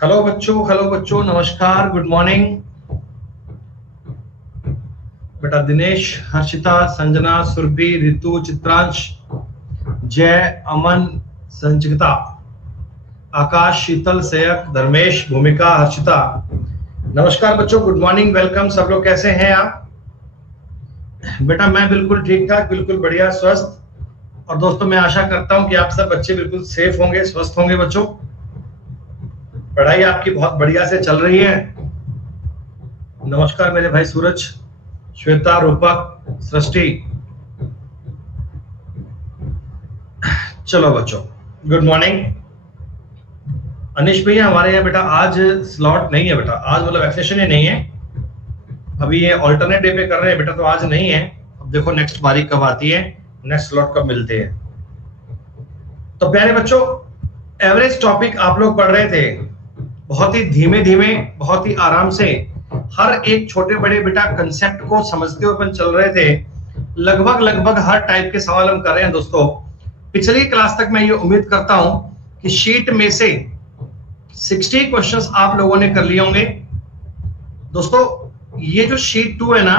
Hello बच्चों, नमस्कार, good morning. बेटा दिनेश, हर्षिता, संजना, सुरभि, ऋतु, चित्रांश, जय, अमन, संचिता, आकाश, शीतल, सयक, धर्मेश, भूमिका, हर्षिता। नमस्कार बच्चों, गुड मॉर्निंग, वेलकम। सब लोग कैसे हैं आप? बेटा मैं बिल्कुल ठीक ठाक, बिल्कुल बढ़िया, स्वस्थ। और दोस्तों मैं आशा करता हूं कि आप सब बच्चे बिल्कुल सेफ होंगे, स्वस्थ होंगे। बच्चों पढ़ाई आपकी बहुत बढ़िया से चल रही है। नमस्कार मेरे भाई सूरज, श्वेता, रूपक, सृष्टि। चलो बच्चों, गुड मॉर्निंग। अनिश भैया हमारे यहाँ बेटा आज स्लॉट नहीं है बेटा, आज मतलब एक्सेशन ही नहीं है। अभी ये ऑल्टरनेट डे पे कर रहे हैं बेटा, तो आज नहीं है। अब देखो नेक्स्ट बारी कब आती है, नेक्स्ट स्लॉट कब मिलते हैं। तो प्यारे बच्चों, एवरेज टॉपिक आप लोग पढ़ रहे थे, बहुत ही धीमे धीमे, बहुत ही आराम से, हर एक छोटे बड़े बेटा कंसेप्ट को समझते हुए अपन चल रहे थे। लगभग हर टाइप के सवाल हम कर रहे हैं दोस्तों। पिछली क्लास तक मैं ये उम्मीद करता हूं कि शीट में से 60 क्वेश्चंस आप लोगों ने कर लिए होंगे। दोस्तों ये जो शीट 2 है ना,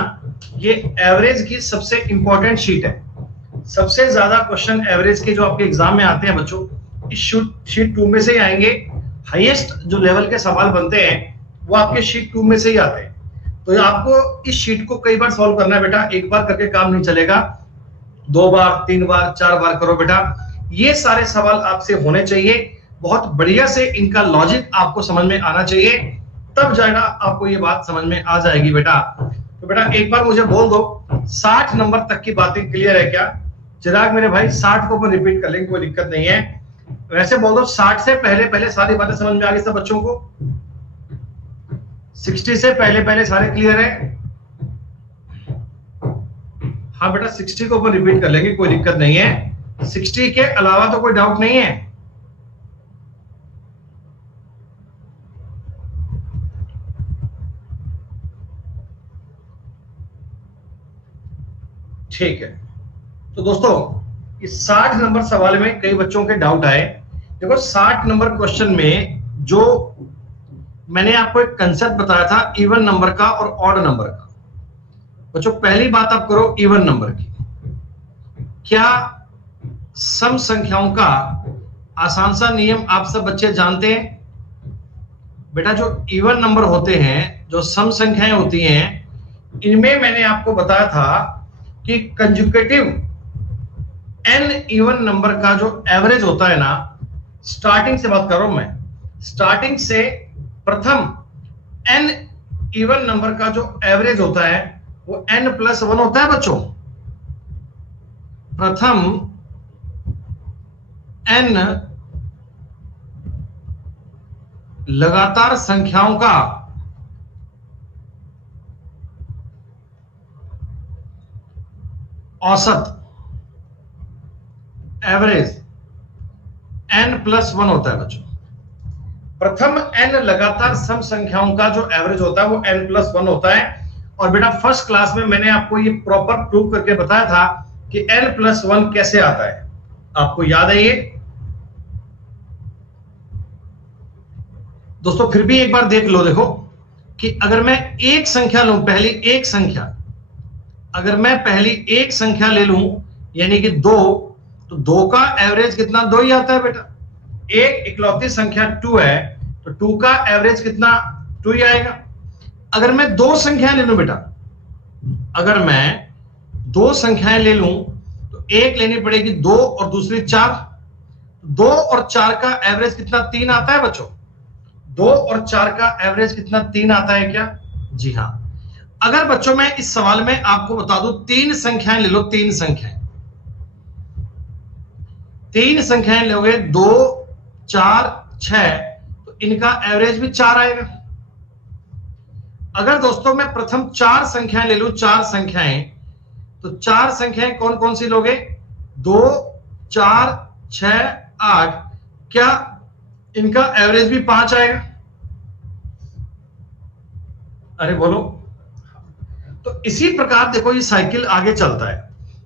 ये एवरेज की सबसे इंपॉर्टेंट शीट है। सबसे ज्यादा क्वेश्चन एवरेज के जो आपके एग्जाम में आते हैं बच्चों, इस शीट 2 में से ही आएंगे। हाईएस्ट जो लेवल के सवाल बनते हैं वो आपके शीट 2 में से ही आते हैं। तो आपको इस शीट को कई बार सॉल्व करना है बेटा, एक बार करके काम नहीं चलेगा। 2 बार, 3 बार, 4 बार करो बेटा। ये सारे सवाल आपसे होने चाहिए, बहुत बढ़िया से इनका लॉजिक आपको समझ में आना चाहिए, तब जाएगा आपको ये बात समझ में आ जाएगी बेटा। तो बेटा एक बार मुझे बोल दो, 60 नंबर तक की बातें क्लियर है क्या? चिराग मेरे भाई 60 को अपन रिपीट कर लेंगे, कोई दिक्कत नहीं है। वैसे बोल दो 60 से पहले पहले सारी बातें समझ में आ गई सब बच्चों को? 60 से पहले पहले सारे क्लियर है? हाँ बेटा 60 को अपन रिपीट कर लेंगे, कोई दिक्कत नहीं है। 60 के अलावा तो कोई डाउट नहीं है? ठीक है। तो दोस्तों इस 60 नंबर सवाल में कई बच्चों के डाउट आए। देखो 60 नंबर क्वेश्चन में जो मैंने आपको एक कंसेप्ट बताया था इवन नंबर का और ऑड नंबर का। बच्चों पहली बात आप करो इवन नंबर की। क्या सम संख्याओं का आसान सा नियम आप सब बच्चे जानते हैं? बेटा जो इवन नंबर होते हैं, जो सम संख्याएं होती हैं, इनमें मैंने आपको बताया था कि कंजुगेटिव एन इवन नंबर का जो एवरेज होता है ना, स्टार्टिंग से बात कर रहा हूं मैं, स्टार्टिंग से प्रथम एन इवन नंबर का जो एवरेज होता है वो n+1 होता है बच्चों। प्रथम n लगातार संख्याओं का औसत एवरेज n+1 होता है बच्चों। प्रथम n लगातार सम संख्याओं का जो एवरेज होता है वो n+1 होता है। और बेटा फर्स्ट क्लास में मैंने आपको ये प्रॉपर प्रूव करके बताया था कि n+1 कैसे आता है, आपको याद है ये? दोस्तों फिर भी एक बार देख लो, देखो कि अगर मैं एक संख्या लूं, पहली एक संख्या, अगर मैं पहली एक संख्या ले लूं यानी कि 2, तो 2 का एवरेज कितना? 2 ही आता है बेटा। एक इकलौती संख्या 2 है तो 2 का एवरेज कितना? 2 ही आएगा। अगर मैं 2 संख्याएं ले लूं बेटा, अगर मैं 2 संख्याएं ले लूं तो एक लेनी पड़ेगी 2 और दूसरी 4। 2 और 4 का एवरेज कितना? 3 आता है बच्चों। 2 और 4 का एवरेज कितना? 3 आता है क्या? जी हाँ। अगर बच्चों मैं इस सवाल में आपको बता दूं 3 संख्याएं ले लो, 3 संख्याएं, 3 संख्याएं लोगे 2, 4, 6, तो इनका एवरेज भी 4 आएगा। अगर दोस्तों मैं प्रथम 4 संख्याएं ले लूं, 4 संख्याएं, तो 4 संख्याएं कौन कौन सी लोगे? 2, 4, 6, 8, क्या इनका एवरेज भी 5 आएगा? अरे बोलो। तो इसी प्रकार देखो ये साइकिल आगे चलता है।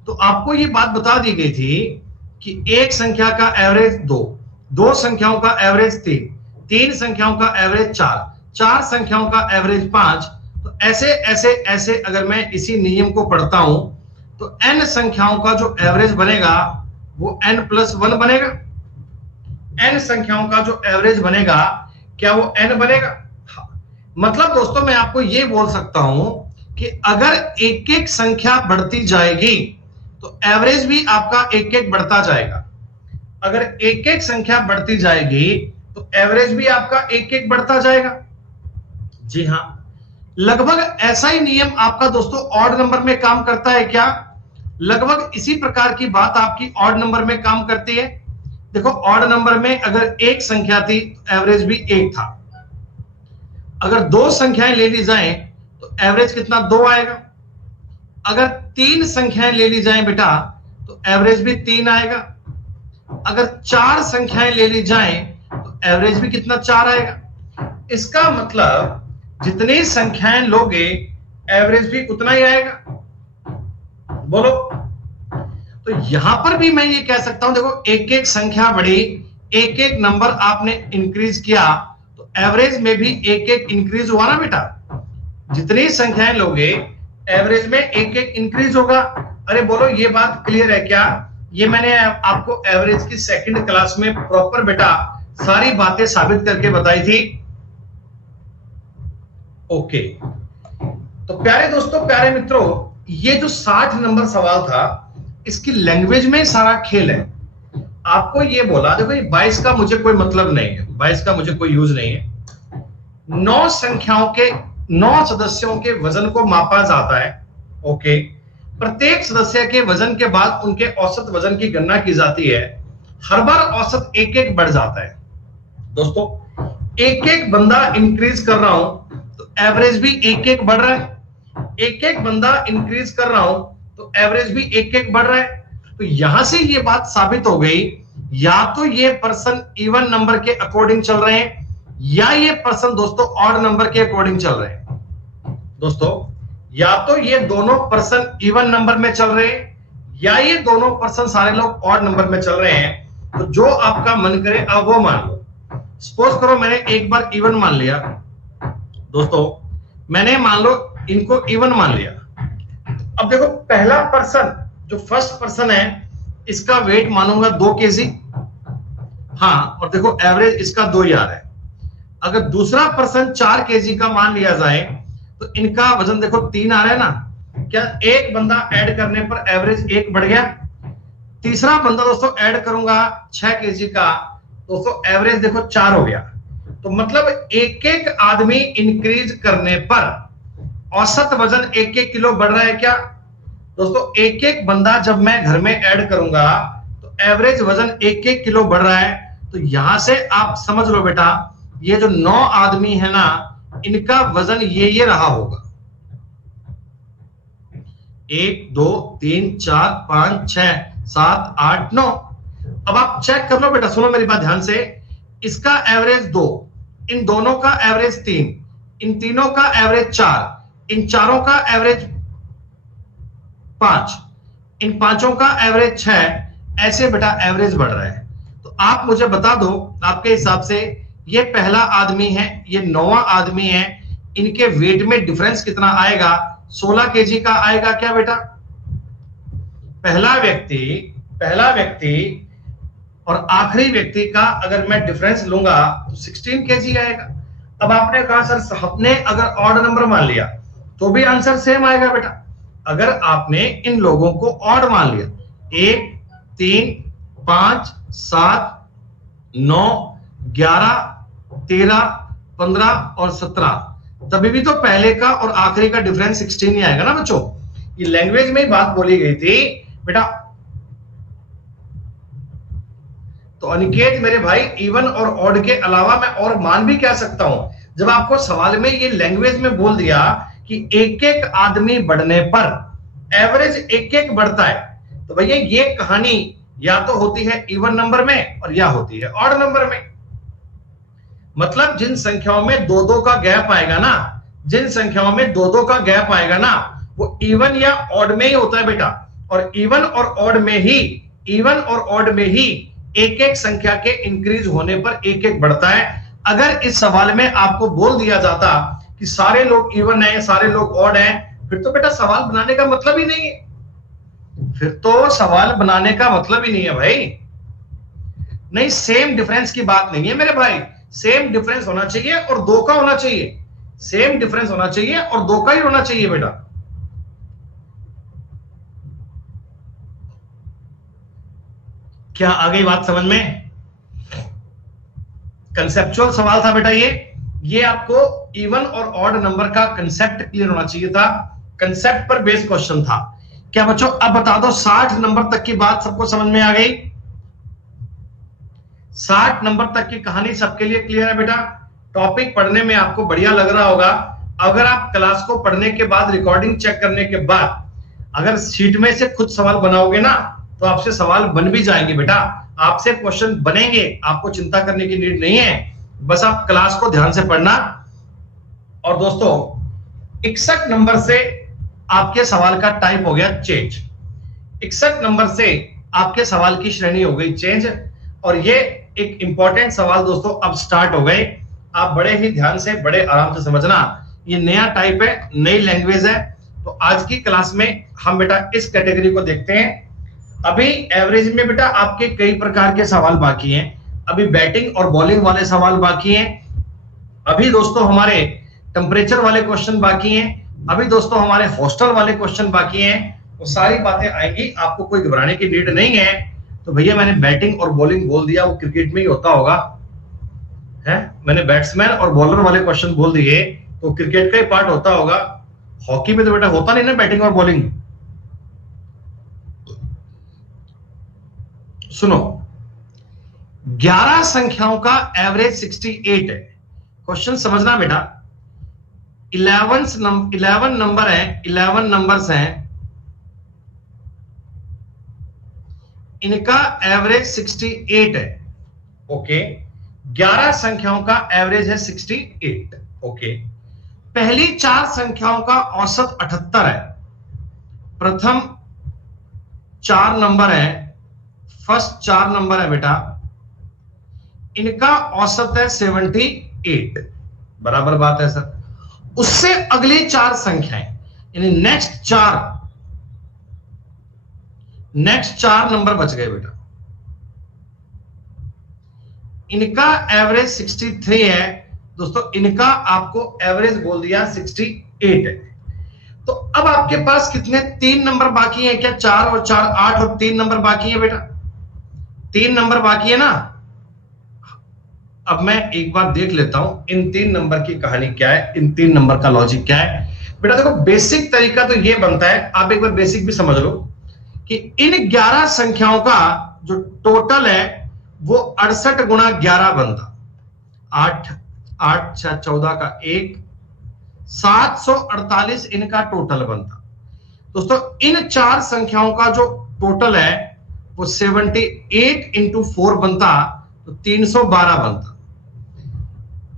तो आपको ये बात बता दी गई थी कि एक संख्या का एवरेज 2, 2 संख्याओं का एवरेज 3, 3 संख्याओं का एवरेज 4, 4 संख्याओं का एवरेज 5। तो ऐसे ऐसे ऐसे अगर मैं इसी नियम को पढ़ता हूं तो n संख्याओं का जो एवरेज बनेगा वो n+1 बनेगा। n संख्याओं का जो एवरेज बनेगा क्या वो n बनेगा? हाँ। मतलब दोस्तों मैं आपको ये बोल सकता हूं कि अगर एक एक संख्या बढ़ती जाएगी तो एवरेज भी आपका एक एक बढ़ता जाएगा। अगर एक एक संख्या बढ़ती जाएगी तो एवरेज भी आपका एक एक बढ़ता जाएगा। जी हां, लगभग ऐसा ही नियम आपका दोस्तों ऑड नंबर में काम करता है क्या? लगभग इसी प्रकार की बात आपकी ऑड नंबर में काम करती है। देखो ऑड नंबर में अगर एक संख्या थी तो एवरेज भी एक था। अगर 2 संख्याएं ले ली जाएं तो एवरेज कितना 2 आएगा। अगर 3 संख्याएं ले ली जाएं बेटा तो एवरेज भी 3 आएगा। अगर 4 संख्याएं ले ली जाएं तो एवरेज भी कितना 4 आएगा। इसका मतलब जितनी संख्याएं लोगे एवरेज भी उतना ही आएगा। बोलो। तो यहां पर भी मैं ये कह सकता हूं, देखो एक एक संख्या बढ़ी, एक एक नंबर आपने इंक्रीज किया तो एवरेज में भी एक एक इंक्रीज हुआ ना बेटा। जितनी संख्याएं लोगे एवरेज में एक एक इंक्रीज होगा। अरे बोलो ये बात क्लियर है क्या? ये मैंने आपको एवरेज की सेकंड क्लास में प्रॉपर बेटा सारी बातें साबित करके बताई थी। ओके, तो प्यारे दोस्तों, प्यारे मित्रों, ये जो 60 नंबर सवाल था इसकी लैंग्वेज में सारा खेल है। आपको ये बोला देखो ये 22 का मुझे कोई मतलब नहीं है, 22 का मुझे कोई यूज नहीं है। 9 संख्याओं के 9 सदस्यों के वजन को मापा जाता है। ओके, प्रत्येक सदस्य के वजन के बाद उनके औसत वजन की गणना की जाती है। हर बार औसत एक एक बढ़ जाता है। दोस्तों एक एक बंदा इंक्रीज कर रहा हूं तो एवरेज भी एक एक बढ़ रहा है। एक एक बंदा इंक्रीज कर रहा हूं तो एवरेज भी एक एक बढ़ रहा है। तो यहां से ये बात साबित हो गई, या तो ये पर्सन इवन नंबर के अकॉर्डिंग चल रहे हैं या ये पर्सन दोस्तों ऑड नंबर के अकॉर्डिंग चल रहे हैं। दोस्तों या तो ये दोनों पर्सन इवन नंबर में चल रहे हैं या ये दोनों पर्सन सारे लोग ऑड नंबर में चल रहे हैं। तो जो आपका मन करे आप वो मान लो। सपोज करो मैंने एक बार इवन मान लिया दोस्तों, मैंने मान लो इनको इवन मान लिया। अब देखो पहला पर्सन जो फर्स्ट पर्सन है इसका वेट मानूंगा 2 केजी। हाँ, और देखो एवरेज इसका 2 यार है। अगर दूसरा पर्सन 4 केजी का मान लिया जाए तो इनका वजन देखो 3 आ रहा है ना। क्या एक बंदा ऐड करने पर एवरेज 1 बढ़ गया? तीसरा बंदा दोस्तों ऐड करूंगा 6 केजी का, दोस्तों एवरेज देखो 4 हो गया। तो मतलब एक एक आदमी इंक्रीज करने पर औसत वजन 1-1 किलो बढ़ रहा है क्या? दोस्तों एक एक बंदा जब मैं घर में ऐड करूंगा तो एवरेज वजन 1-1 किलो बढ़ रहा है। तो यहां से आप समझ लो बेटा ये जो 9 आदमी है ना इनका वजन ये रहा होगा। 1 2 3 4 5 6 7 8 9। अब आप चेक कर लो बेटा, सुनो मेरी बात ध्यान से। इसका एवरेज 2, इन दोनों का एवरेज 3, इन तीनों का एवरेज 4, इन चारों का एवरेज 5, इन पांचों का एवरेज 6। ऐसे बेटा एवरेज बढ़ रहा है। तो आप मुझे बता दो आपके हिसाब से ये पहला आदमी है, ये 9वां आदमी है, इनके वेट में डिफरेंस कितना आएगा? 16 केजी का आएगा क्या बेटा? पहला व्यक्ति और आखिरी व्यक्ति का अगर मैं डिफरेंस लूंगा तो 16 केजी आएगा। अब आपने कहा सर हमने अगर ऑड नंबर मान लिया तो भी आंसर सेम आएगा बेटा। अगर आपने इन लोगों को ऑड मान लिया 1 3 5 7 9 11 13 15 और 17, तभी भी तो पहले का और आखिरी का डिफरेंस 16 ही आएगा ना बच्चों। ये लैंग्वेज में ही बात बोली गई थी बेटा। तो अनिकेत मेरे भाई इवन और ऑड के अलावा मैं और मान भी क्या सकता हूं? जब आपको सवाल में ये लैंग्वेज में बोल दिया कि एक एक आदमी बढ़ने पर एवरेज एक एक बढ़ता है, तो भैया ये कहानी या तो होती है इवन नंबर में और या होती है ऑड नंबर में। मतलब जिन संख्याओं में 2-2 का गैप आएगा ना, जिन संख्याओं में 2-2 का गैप आएगा ना वो इवन या ऑड में ही होता है बेटा। और इवन और ऑड में ही एक एक संख्या के इंक्रीज होने पर एक एक बढ़ता है। अगर इस सवाल में आपको बोल दिया जाता कि सारे लोग इवन है, सारे लोग ऑड हैं, फिर तो बेटा सवाल बनाने का मतलब ही नहीं है, फिर तो सवाल बनाने का मतलब ही नहीं है भाई। नहीं, सेम डिफरेंस की बात नहीं है मेरे भाई, सेम डिफरेंस होना चाहिए और दो का होना चाहिए, सेम डिफरेंस होना चाहिए और दो का ही होना चाहिए बेटा। क्या आ गई बात समझ में? कंसेप्चुअल सवाल था बेटा ये आपको इवन और ऑड नंबर का कंसेप्ट क्लियर होना चाहिए था, कंसेप्ट पर बेस्ड क्वेश्चन था। क्या बच्चों अब बता दो 60 नंबर तक की बात सबको समझ में आ गई? 60 नंबर तक की कहानी सबके लिए क्लियर है बेटा? टॉपिक पढ़ने में आपको बढ़िया लग रहा होगा। अगर आप क्लास को पढ़ने के बाद, रिकॉर्डिंग चेक करने के बाद अगर शीट में से खुद सवाल बनाओगे ना, तो आपसे सवाल बन भी जाएंगे बेटा, आपसे क्वेश्चन बनेंगे, आपको चिंता करने की नीड नहीं है, बस आप क्लास को ध्यान से पढ़ना। और दोस्तों 61 नंबर से आपके सवाल का टाइप हो गया चेंज, 61 नंबर से आपके सवाल की श्रेणी हो गई चेंज, और ये एक इंपॉर्टेंट सवाल दोस्तों अब स्टार्ट हो गए। आप बड़े ही ध्यान से, बड़े आराम से समझना, ये नया टाइप है, नई लैंग्वेज है। तो आज की क्लास में हम बेटा इस कैटेगरी को देखते हैं। अभी एवरेज में बेटा आपके कई प्रकार के सवाल बाकी हैं, अभी बैटिंग और बॉलिंग वाले सवाल बाकी हैं, अभी दोस्तों हमारे टेम्परेचर वाले क्वेश्चन बाकी हैं, अभी दोस्तों हमारे हॉस्टल वाले क्वेश्चन बाकी हैं। वो सारी बातें आएंगी, आपको कोई घबराने की नीड नहीं है। तो भैया मैंने बैटिंग और बॉलिंग बोल दिया, वो क्रिकेट में ही होता होगा है, मैंने बैट्समैन और बॉलर वाले क्वेश्चन बोल दिए तो क्रिकेट का ही पार्ट होता होगा। हॉकी में तो बेटा होता नहीं ना बैटिंग और बॉलिंग। सुनो, 11 संख्याओं का एवरेज 68 है। क्वेश्चन समझना बेटा, 11 नंबर है, 11 नंबर्स हैं, इनका एवरेज 68 है। ओके, 11 संख्याओं का एवरेज है 68। ओके, पहली 4 संख्याओं का औसत 78 है। प्रथम 4 नंबर है, फर्स्ट 4 नंबर है बेटा, इनका औसत है 78। बराबर बात है सर। उससे अगली 4 संख्याएं, यानी नेक्स्ट 4 नंबर बच गए बेटा, इनका एवरेज 63 है दोस्तों, इनका आपको एवरेज बोल दिया 68 है। तो अब आपके पास कितने 3 नंबर बाकी हैं क्या? 4 और 4 8 और 3 नंबर बाकी है बेटा, 3 नंबर बाकी है ना। अब मैं एक बार देख लेता हूं इन 3 नंबर की कहानी क्या है, इन 3 नंबर का लॉजिक क्या है बेटा। देखो बेसिक तरीका तो ये बनता है, आप एक बार बेसिक भी समझ लो कि इन 11 संख्याओं का जो टोटल है वो 68 गुणा 11 बनता, 8 8 6 14 का 1, 748 इनका टोटल बनता। दोस्तों इन 4 संख्याओं का जो टोटल है वो 78 इंटू 4 बनता, तो 312 बनता।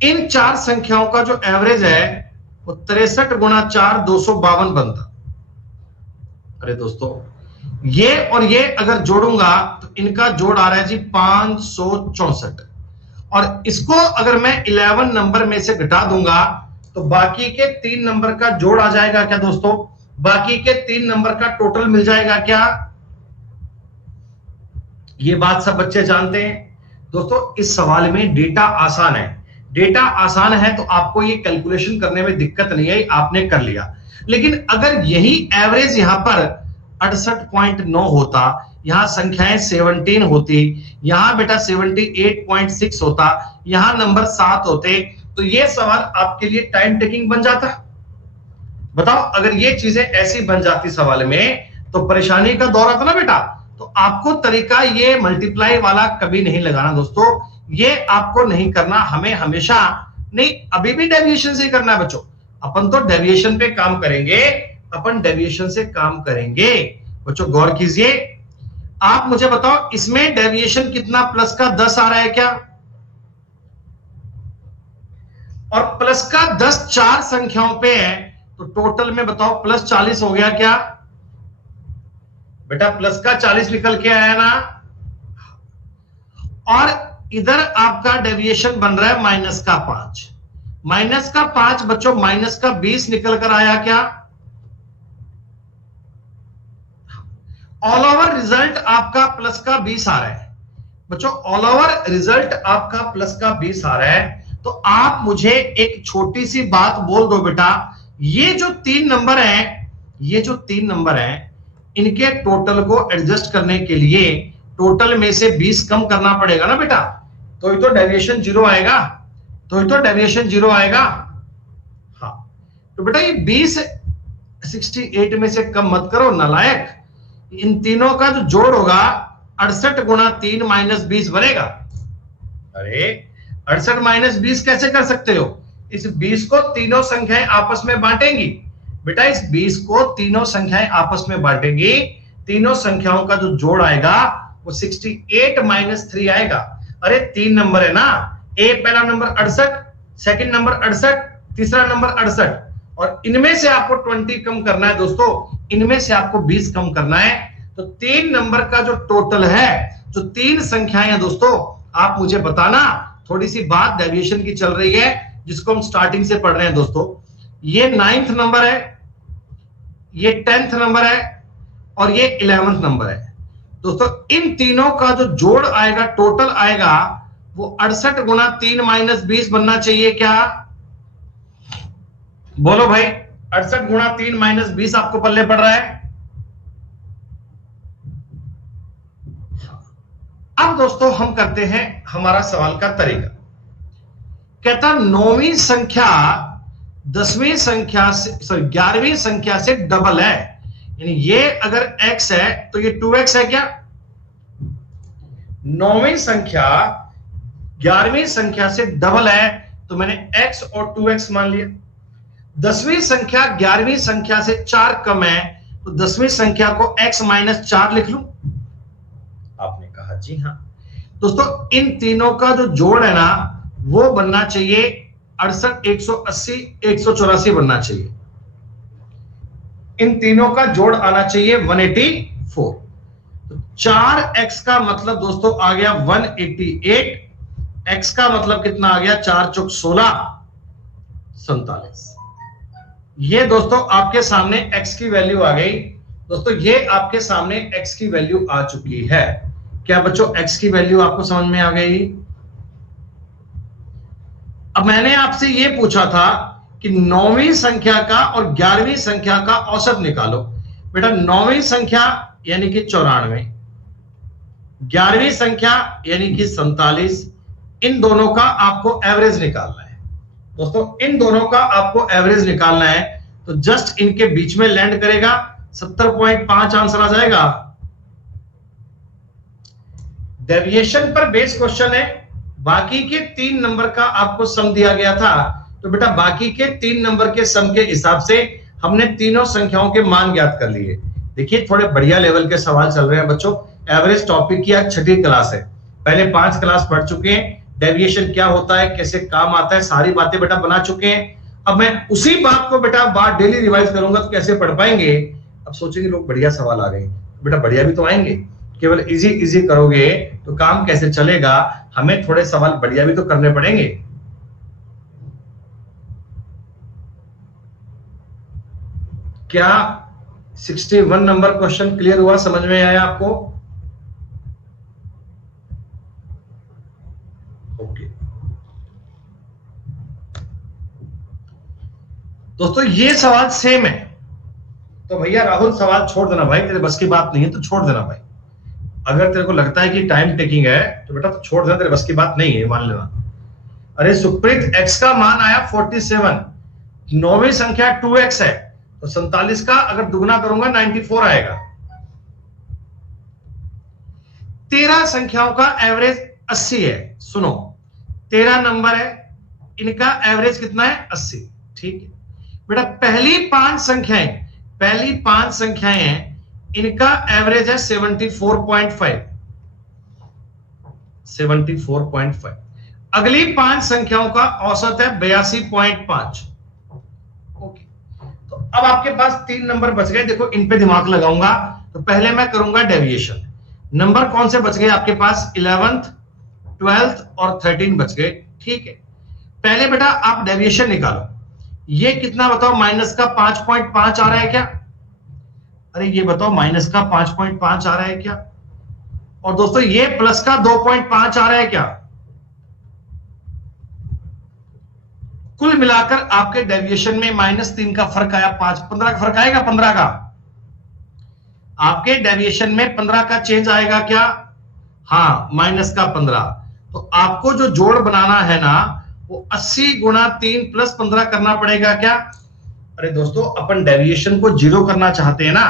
इन 4 संख्याओं का जो एवरेज है वो 63 गुणा 4 252 बनता। अरे दोस्तों ये और ये अगर जोड़ूंगा तो इनका जोड़ आ रहा है जी 564, और इसको अगर मैं 11 नंबर में से घटा दूंगा तो बाकी के 3 नंबर का जोड़ आ जाएगा क्या दोस्तों? बाकी के 3 नंबर का टोटल मिल जाएगा क्या? ये बात सब बच्चे जानते हैं दोस्तों। इस सवाल में डेटा आसान है, डेटा आसान है तो आपको ये कैलकुलेशन करने में दिक्कत नहीं आई, आपने कर लिया। लेकिन अगर यही एवरेज यहां पर 68.9 होता, यहां संख्याएं 17 होती, यहां बेटा 78.6 होता, यहां नंबर 7 होते, तो ये सवाल आपके लिए टाइम टेकिंग बन जाता। बताओ अगर ये चीजें ऐसी बन जाती सवाल में तो परेशानी का दौर आता ना बेटा। तो आपको तरीका ये मल्टीप्लाई वाला कभी नहीं लगाना दोस्तों, ये आपको नहीं करना, हमें हमेशा नहीं, अभी भी डेविएशन से करना है बच्चों। अपन तो डेविएशन पे काम करेंगे, अपन डेविएशन से काम करेंगे बच्चों। गौर कीजिए, आप मुझे बताओ इसमें डेविएशन कितना प्लस का 10 आ रहा है क्या? और प्लस का 10 4 संख्याओं पे है, तो टोटल में बताओ प्लस 40 हो गया क्या बेटा? प्लस का 40 निकल के आया ना। और इधर आपका डेविएशन बन रहा है माइनस का 5, माइनस का 5 बच्चों माइनस का 20 निकल कर आया क्या? ऑल ओवर रिजल्ट आपका प्लस का 20 आ रहा है बच्चों, ऑल ओवर रिजल्ट आपका प्लस का 20 आ रहा है। तो आप मुझे एक छोटी सी बात बोल दो बेटा, ये जो 3 नंबर हैं, ये जो 3 नंबर हैं, इनके टोटल को एडजस्ट करने के लिए टोटल में से 20 कम करना पड़ेगा ना बेटा, तो ये तो डेविएशन 0 आएगा, तो ये तो डेविएशन 0 आएगा। हाँ तो बेटा ये 20 68 में से कम मत करो नालायक, इन तीनों का जो जोड़ होगा 68 गुणा 3 माइनस 20 बनेगा। अरे 68 माइनस 20 कैसे कर सकते हो? इस 20 को तीनों संख्याएं आपस में बांटेंगी बेटा, इस 20 को तीनों संख्याएं आपस में बांटेंगी, तीनों संख्याओं का जो जोड़ आएगा वो 68 माइनस 3 आएगा। अरे 3 नंबर है ना, ए पहला नंबर 68, सेकंड नंबर 68, तीसरा नंबर 68, और इनमें से आपको 20 कम करना है दोस्तों, इनमें से आपको 20 कम करना है। तो 3 नंबर का जो टोटल है, जो 3 संख्याएं हैं दोस्तों, आप मुझे बताना। थोड़ी सी बात डेविएशन की चल रही है जिसको हम स्टार्टिंग से पढ़ रहे हैं दोस्तों। ये 9th नंबर है, ये 10th नंबर है, और ये 11th नंबर है दोस्तों। इन तीनों का जो जोड़ आएगा, टोटल आएगा, वो 68 गुणा 3 माइनस 20 बनना चाहिए क्या? बोलो भाई, 68 गुणा 3 माइनस 20 आपको पल्ले पड़ रहा है? अब दोस्तों हम करते हैं हमारा सवाल का तरीका। कहता 9वीं संख्या 10वीं संख्या से, सॉरी 11वीं संख्या से डबल है, यानी ये अगर x है तो ये 2x है क्या? 9वीं संख्या 11वीं संख्या से डबल है तो मैंने x और 2x मान लिया। 10वीं संख्या 11वीं संख्या से 4 कम है तो 10वीं संख्या को x माइनस 4 लिख लूं? आपने कहा जी हां। दोस्तों इन तीनों का जो जोड़ है ना वो बनना चाहिए 68, 180, 184 बनना चाहिए। इन तीनों का जोड़ आना चाहिए 184। तो 4x का मतलब दोस्तों आ गया 188, x का मतलब कितना आ गया? 4 चौक 16, 47। ये दोस्तों आपके सामने x की वैल्यू आ गई। दोस्तों ये आपके सामने x की वैल्यू आ चुकी है। क्या बच्चों x की वैल्यू आपको समझ में आ गई? अब मैंने आपसे ये पूछा था कि 9वीं संख्या का और 11वीं संख्या का औसत निकालो। बेटा 9वीं संख्या यानी कि 94, 11वीं संख्या यानी कि 47, इन दोनों का आपको एवरेज निकालना है। दोस्तों इन दोनों का आपको एवरेज निकालना है, तो जस्ट इनके बीच में लैंड करेगा, 70.5 आंसर आ जाएगा। डेविएशन पर बेस क्वेश्चन है, बाकी के 3 नंबर का आपको सम दिया गया था, तो बेटा बाकी के 3 नंबर के सम के हिसाब से हमने तीनों संख्याओं के मान ज्ञात कर लिए। देखिए थोड़े बढ़िया लेवल के सवाल चल रहे हैं बच्चों। एवरेज टॉपिक की आज 6ठी क्लास है, पहले 5 क्लास पढ़ चुके हैं, डेविएशन क्या होता है, कैसे काम आता है, सारी बातें बेटा बना चुके हैं। अब मैं उसी बात को बेटा बात डेली रिवाइज करूंगा तो कैसे पढ़ पाएंगे। अब सोचेंगे लोग बढ़िया सवाल आ गए, बेटा बढ़िया भी तो आएंगे, केवल इजी इजी करोगे तो काम कैसे चलेगा, हमें थोड़े सवाल बढ़िया भी तो करने पड़ेंगे। क्या 61 नंबर क्वेश्चन क्लियर हुआ, समझ में आया आपको? ओके दोस्तों ये सवाल सेम है, तो भैया राहुल सवाल छोड़ देना भाई, तेरे बस की बात नहीं है तो छोड़ देना भाई। अगर तेरे को लगता है कि टाइम टेकिंग है तो बेटा तो छोड़ देना, तेरे बस की बात नहीं है, मान लेना। अरे सुप्रीत x का मान आया 47, 9वीं संख्या 2x है तो 47 का अगर दुगना करूंगा 94 आएगा। 13 संख्याओं का एवरेज 80 है। सुनो 13 नंबर है, इनका एवरेज कितना है? 80। ठीक है बेटा, पहली 5 संख्याएं हैं, इनका एवरेज है 74.5, 74.5। अगली 5 संख्याओं का औसत है 82.5। ओके, तो अब आपके पास 3 नंबर बच गए। देखो इन पे दिमाग लगाऊंगा, तो पहले मैं करूंगा डेविएशन। नंबर कौन से बच गए आपके पास? 11th, 12th और 13 बच गए। ठीक है, पहले बेटा आप डेविएशन निकालो। ये कितना बताओ, माइनस का 5.5 आ रहा है क्या? अरे ये बताओ माइनस का 5.5 आ रहा है क्या? और दोस्तों ये प्लस का 2.5 आ रहा है क्या? कुल मिलाकर आपके डेविएशन में -3 का फर्क आया, 15 का फर्क आएगा। 15 का आपके डेविएशन में 15 का चेंज आएगा क्या? हाँ, माइनस का 15। तो आपको जो जोड़ बनाना है ना, वो 80 गुणा 3 प्लस 15 करना पड़ेगा क्या? अरे दोस्तों, अपन डेविएशन को जीरो करना चाहते हैं ना।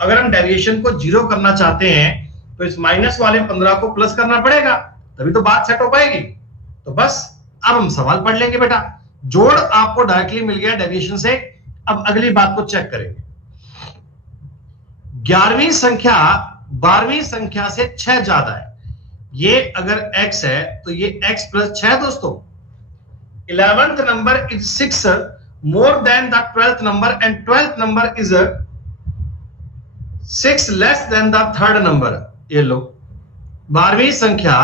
अगर हम डेविएशन को जीरो करना चाहते हैं तो इस माइनस वाले 15 को प्लस करना पड़ेगा, तभी तो बात सेट हो पाएगी। तो बस अब हम सवाल पढ़ लेंगे बेटा। जोड़ आपको डायरेक्टली मिल गया डेविएशन से। अब अगली बात को चेक करेंगे। 11वीं संख्या 12वीं संख्या से 6 ज्यादा है। ये अगर x है तो ये x प्लस 6 दोस्तों। 11th number is 6 more than the 12th number and 12th number is 6 less than the 3rd number। ये लो, 12वीं संख्या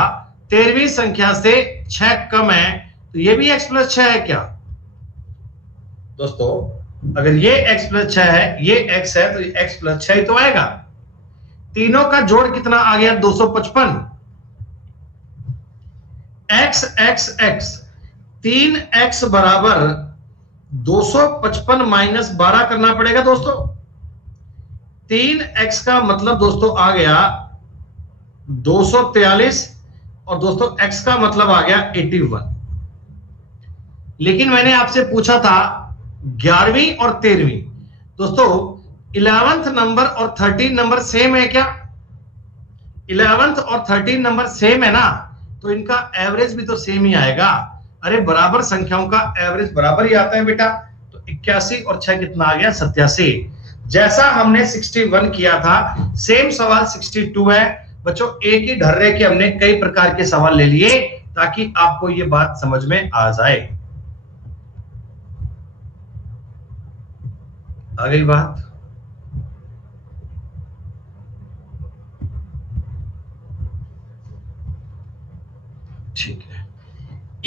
13वीं संख्या से 6 कम है, तो ये भी x प्लस 6 है क्या? दोस्तों अगर ये x प्लस 6 है, ये x है, तो ये x प्लस 6 ही तो आएगा। तीनों का जोड़ कितना आ गया? 255। x x x 3x बराबर 255 माइनस 12 करना पड़ेगा दोस्तों। 3x का मतलब दोस्तों आ गया 243 और दोस्तों x का मतलब आ गया 81। लेकिन मैंने आपसे पूछा था 11वीं और 13वीं। दोस्तों 11th नंबर और 13 नंबर सेम है क्या? 11th और 13 नंबर सेम है ना, तो इनका एवरेज भी तो सेम ही आएगा। अरे बराबर संख्याओं का एवरेज बराबर ही आता है बेटा। तो 81 और 6 कितना आ गया? 87। जैसा हमने 61 किया था, सेम सवाल 62 है बच्चों। एक ही ढर्रे के हमने कई प्रकार के सवाल ले लिए ताकि आपको ये बात समझ में आ जाए। आ गई बात? ठीक है,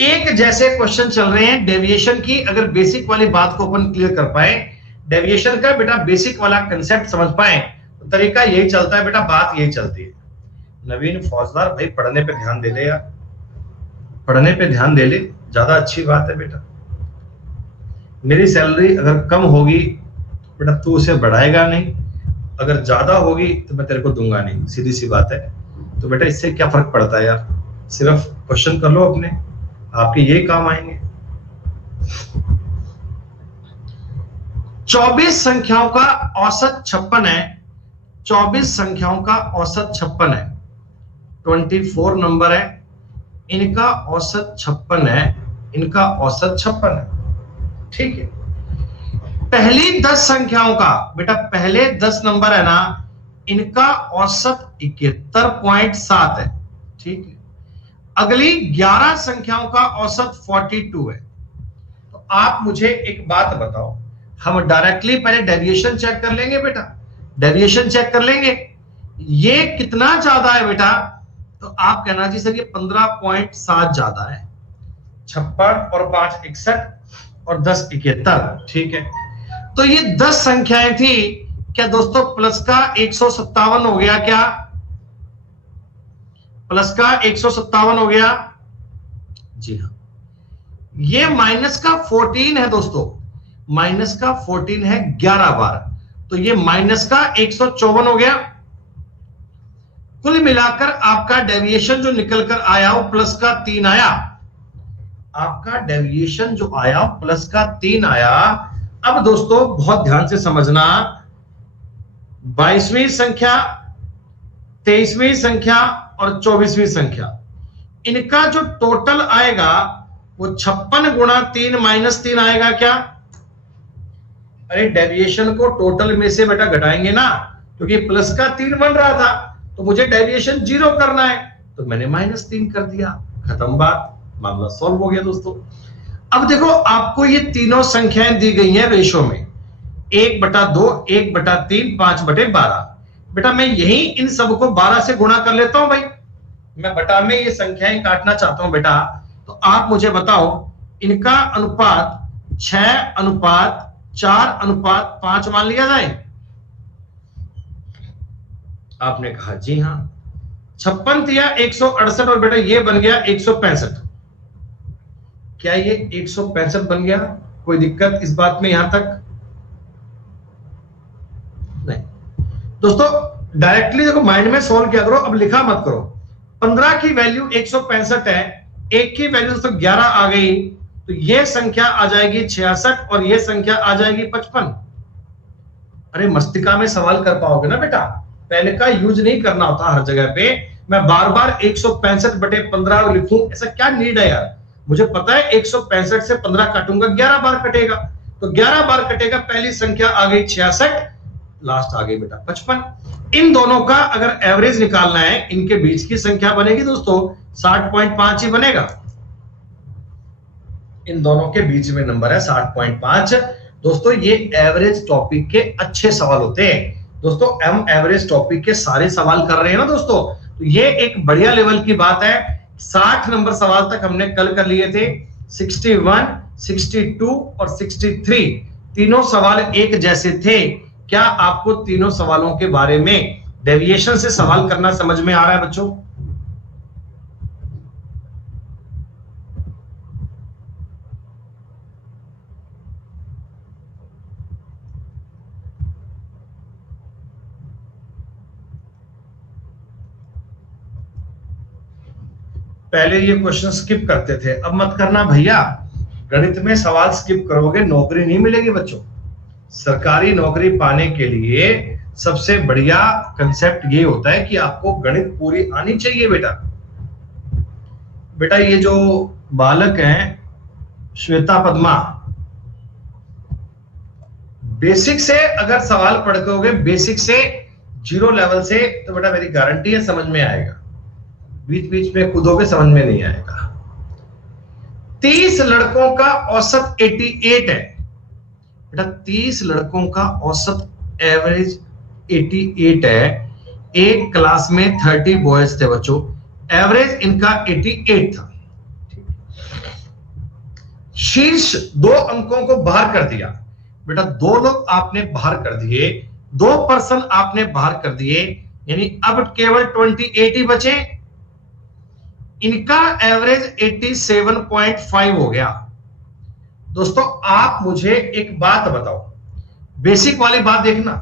एक जैसे क्वेश्चन चल रहे हैं डेविएशन की। अगर बेसिक वाली बात को अपन क्लियर कर पाए, डेविएशन का बेटा बेसिक वाला कंसेप्ट समझ पाए, तो तरीका यही चलता है बेटा, बात यही चलती है। नवीन फौजदार भाई पढ़ने पे ध्यान दे ले यार, पढ़ने पे ध्यान दे ले, ज्यादा अच्छी बात है बेटा। मेरी सैलरी अगर कम होगी बेटा तू उसे बढ़ाएगा नहीं, अगर ज्यादा होगी तो मैं तेरे को दूंगा नहीं, सीधी सी बात है। तो बेटा इससे क्या फर्क पड़ता है यार, सिर्फ क्वेश्चन कर लो अपने, आपके ये काम आएंगे। 24 संख्याओं का औसत 56 है। 24 संख्याओं का औसत 56 है। 24 नंबर है, इनका औसत 56 है, इनका औसत 56 है। ठीक है, पहली 10 संख्याओं का बेटा, पहले 10 नंबर है ना, इनका औसत 71.7 है। ठीक है, अगली 11 संख्याओं का औसत 42 है। तो आप मुझे एक बात बताओ, हम डायरेक्टली पहले डेविएशन चेक कर लेंगे बेटा, डेविएशन चेक कर लेंगे। ये कितना ज्यादा है बेटा? तो आप कहना जी सर ये 15.7 ज्यादा है। 56 और 5 61 और 10 71। ठीक है, तो ये 10 संख्याएं थी क्या दोस्तों? प्लस का 157 हो गया क्या? प्लस का 157 हो गया जी हाँ। ये माइनस का 14 है दोस्तों, माइनस का 14 है 11 बार, तो ये माइनस का 154 हो गया। कुल मिलाकर आपका डेविएशन जो निकल कर आया वो प्लस का 3 आया। आपका डेविएशन जो आया प्लस का 3 आया। अब दोस्तों बहुत ध्यान से समझना, 22वीं संख्या, 23वीं संख्या और 24वीं संख्या, इनका जो टोटल आएगा वो 56 गुणा 3 माइनस 3 आएगा क्या? अरे डेविएशन को टोटल में से बेटा घटाएंगे ना, क्योंकि प्लस का 3 बन रहा था तो मुझे डेविएशन 0 करना है, तो मैंने -3 कर दिया, खत्म बात, मामला सॉल्व हो गया दोस्तों। अब देखो आपको ये तीनों संख्याएं दी गई हैं रेशो में, 1/2, 1/3, 5/12। बेटा मैं यही इन सबको 12 से गुणा कर लेता हूं भाई, मैं बटा में ये संख्याएं काटना चाहता हूं बेटा, तो आप मुझे बताओ इनका अनुपात 6:4:5 मान लिया जाए। आपने कहा जी हां। 56 या 168 और बेटा ये बन गया 165। क्या ये 165 बन गया? कोई दिक्कत इस बात में यहां तक? नहीं दोस्तों, डायरेक्टली देखो माइंड में सोल्व किया करो, अब लिखा मत करो। 15 की वैल्यू 165 है, एक की वैल्यू दोस्तों 11 आ गई, तो ये संख्या आ जाएगी 66 और ये संख्या आ जाएगी 55। अरे मस्तिष्क में सवाल कर पाओगे ना बेटा, पेन का यूज नहीं करना होता हर जगह पे। मैं बार बार 165/15 लिखूं, ऐसा क्या नीड है यार? मुझे पता है 165 से 15 काटूंगा 11 बार कटेगा, तो 11 बार कटेगा, पहली संख्या आ गई 66, लास्ट आ गई बेटा 55। इन दोनों का अगर एवरेज निकालना है, इनके बीच की संख्या बनेगी दोस्तों 60.5 ही बनेगा। इन दोनों के बीच में नंबर है 60.5। दोस्तों ये एवरेज टॉपिक के अच्छे सवाल होते हैं दोस्तों, हम एवरेज टॉपिक के सारे सवाल कर रहे हैं ना दोस्तों, तो ये एक बढ़िया लेवल की बात है। 60 नंबर सवाल तक हमने कल कर लिए थे, 61, 62 और 63 तीनों सवाल एक जैसे थे। क्या आपको तीनों सवालों के बारे में डेविएशन से सवाल करना समझ में आ रहा है बच्चों? पहले ये क्वेश्चन स्किप करते थे, अब मत करना भैया। गणित में सवाल स्किप करोगे नौकरी नहीं मिलेगी बच्चों। सरकारी नौकरी पाने के लिए सबसे बढ़िया कंसेप्ट ये होता है कि आपको गणित पूरी आनी चाहिए बेटा। बेटा ये जो बालक हैं श्वेता पद्मा, बेसिक से अगर सवाल पढ़ोगे, बेसिक से 0 लेवल से, तो बेटा मेरी गारंटी है समझ में आएगा। बीच बीच में कूदोगे समझ में नहीं आएगा। 30 लड़कों का औसत 88 है बेटा, 30 लड़कों का औसत एवरेज 88 है। एक क्लास में 30 बॉयज थे बच्चों, एवरेज इनका 88 था। शीर्ष 2 अंकों को बाहर कर दिया बेटा, 2 लोग आपने बाहर कर दिए, 2% आपने बाहर कर दिए, यानी अब केवल 28 ही बचे। इनका एवरेज 87.5 हो गया। दोस्तों आप मुझे एक बात बताओ, बेसिक वाली बात देखना।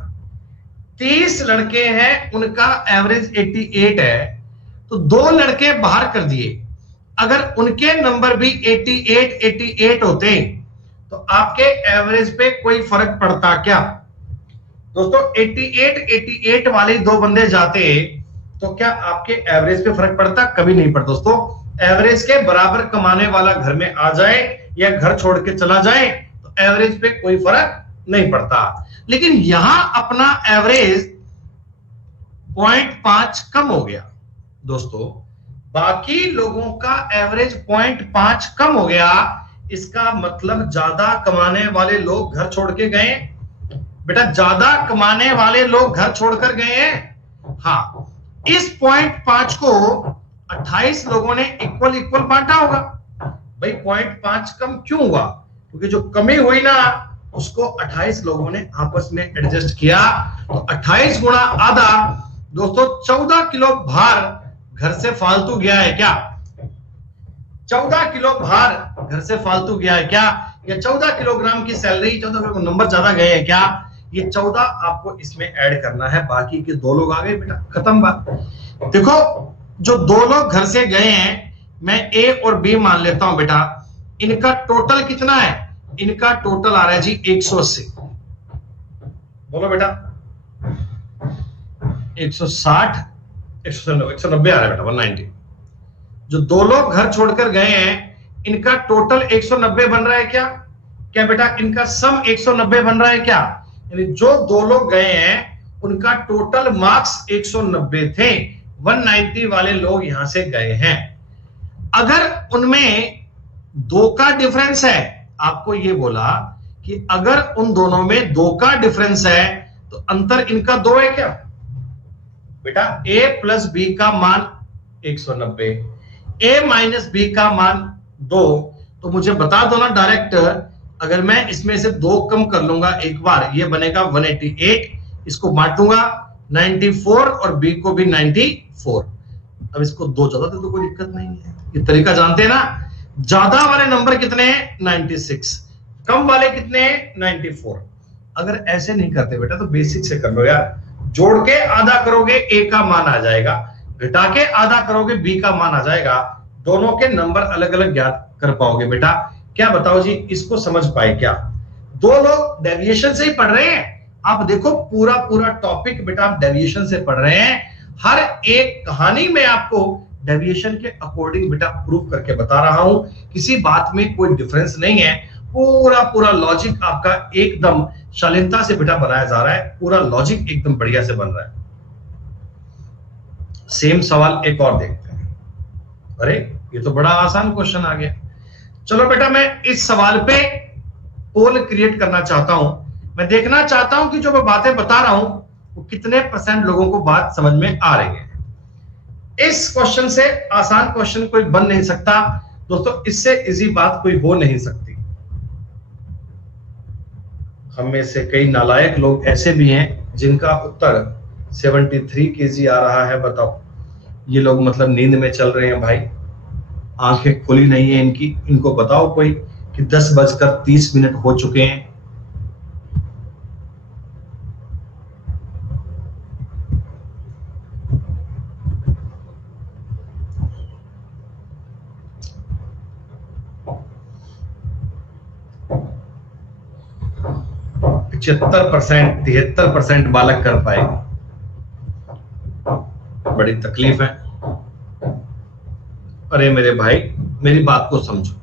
30 लड़के हैं, उनका एवरेज 88 है, तो 2 लड़के बाहर कर दिए। अगर उनके नंबर भी 88 होते तो आपके एवरेज पे कोई फर्क पड़ता क्या? दोस्तों 88 वाले 2 बंदे जाते तो क्या आपके एवरेज पे फर्क पड़ता? कभी नहीं पड़ता दोस्तों। एवरेज के बराबर कमाने वाला घर में आ जाए या घर छोड़ के चला जाए तो एवरेज पे कोई फर्क नहीं पड़ता। लेकिन यहां अपना एवरेज 0.5 कम हो गया दोस्तों, बाकी लोगों का एवरेज 0.5 कम हो गया। इसका मतलब ज्यादा कमाने वाले लोग घर छोड़ के गए बेटा, ज्यादा कमाने वाले लोग घर छोड़कर गए हैं। हाँ, इस 0.5 को 28 लोगों ने इक्वल बांटा होगा। भाई 0.5 कम क्यों हुआ? क्योंकि जो कमी हुई ना उसको 28 लोगों ने आपस में एडजस्ट किया, तो 28 गुणा आधा दोस्तों 14 किलो भार घर से फालतू गया है क्या? 14 किलो भार घर से फालतू गया है क्या? या 14 किलोग्राम की सैलरी, 14 नंबर ज्यादा गए हैं क्या? ये 14 आपको इसमें ऐड करना है। बाकी के 2 लोग आ गए बेटा, खत्म बात। देखो जो 2 लोग घर से गए हैं, मैं ए और बी मान लेता हूं बेटा, इनका टोटल कितना है? इनका टोटल आ रहा है जी 180। बोलो बेटा 160, 190 आ रहा है बेटा, 190। जो 2 लोग घर छोड़कर गए हैं, इनका टोटल 190 बन रहा है क्या? क्या बेटा इनका सम 190 बन रहा है क्या? यानी जो 2 लोग गए हैं उनका टोटल मार्क्स 190 थे, 190 वाले लोग यहां से गए हैं। अगर उनमें 2 का डिफरेंस है, आपको ये बोला कि अगर उन दोनों में 2 का डिफरेंस है तो अंतर इनका 2 है क्या? बेटा a प्लस बी का मान 190, a माइनस बी का मान 2, तो मुझे बता दो ना डायरेक्ट, अगर मैं इसमें से 2 कम कर लूंगा एक बार, ये बनेगा 188, इसको बांटूंगा 94 और बी को भी 94। अब इसको 2 ज्यादा दे तो कोई दिक्कत नहीं है, ये तरीका जानते हैं ना। ज्यादा वाले नंबर कितने हैं 96, कम वाले कितने हैं 94। अगर ऐसे नहीं करते बेटा तो बेसिक से कर लो यार, जोड़ के आधा करोगे ए का मान आ जाएगा, घटा के आधा करोगे बी का मान आ जाएगा, दोनों के नंबर अलग अलग ज्ञात कर पाओगे बेटा। क्या बताओ जी, इसको समझ पाए क्या? 2 लोग डेविएशन से ही पढ़ रहे हैं, आप देखो पूरा पूरा टॉपिक बेटा आप डेविएशन से पढ़ रहे हैं, हर एक कहानी में आपको डेविएशन के अकॉर्डिंग बेटा प्रूव करके बता रहा हूं, किसी बात में कोई डिफरेंस नहीं है, पूरा पूरा लॉजिक आपका एकदम शालीनता से बेटा बनाया जा रहा है, पूरा लॉजिक एकदम बढ़िया से बन रहा है। सेम सवाल एक और देखते हैं। अरे ये तो बड़ा आसान क्वेश्चन आ गया। चलो बेटा मैं इस सवाल पे पोल क्रिएट करना चाहता हूं, मैं देखना चाहता हूं कि जो मैं बातें बता रहा हूं वो कितने % लोगों को बात समझ में आ रही है। इस क्वेश्चन से आसान क्वेश्चन कोई बन नहीं सकता दोस्तों, इससे इजी बात कोई हो नहीं सकती। हम में से कई नालायक लोग ऐसे भी हैं जिनका उत्तर 73 kg आ रहा है। बताओ ये लोग मतलब नींद में चल रहे हैं भाई, आंखें खुली नहीं है इनकी, इनको बताओ कोई कि 10:30 हो चुके हैं। %, 73% बालक कर पाएंगे, बड़ी तकलीफ है। अरे मेरे भाई मेरी बात को समझो,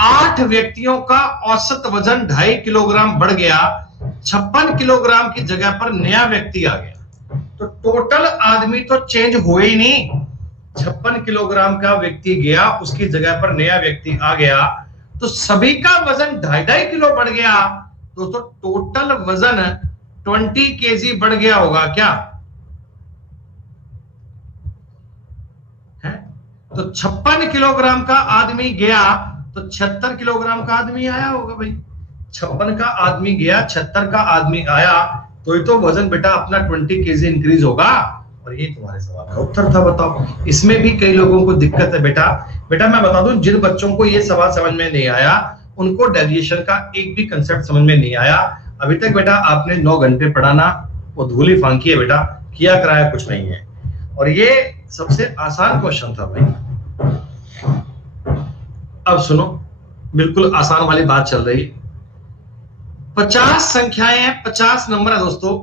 8 व्यक्तियों का औसत वजन 2.5 किलोग्राम बढ़ गया, 56 किलोग्राम की जगह पर नया व्यक्ति आ गया, तो टोटल आदमी तो चेंज हुए ही नहीं। 56 किलोग्राम का व्यक्ति गया, उसकी जगह पर नया व्यक्ति आ गया, तो सभी का वजन 2.5 किलो बढ़ गया। दोस्तों टोटल वजन 20 kg बढ़ गया होगा क्या है? तो 56 किलोग्राम का आदमी गया तो 76 किलोग्राम का आदमी आया होगा भाई। 56 का आदमी गया, 76 का आदमी आया, तो ये तो वजन बेटा अपना 20 kg इंक्रीज होगा। और ये तुम्हारे सवाल का उत्तर था। बताओ इसमें भी कई लोगों को दिक्कत है बेटा। बेटा मैं बता दूं, जिन बच्चों को ये सवाल समझ में नहीं आया उनको डेविएशन का एक भी कंसेप्ट समझ में नहीं आया। अभी तक बेटा आपने 9 घंटे पढ़ाना वो धूली फांकी है बेटा, किया कराया कुछ नहीं है। और ये सबसे आसान क्वेश्चन था भाई। अब सुनो, बिल्कुल आसान वाली बात चल रही। 50 संख्याएं हैं, 50 नंबर है दोस्तों,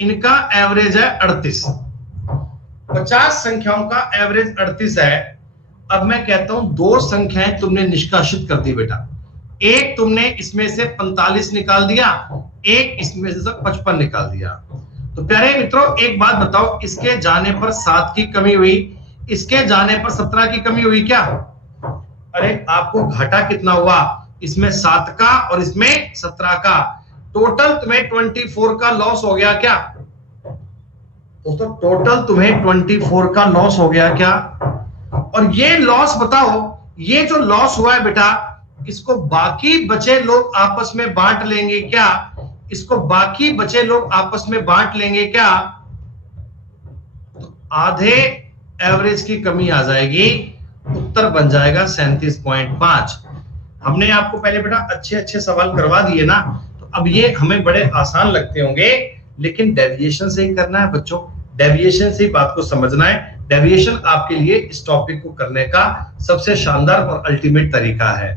इनका एवरेज है 38। 50 संख्याओं का एवरेज 38 है। अब मैं कहता हूं 2 संख्याएं तुमने निष्कासित कर दी बेटा, एक तुमने इसमें से 45 निकाल दिया, एक इसमें से 55 निकाल दिया। तो प्यारे मित्रों एक बात बताओ, इसके जाने पर 7 की कमी हुई, इसके जाने पर 17 की कमी हुई क्या? अरे आपको घाटा कितना हुआ? इसमें 7 का और इसमें 17 का, टोटल तुम्हें 24 का लॉस हो गया क्या दोस्तों? टोटल तुम्हें 24 का लॉस हो गया क्या? और ये लॉस बताओ, ये जो लॉस हुआ है बेटा, इसको बाकी बचे लोग आपस में बांट लेंगे क्या? इसको बाकी बचे लोग आपस में बांट लेंगे क्या? तो आधे एवरेज की कमी आ जाएगी, उत्तर बन जाएगा 37.5। हमने आपको पहले बेटा अच्छे अच्छे सवाल करवा दिए ना, तो अब ये हमें बड़े आसान लगते होंगे, लेकिन डेविएशन से ही करना है बच्चों, डेविएशन से ही बात को समझना है। डेविएशन आपके लिए इस टॉपिक को करने का सबसे शानदार और अल्टीमेट तरीका है।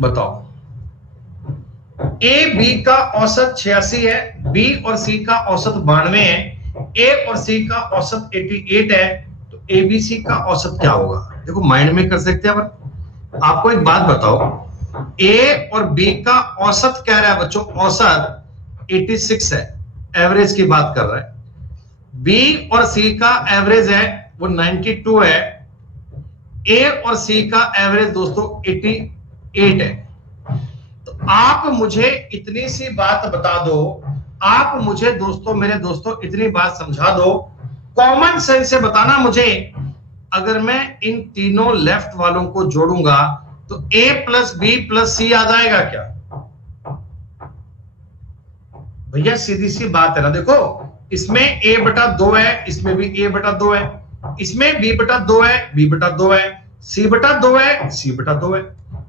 बताओ, ए बी का औसत 86 है, बी और सी का औसत 92 है, ए और सी का औसत 88 है, तो ए बी सी का औसत क्या होगा? देखो माइंड में कर सकते हैं। पर आपको एक बात बताओ, ए और बी का औसत क्या रहा है बच्चों? औसत 86 है, एवरेज की बात कर रहा है। बी और सी का एवरेज है वो 92 है, ए और सी का एवरेज दोस्तों 88 है। तो आप मुझे इतनी सी बात बता दो आप मुझे दोस्तों, मेरे दोस्तों, इतनी बात समझा दो, कॉमन सेंस से बताना मुझे, अगर मैं इन तीनों लेफ्ट वालों को जोड़ूंगा तो a प्लस बी प्लस सी आ जाएगा क्या? भैया सीधी सी बात है ना, देखो इसमें a बटा 2 है, इसमें भी a बटा 2 है, इसमें b बटा 2 है, b बटा 2 है, c बटा 2 है, c बटा 2 है,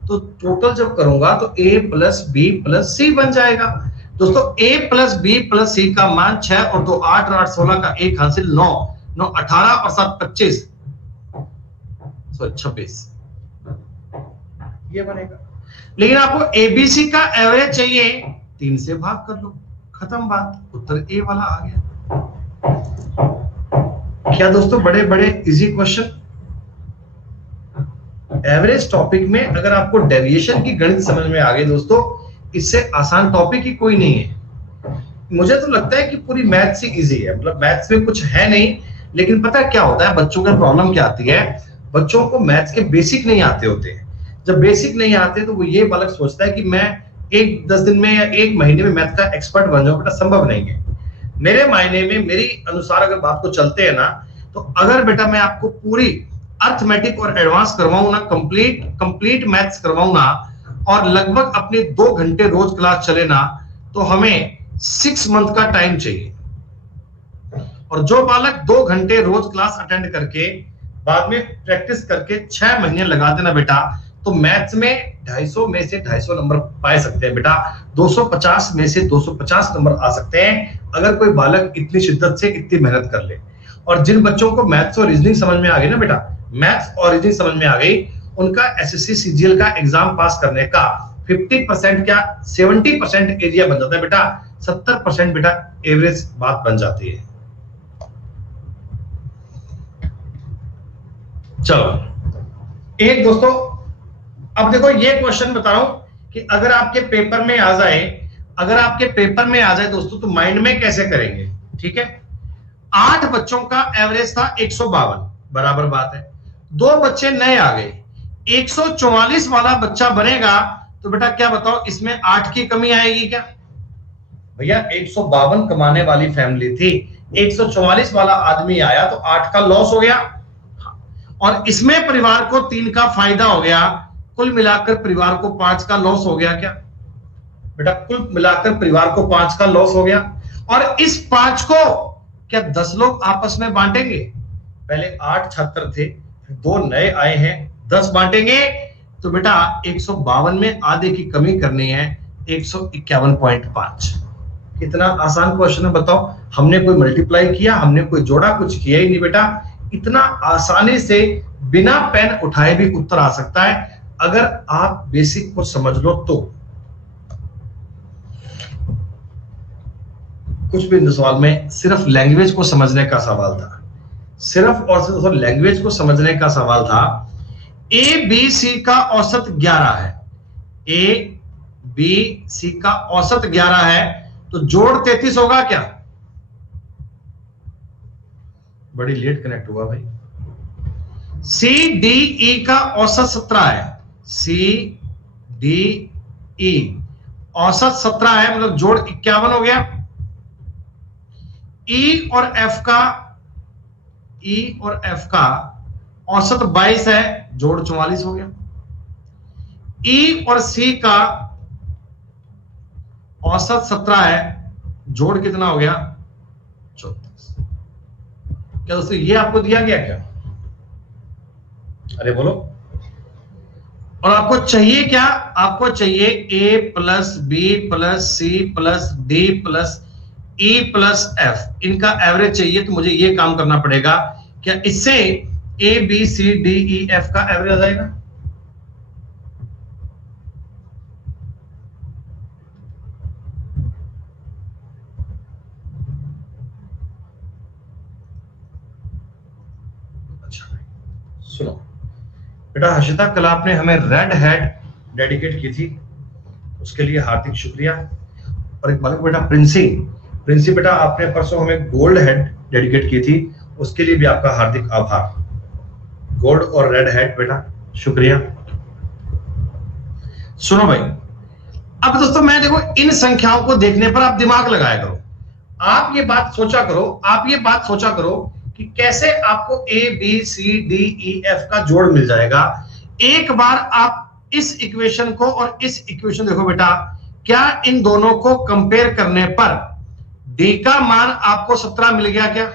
तो टोटल जब करूंगा तो a प्लस बी प्लस सी बन जाएगा। दोस्तों a प्लस बी प्लस सी का मान 6 और 2 8 और 8 16 का एक हासिल 9 9 18 और 7 25 26 ये बनेगा। लेकिन आपको एबीसी का एवरेज चाहिए, 3 से भाग कर लो, खत्म बात, उत्तर ए वाला आ गया। क्या दोस्तों बड़े बड़े इजी क्वेश्चन। एवरेज टॉपिक में अगर आपको डेविएशन की गणित समझ में आ गई दोस्तों, इससे आसान टॉपिक ही कोई नहीं है। मुझे तो लगता है कि पूरी मैथ्स ही इजी है, मतलब मैथ्स में कुछ है नहीं, लेकिन पता क्या होता है, बच्चों का प्रॉब्लम क्या आती है, बच्चों को मैथ्स के बेसिक नहीं आते होते हैं। जब बेसिक नहीं आते तो वो ये बालक सोचता है कि मैं 10 दिन में या 1 महीने में मैथ का एक्सपर्ट बन जाऊं, बेटा संभव नहीं है। मेरे मायने में, मेरी अनुसार अगर बात को चलते हैं ना, तो अगर बेटा मैं आपको पूरी अर्थमेटिक और एडवांस करवाऊं ना, कंप्लीट मैथ्स करवाऊं ना, और लगभग अपने 2 घंटे रोज क्लास चले ना, तो हमें 6 मंथ का टाइम चाहिए। और जो बालक 2 घंटे रोज क्लास अटेंड करके बाद में प्रैक्टिस करके 6 महीने लगा देना बेटा, तो मैथ्स में 250 में से 250 नंबर पाए सकते हैं बेटा, 250 में से 250 नंबर आ सकते हैं अगर कोई बालक इतनी शिद्दत से इतनी मेहनत कर ले। और जिन बच्चों को मैथ्स और रीजनिंग समझ में आ गई ना बेटा, मैथ्स और रीजनिंग समझ में आ गई, उनका एसएससी सीजीएल का एग्जाम पास करने का 50% क्या 70% एरिया बन जाता है बेटा, 70% बेटा एवरेज बात बन जाती है। चलो एक दोस्तों, अब देखो ये क्वेश्चन बता रहा हूं कि अगर आपके पेपर में आ जाए, दोस्तों, तो माइंड में कैसे करेंगे, ठीक है। 8 बच्चों का एवरेज था 152, बराबर बात है। 2 बच्चे नए आ गए, 144 वाला बच्चा बनेगा, तो बेटा क्या बताओ, इसमें 8 की कमी आएगी क्या? भैया 152 कमाने वाली फैमिली थी, 144 वाला आदमी आया तो 8 का लॉस हो गया, और इसमें परिवार को 3 का फायदा हो गया, कुल मिलाकर परिवार को 5 का लॉस हो गया क्या बेटा? कुल मिलाकर परिवार को 5 का लॉस हो गया। और इस 5 को क्या 10 लोग आपस में बांटेंगे? पहले 8 छात्र थे, 2 नए आए हैं, 10 बांटेंगे, तो बेटा 152 में आधे की कमी करनी है, 151.5। कितना आसान क्वेश्चन है बताओ। हमने कोई मल्टीप्लाई किया, हमने कोई जोड़ा, कुछ किया ही नहीं बेटा। इतना आसानी से बिना पेन उठाए भी उत्तर आ सकता है अगर आप बेसिक को समझ लो तो। कुछ भी सवाल में सिर्फ लैंग्वेज को समझने का सवाल था, सिर्फ और सिर्फ लैंग्वेज को समझने का सवाल था। ए बी सी का औसत 11 है, ए बी सी का औसत 11 है, तो जोड़ 33 होगा क्या? बड़ी लेट कनेक्ट हुआ भाई। सी डी ई का औसत 17 है, सी डी ई औसत 17 है, मतलब जोड़ 51 हो गया। ई और एफ का औसत 22 है, जोड़ 44 हो गया। ई और सी का औसत 17 है, जोड़ कितना हो गया? 34। क्या दोस्तों ये आपको दिया गया क्या? अरे बोलो। और आपको चाहिए क्या? आपको चाहिए A plus B plus C plus D plus E plus F, इनका एवरेज चाहिए। तो मुझे ये काम करना पड़ेगा, क्या इससे A B C D E F का एवरेज आ जाएगा? अच्छा सुनो बेटा, हर्षिता कल आपने हमें रेड हैट डेडिकेट की थी, उसके लिए हार्दिक शुक्रिया। और एक बालक बेटा प्रिंसी बेटा, आपने परसों हमें गोल्ड हेड डेडिकेट की थी, उसके लिए भी आपका हार्दिक आभार। गोल्ड और रेड हेड बेटा शुक्रिया। सुनो भाई, अब दोस्तों मैं देखो इन संख्याओं को देखने पर आप दिमाग लगाया करो। आप ये बात सोचा करो, आप ये बात सोचा करो कि कैसे आपको A B C D E F का जोड़ मिल जाएगा। एक बार आप इस इक्वेशन को और इस इक्वेशन देखो बेटा, क्या इन दोनों को कंपेयर करने पर डी का मान आपको 17 मिल गया क्या?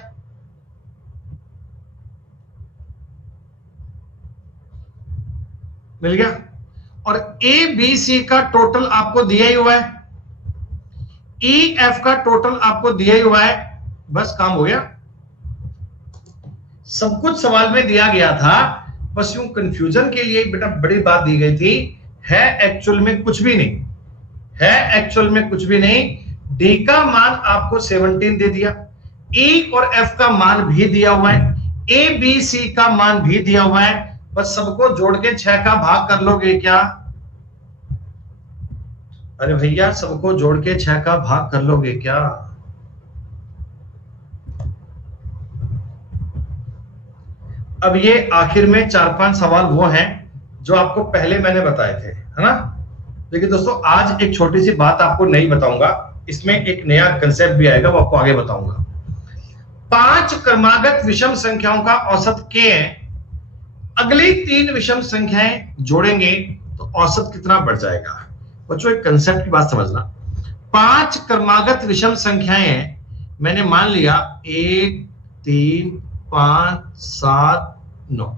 मिल गया। और ए बी सी का टोटल आपको दिया ही हुआ है, ई एफ का टोटल आपको दिया ही हुआ है, बस काम हो गया। सब कुछ सवाल में दिया गया था, बस यूं कंफ्यूजन के लिए बेटा बड़ी बात दी गई थी, है एक्चुअल में कुछ भी नहीं, है एक्चुअल में कुछ भी नहीं। डी का मान आपको 17 दे दिया, ई और एफ का मान भी दिया हुआ है, ए बी सी का मान भी दिया हुआ है, बस सबको जोड़ के 6 का भाग कर लोगे क्या? अरे भैया सबको जोड़ के 6 का भाग कर लोगे क्या? अब ये आखिर में 4-5 सवाल वो हैं जो आपको पहले मैंने बताए थे, है ना? लेकिन दोस्तों आज एक छोटी सी बात आपको नहीं बताऊंगा, इसमें एक नया कंसेप्ट भी आएगा, वो आपको आगे बताऊंगा। 5 क्रमागत विषम संख्याओं का औसत k है, अगली 3 विषम संख्याएं जोड़ेंगे तो औसत कितना बढ़ जाएगा? बच्चों एक कंसेप्ट की बात समझना, 5 क्रमागत विषम संख्याएं हैं, मैंने मान लिया 1 3 5 7 9,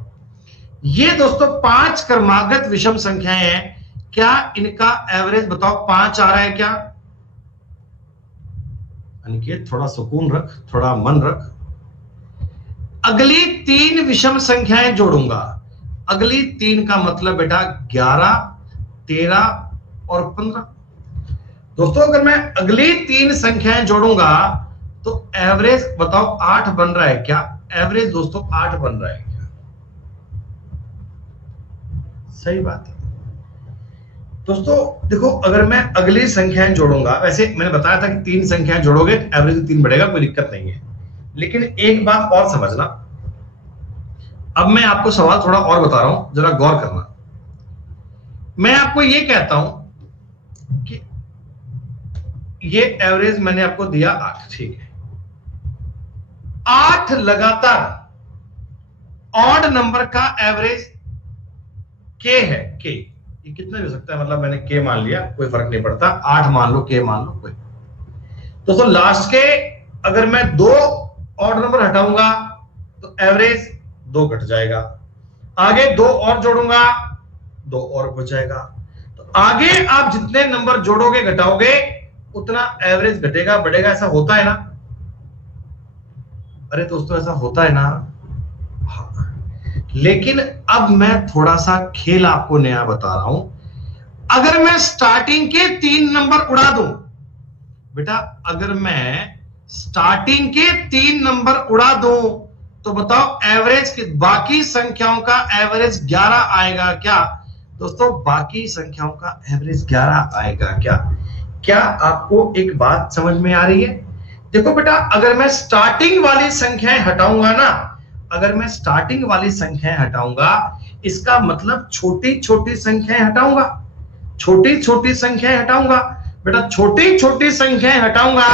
ये दोस्तों 5 क्रमागत विषम संख्याएं हैं, क्या इनका एवरेज बताओ 5 आ रहा है क्या? अनिकेत थोड़ा सुकून रख, थोड़ा मन रख। अगली 3 विषम संख्याएं जोड़ूंगा, अगली 3 का मतलब बेटा 11 13 और 15। दोस्तों अगर मैं अगली 3 संख्याएं जोड़ूंगा तो एवरेज बताओ 8 बन रहा है क्या? एवरेज दोस्तों 8 बन रहा है क्या? सही बात है दोस्तों। देखो अगर मैं अगली संख्याएं जोड़ूंगा, वैसे मैंने बताया था कि 3 संख्याएं जोड़ोगे एवरेज 3 बढ़ेगा, कोई दिक्कत नहीं है, लेकिन एक बात और समझना, अब मैं आपको सवाल थोड़ा और बता रहा हूं, जरा गौर करना। मैं आपको ये कहता हूं कि ये एवरेज मैंने आपको दिया 8, ठीक है, 8 लगातार ऑड नंबर का एवरेज के है, के ये कितना भी हो सकता है, मतलब मैंने के मान लिया, कोई फर्क नहीं पड़ता, 8 मान लो के मान लो, कोई। दोस्तों लास्ट के अगर मैं 2 ऑड नंबर हटाऊंगा तो एवरेज 2 घट जाएगा, आगे 2 और जोड़ूंगा 2 और बच जाएगा, तो आगे आप जितने नंबर जोड़ोगे घटाओगे उतना एवरेज घटेगा बढ़ेगा, ऐसा होता है ना? अरे दोस्तों ऐसा होता है ना? हाँ। लेकिन अब मैं थोड़ा सा खेल आपको नया बता रहा हूं, अगर मैं स्टार्टिंग के 3 नंबर उड़ा दूं बेटा, अगर मैं स्टार्टिंग के 3 नंबर उड़ा दूं तो बताओ एवरेज की बाकी संख्याओं का एवरेज 11 आएगा क्या? दोस्तों बाकी संख्याओं का एवरेज 11 आएगा क्या? क्या आपको एक बात समझ में आ रही है? देखो बेटा अगर मैं स्टार्टिंग वाली संख्याएं हटाऊंगा ना, अगर मैं स्टार्टिंग वाली संख्याएं हटाऊंगा, इसका मतलब छोटी छोटी संख्याएं हटाऊंगा, छोटी छोटी संख्याएं हटाऊंगा बेटा, छोटी छोटी संख्याएं हटाऊंगा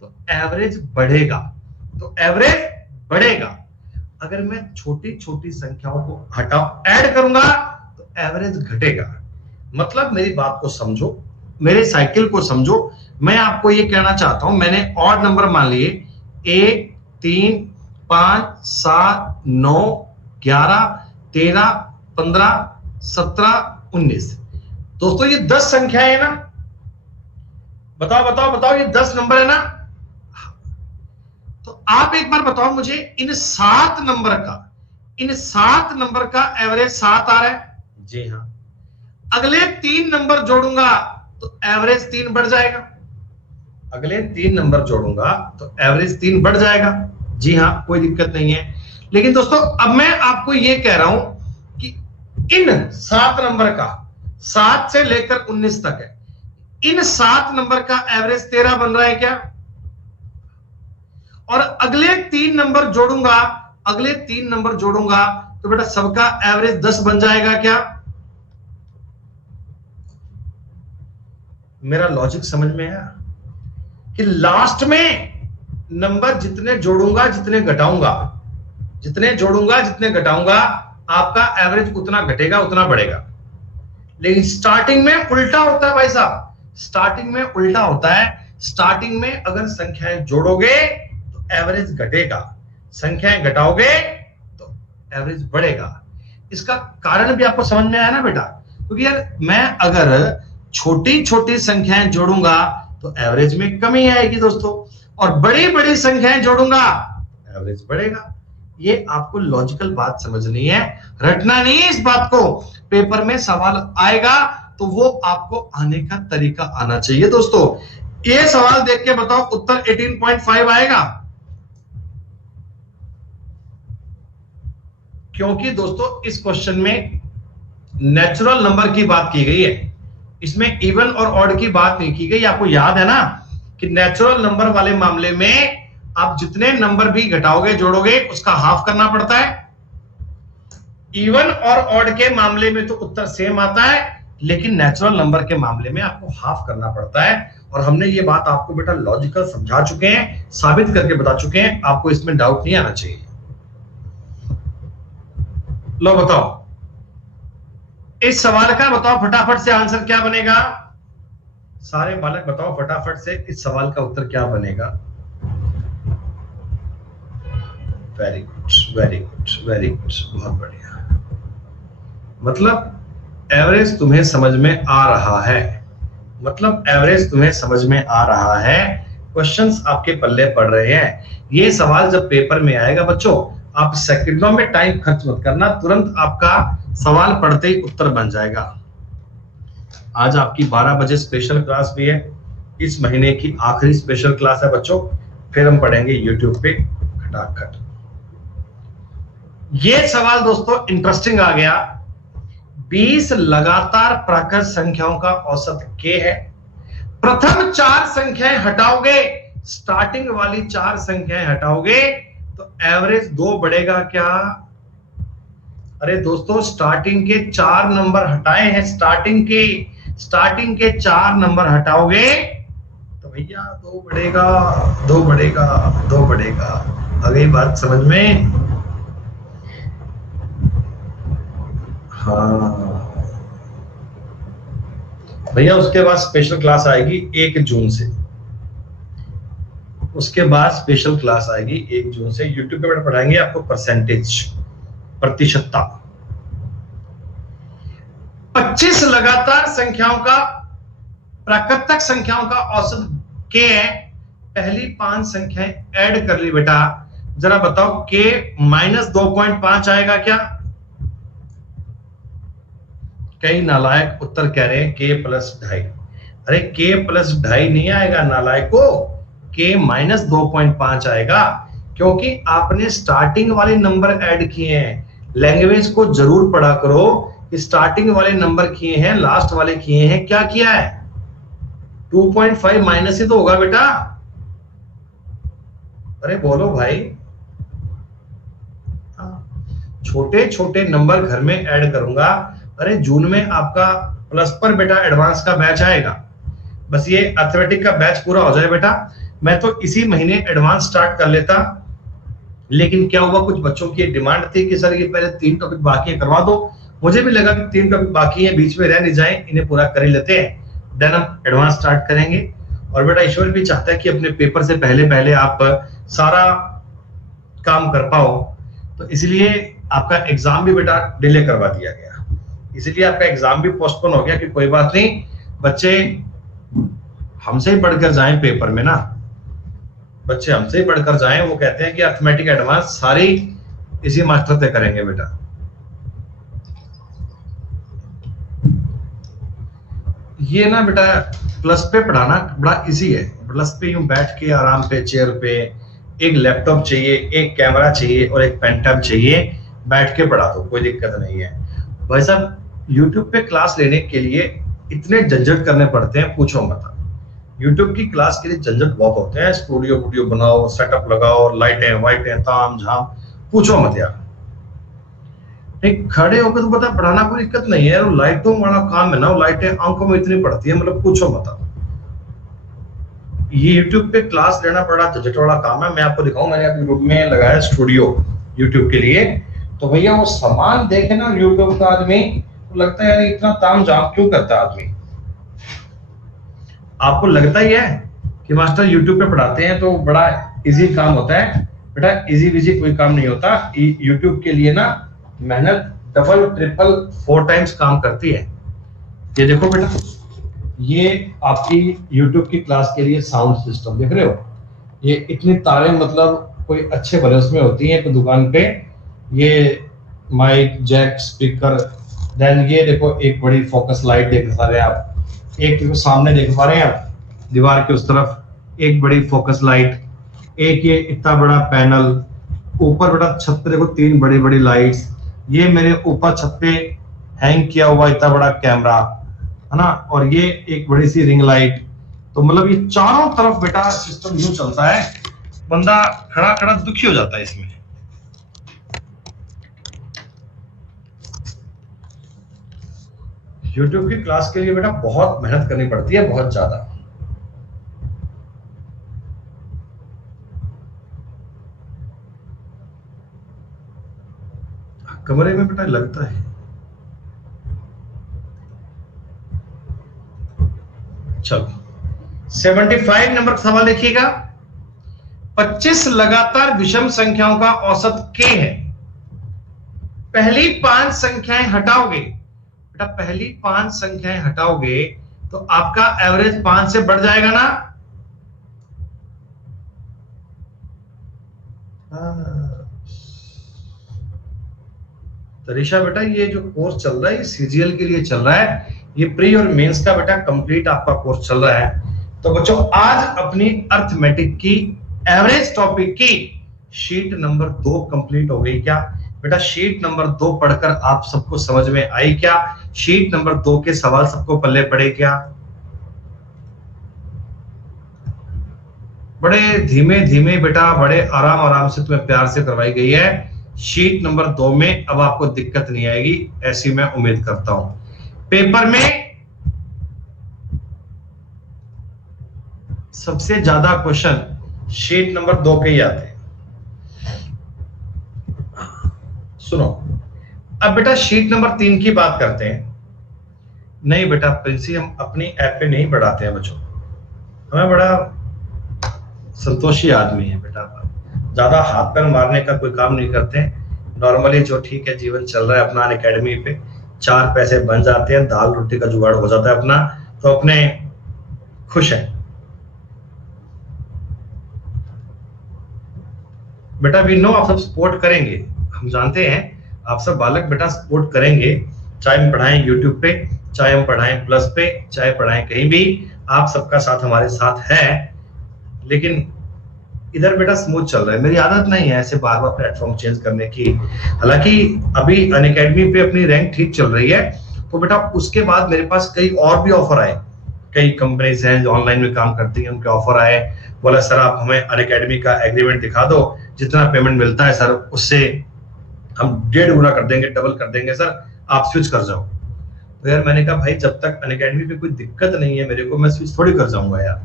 तो एवरेज बढ़ेगा, तो एवरेज बढ़ेगा। अगर मैं छोटी छोटी संख्याओं को हटाऊं ऐड करूंगा तो एवरेज घटेगा। मतलब मेरी बात को समझो, मेरे साइकिल को समझो, मैं आपको ये कहना चाहता हूं, मैंने ऑड नंबर मान लिए 1 3 5 7 9 11 13 15 17 19। दोस्तों ये 10 संख्याएं है ना? बताओ बताओ बताओ, ये 10 नंबर है ना? तो आप एक बार बताओ मुझे, इन 7 नंबर का, इन 7 नंबर का एवरेज 7 आ रहा है? जी हाँ। अगले 3 नंबर जोड़ूंगा तो एवरेज 3 बढ़ जाएगा, अगले 3 नंबर जोड़ूंगा तो एवरेज 3 बढ़ जाएगा। जी हाँ, कोई दिक्कत नहीं है। लेकिन दोस्तों अब मैं आपको ये कह रहा हूं कि इन 7 नंबर का 7 से लेकर 19 तक है, इन 7 नंबर का एवरेज 13 बन रहा है क्या? और अगले 3 नंबर जोड़ूंगा, अगले 3 नंबर जोड़ूंगा तो बेटा सबका एवरेज 10 बन जाएगा क्या? मेरा लॉजिक समझ में आया कि लास्ट में नंबर जितने जोड़ूंगा जितने घटाऊंगा, जितने जोड़ूंगा जितने घटाऊंगा, आपका एवरेज उतना घटेगा उतना बढ़ेगा। लेकिन स्टार्टिंग में उल्टा होता है भाई साहब, स्टार्टिंग में उल्टा होता है। स्टार्टिंग में अगर संख्याएं जोड़ोगे तो एवरेज घटेगा, संख्याएं घटाओगे तो एवरेज बढ़ेगा। इसका कारण भी आपको समझ में आया ना बेटा, क्योंकि यार मैं अगर छोटी छोटी संख्याएं जोड़ूंगा तो एवरेज में कमी आएगी दोस्तों, और बड़ी बड़ी संख्याएं जोड़ूंगा एवरेज बढ़ेगा। ये आपको लॉजिकल बात समझनी है, रटना नहीं है इस बात को। पेपर में सवाल आएगा तो वो आपको आने का तरीका आना चाहिए दोस्तों। ये सवाल देख के बताओ उत्तर 18.5 आएगा, क्योंकि दोस्तों इस क्वेश्चन में नेचुरल नंबर की बात की गई है, इसमें इवन और ऑड की बात नहीं की गई। आपको याद है ना कि नेचुरल नंबर वाले मामले में आप जितने नंबर भी घटाओगे जोड़ोगे उसका हाफ करना पड़ता है। इवन और ऑड के मामले में तो उत्तर सेम आता है, लेकिन नेचुरल नंबर के मामले में आपको हाफ करना पड़ता है। और हमने ये बात आपको बेटा लॉजिकल समझा चुके हैं, साबित करके बता चुके हैं, आपको इसमें डाउट नहीं आना चाहिए। लो बताओ इस सवाल का, बताओ फटाफट से आंसर क्या बनेगा। सारे बालक बताओ फटाफट से इस सवाल का उत्तर क्या बनेगा। Very good very good very good, बहुत बढ़िया। मतलब एवरेज तुम्हें समझ में आ रहा है, मतलब एवरेज तुम्हें समझ में आ रहा है, क्वेश्चंस आपके पल्ले पड़ रहे हैं। ये सवाल जब पेपर में आएगा बच्चों, आप सेकंडों में टाइम खर्च मत करना, तुरंत आपका सवाल पढ़ते ही उत्तर बन जाएगा। आज आपकी 12 बजे स्पेशल क्लास भी है, इस महीने की आखिरी स्पेशल क्लास है बच्चों, फिर हम पढ़ेंगे यूट्यूब पे खटाखट। ये सवाल दोस्तों इंटरेस्टिंग आ गया। 20 लगातार प्राकृत संख्याओं का औसत k है। प्रथम 4 संख्याएं हटाओगे, स्टार्टिंग वाली 4 संख्याएं हटाओगे तो एवरेज 2 बढ़ेगा क्या? अरे दोस्तों स्टार्टिंग के 4 नंबर हटाए हैं, स्टार्टिंग के 4 नंबर हटाओगे तो भैया 2 बढ़ेगा 2 बढ़ेगा 2 बढ़ेगा। आ गई बात समझ में? हाँ भैया, उसके बाद स्पेशल क्लास आएगी 1 जून से, उसके बाद स्पेशल क्लास आएगी 1 जून से। यूट्यूब पे पढ़ाएंगे आपको परसेंटेज, प्रतिशतता। 25 लगातार संख्याओं का, प्राकृतिक संख्याओं का औसत k है। पहली 5 संख्याएं ऐड कर ली बेटा, जरा बताओ k -2.5 आएगा क्या? कई नालायक उत्तर कह रहे हैं k +2.5। अरे k +2.5 नहीं आएगा नालायको, k -2.5 आएगा, क्योंकि आपने स्टार्टिंग वाले नंबर ऐड किए हैं। लैंग्वेज को जरूर पढ़ा करो, स्टार्टिंग वाले नंबर किए हैं, लास्ट वाले किए हैं, क्या किया है? 2.5 माइनस ही तो होगा बेटा। अरे बोलो भाई, छोटे छोटे नंबर घर में ऐड करूंगा। अरे जून में आपका प्लस पर बेटा एडवांस का बैच आएगा, बस ये अर्थमेटिक का बैच पूरा हो जाए बेटा, मैं तो इसी महीने एडवांस स्टार्ट कर लेता। लेकिन क्या हुआ, कुछ बच्चों की डिमांड थी कि सर ये पहले 3 टॉपिक बाकी है करवा दो। मुझे भी लगा कि 3 टॉपिक बाकी है, बीच में रह नहीं जाए, इन्हें पूरा कर ही लेते हैं, देन हम एडवांस स्टार्ट करेंगे। और बेटा ईश्वर भी चाहता है कि अपने पेपर से पहले पहले आप सारा काम कर पाओ, तो इसलिए आपका एग्जाम भी बेटा डिले करवा दिया गया, इसलिए आपका एग्जाम भी पोस्टपोन हो गया। कि कोई बात नहीं, बच्चे हमसे ही पढ़कर जाएं पेपर में ना, बच्चे हमसे ही पढ़कर जाएं। वो कहते हैं कि अर्थमेटिक एडवांस सारी इसी मास्टर से करेंगे बेटा। ये ना बेटा प्लस पे पढ़ाना बड़ा इजी है। प्लस पे यूं बैठ के आराम पे चेयर पे, एक लैपटॉप चाहिए, एक कैमरा चाहिए और एक पेन टैब चाहिए, बैठ के पढ़ा दो, कोई दिक्कत नहीं है भाई साहब। यूट्यूब पे क्लास लेने के लिए इतने झंझट करने पड़ते हैं, पूछो मत। यूट्यूब की क्लास के लिए झंझट बहुत होते हैं, स्टूडियो वीडियो बनाओ, सेटअप लगाओ, लाइटें वाइटें ताम झाम, पूछो मत यार। नहीं खड़े होकर तो पता पढ़ाना कोई दिक्कत नहीं है, लाइटों वाला काम है ना, लाइटें आंखों में इतनी पड़ती है, मतलब पूछो मत। ये यूट्यूब पे क्लास लेना बड़ा झंझट वाला काम है। मैं आपको दिखाऊं, मैंने अपने रूम में लगाया स्टूडियो यूट्यूब के लिए। तो भैया वो सामान देखे ना यूट्यूब का आदमी, तो लगता है यार इतना ताम झाम क्यों करता है आदमी। आपको लगता ही है कि मास्टर यूट्यूब पे पढ़ाते हैं तो बड़ा इजी काम होता है। बेटा इजी विजी कोई काम नहीं होता। यूट्यूब के लिए ना मेहनत डबल ट्रिपल 4 टाइम्स काम करती है। ये देखो बेटा, ये आपकी YouTube की क्लास के लिए साउंड सिस्टम देख रहे हो। ये इतनी तारें मतलब कोई अच्छे भले उसमें होती हैं तो दुकान पे। ये माइक जैक स्पीकर, देन ये देखो एक बड़ी फोकस लाइट देख पा रहे हैं आप, एक देखो सामने देख पा रहे हैं आप दीवार के उस तरफ एक बड़ी फोकस लाइट, एक ये इतना बड़ा पैनल, ऊपर बेटा छत पे देखो 3 बड़ी लाइट्स, ये मेरे ऊपर छत पे हैंग किया हुआ इतना बड़ा कैमरा है ना, और ये एक बड़ी सी रिंग लाइट। तो मतलब ये चारों तरफ बेटा सिस्टम यूं चलता है, बंदा खड़ा खड़ा दुखी हो जाता है इसमें। यूट्यूब की क्लास के लिए बेटा बहुत मेहनत करनी पड़ती है, बहुत ज्यादा। कमरे में बेटा लगता है। चलो 75 नंबर का सवाल देखिएगा। 25 लगातार विषम संख्याओं का औसत k है। पहली 5 संख्याएं हटाओगे बेटा, पहली 5 संख्याएं हटाओगे तो आपका एवरेज 5 से बढ़ जाएगा ना। तरीशा बेटा ये जो कोर्स चल रहा है ये सीजीएल के लिए चल रहा है, ये प्री और मेंस का बेटा कंप्लीट आपका कोर्स चल रहा है। तो बच्चों आज अपनी अर्थमेटिक की एवरेज टॉपिक की शीट नंबर 2 कंप्लीट हो गई क्या बेटा? शीट नंबर 2 पढ़कर आप सबको समझ में आई क्या? शीट नंबर 2 के सवाल सबको पल्ले पड़े क्या? बड़े धीमे धीमे बेटा, बड़े आराम आराम से तुम्हें प्यार से करवाई गई है। शीट नंबर 2 में अब आपको दिक्कत नहीं आएगी, ऐसी मैं उम्मीद करता हूं। पेपर में सबसे ज्यादा क्वेश्चन शीट नंबर 2 के ही आते हैं। सुनो, अब बेटा शीट नंबर 3 की बात करते हैं। नहीं बेटा प्रिंसी, हम अपनी ऐप पे नहीं पढ़ाते हैं बच्चों, हमें बड़ा संतोषी आदमी है बेटा, ज्यादा हाथ पैर मारने का कोई काम नहीं करते हैं। नॉर्मली जो ठीक है जीवन चल रहा है अपना अनअकैडमी पे, 4 पैसे बन जाते हैं, दाल रोटी का जुगाड़ हो जाता है अपना, तो अपने खुश है बेटा। वी नो आप सब सपोर्ट करेंगे, हम जानते हैं आप सब बालक बेटा सपोर्ट करेंगे, चाहे हम पढ़ाएं यूट्यूब पे, चाहे हम पढ़ाएं प्लस पे, चाहे पढ़ाएं कहीं भी, आप सबका साथ हमारे साथ है। लेकिन इधर बेटा स्मूथ चल रहा है, मेरी आदत नहीं है ऐसे बार बार प्लेटफॉर्म चेंज करने की। हालांकि अभी अनअकैडमी पे अपनी रैंक ठीक चल रही है, तो बेटा उसके बाद मेरे पास कई और भी ऑफर आए, कई कंपनीज हैं जो ऑनलाइन में काम करती हैं, उनके ऑफर आए। बोला सर आप हमें अनअकैडमी का एग्रीमेंट दिखा दो, जितना पेमेंट मिलता है सर उससे हम 1.5 गुना कर देंगे, डबल कर देंगे सर, आप स्विच कर जाओ। तो यार मैंने कहा भाई जब तक अनअकैडमी पे कोई दिक्कत नहीं है मेरे को, मैं स्विच थोड़ी कर जाऊंगा यार।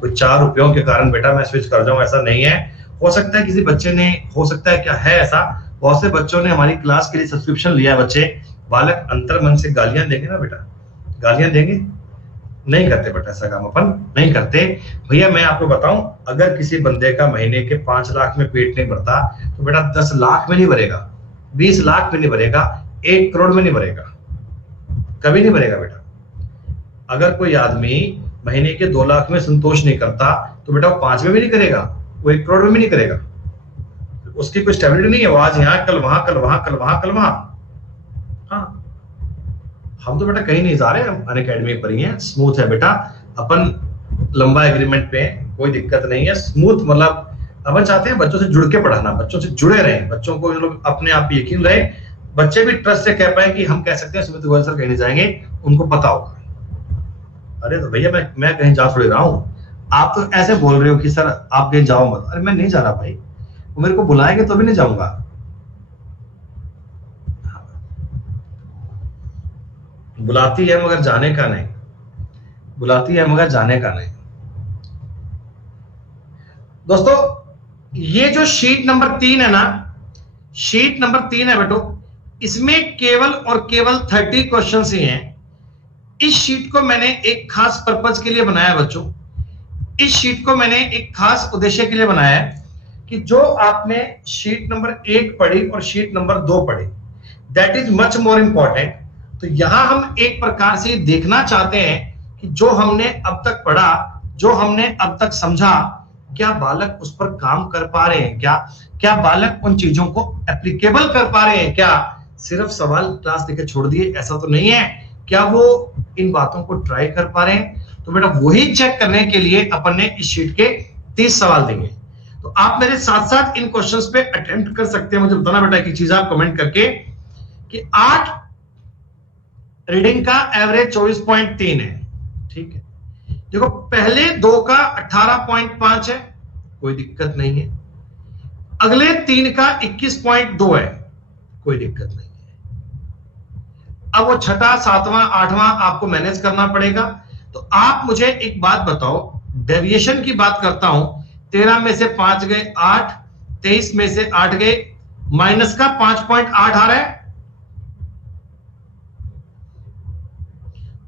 कोई 4 रुपयों के कारण बेटा मैं स्विच कर जाऊं ऐसा नहीं है। हो सकता है किसी बच्चे ने, हो सकता है क्या है ऐसा, बहुत से बच्चों ने हमारी क्लास के लिए सब्सक्रिप्शन लिया है। बच्चे बालक अंतर मन से गालियां देंगे ना बेटा, गालियां देंगे, नहीं करते बेटा ऐसा काम, अपन नहीं करते। भैया मैं आपको बताऊं, अगर किसी बंदे का महीने के 5 लाख में पेट नहीं भरता तो बेटा 10 लाख में नहीं भरेगा, 20 लाख में नहीं भरेगा, 1 करोड़ में नहीं भरेगा, कभी नहीं भरेगा बेटा। अगर कोई आदमी महीने के 2 लाख में संतोष नहीं करता तो बेटा वो 5 में भी नहीं करेगा, वो 1 करोड़ में भी नहीं करेगा। उसकी कोई स्टेबिलिटी नहीं है, वो आज यहाँ कल वहां, कल वहां, कल वहां, कल वहां। हाँ हम तो बेटा कहीं नहीं जा रहे, हम अनअकैडमी पर ही हैं, स्मूथ है बेटा। अपन लंबा एग्रीमेंट पे, कोई दिक्कत नहीं है, स्मूथ। मतलब अपन चाहते हैं बच्चों से जुड़ के पढ़ाना, बच्चों से जुड़े रहें, बच्चों को लोग अपने आप यकीन रहे, बच्चे भी ट्रस्ट से कह पाए कि हम कह सकते हैं सुमित गोयल सर कहीं नहीं जाएंगे, उनको पता होगा। अरे तो भैया मैं कहीं जा थोड़ी रहा हूँ, आप तो ऐसे बोल रहे हो कि सर आप कहीं जाओ मत। अरे मैं नहीं जा रहा भाई, वो मेरे को बुलाएंगे तो भी नहीं जाऊंगा। बुलाती है मगर जाने का नहीं, बुलाती है मगर जाने का नहीं। दोस्तों ये जो शीट नंबर 3 है ना, शीट नंबर 3 है बेटो, इसमें केवल और केवल 30 क्वेश्चंस ही हैं। इस शीट को मैंने एक खास पर्पज के लिए बनाया बच्चों, इस शीट को मैंने एक खास उद्देश्य के लिए बनाया है कि जो आपने शीट नंबर 1 पढ़ी और शीट नंबर 2 पढ़ी, that is much more important. तो यहां हम एक प्रकार से देखना चाहते हैं कि जो हमने अब तक पढ़ा, जो हमने अब तक समझा, क्या बालक उस पर काम कर पा रहे हैं, क्या बालक उन चीजों को एप्लीकेबल कर पा रहे हैं, क्या सिर्फ सवाल क्लास देके छोड़ दिए ऐसा तो नहीं है, क्या वो इन बातों को ट्राई कर पा रहे हैं। तो बेटा वही चेक करने के लिए अपन ने इस शीट के 30 सवाल देंगे। तो आप मेरे साथ साथ इन क्वेश्चंस पे अटेम्प्ट कर सकते हैं। मुझे बताना बेटा एक चीज आप कमेंट करके कि 8 रीडिंग का एवरेज 24.3 है, ठीक है। देखो पहले 2 का 18.5 है, कोई दिक्कत नहीं है। अगले 3 का 21.2 है, कोई दिक्कत नहीं है। अब वो छठा, 7वां, 8वां आपको मैनेज करना पड़ेगा। तो आप मुझे एक बात बताओ, डेविएशन की बात करता हूं, 13 में से 5 गए 8, 23 में से 8 गए, माइनस का 5.8 आ रहा है।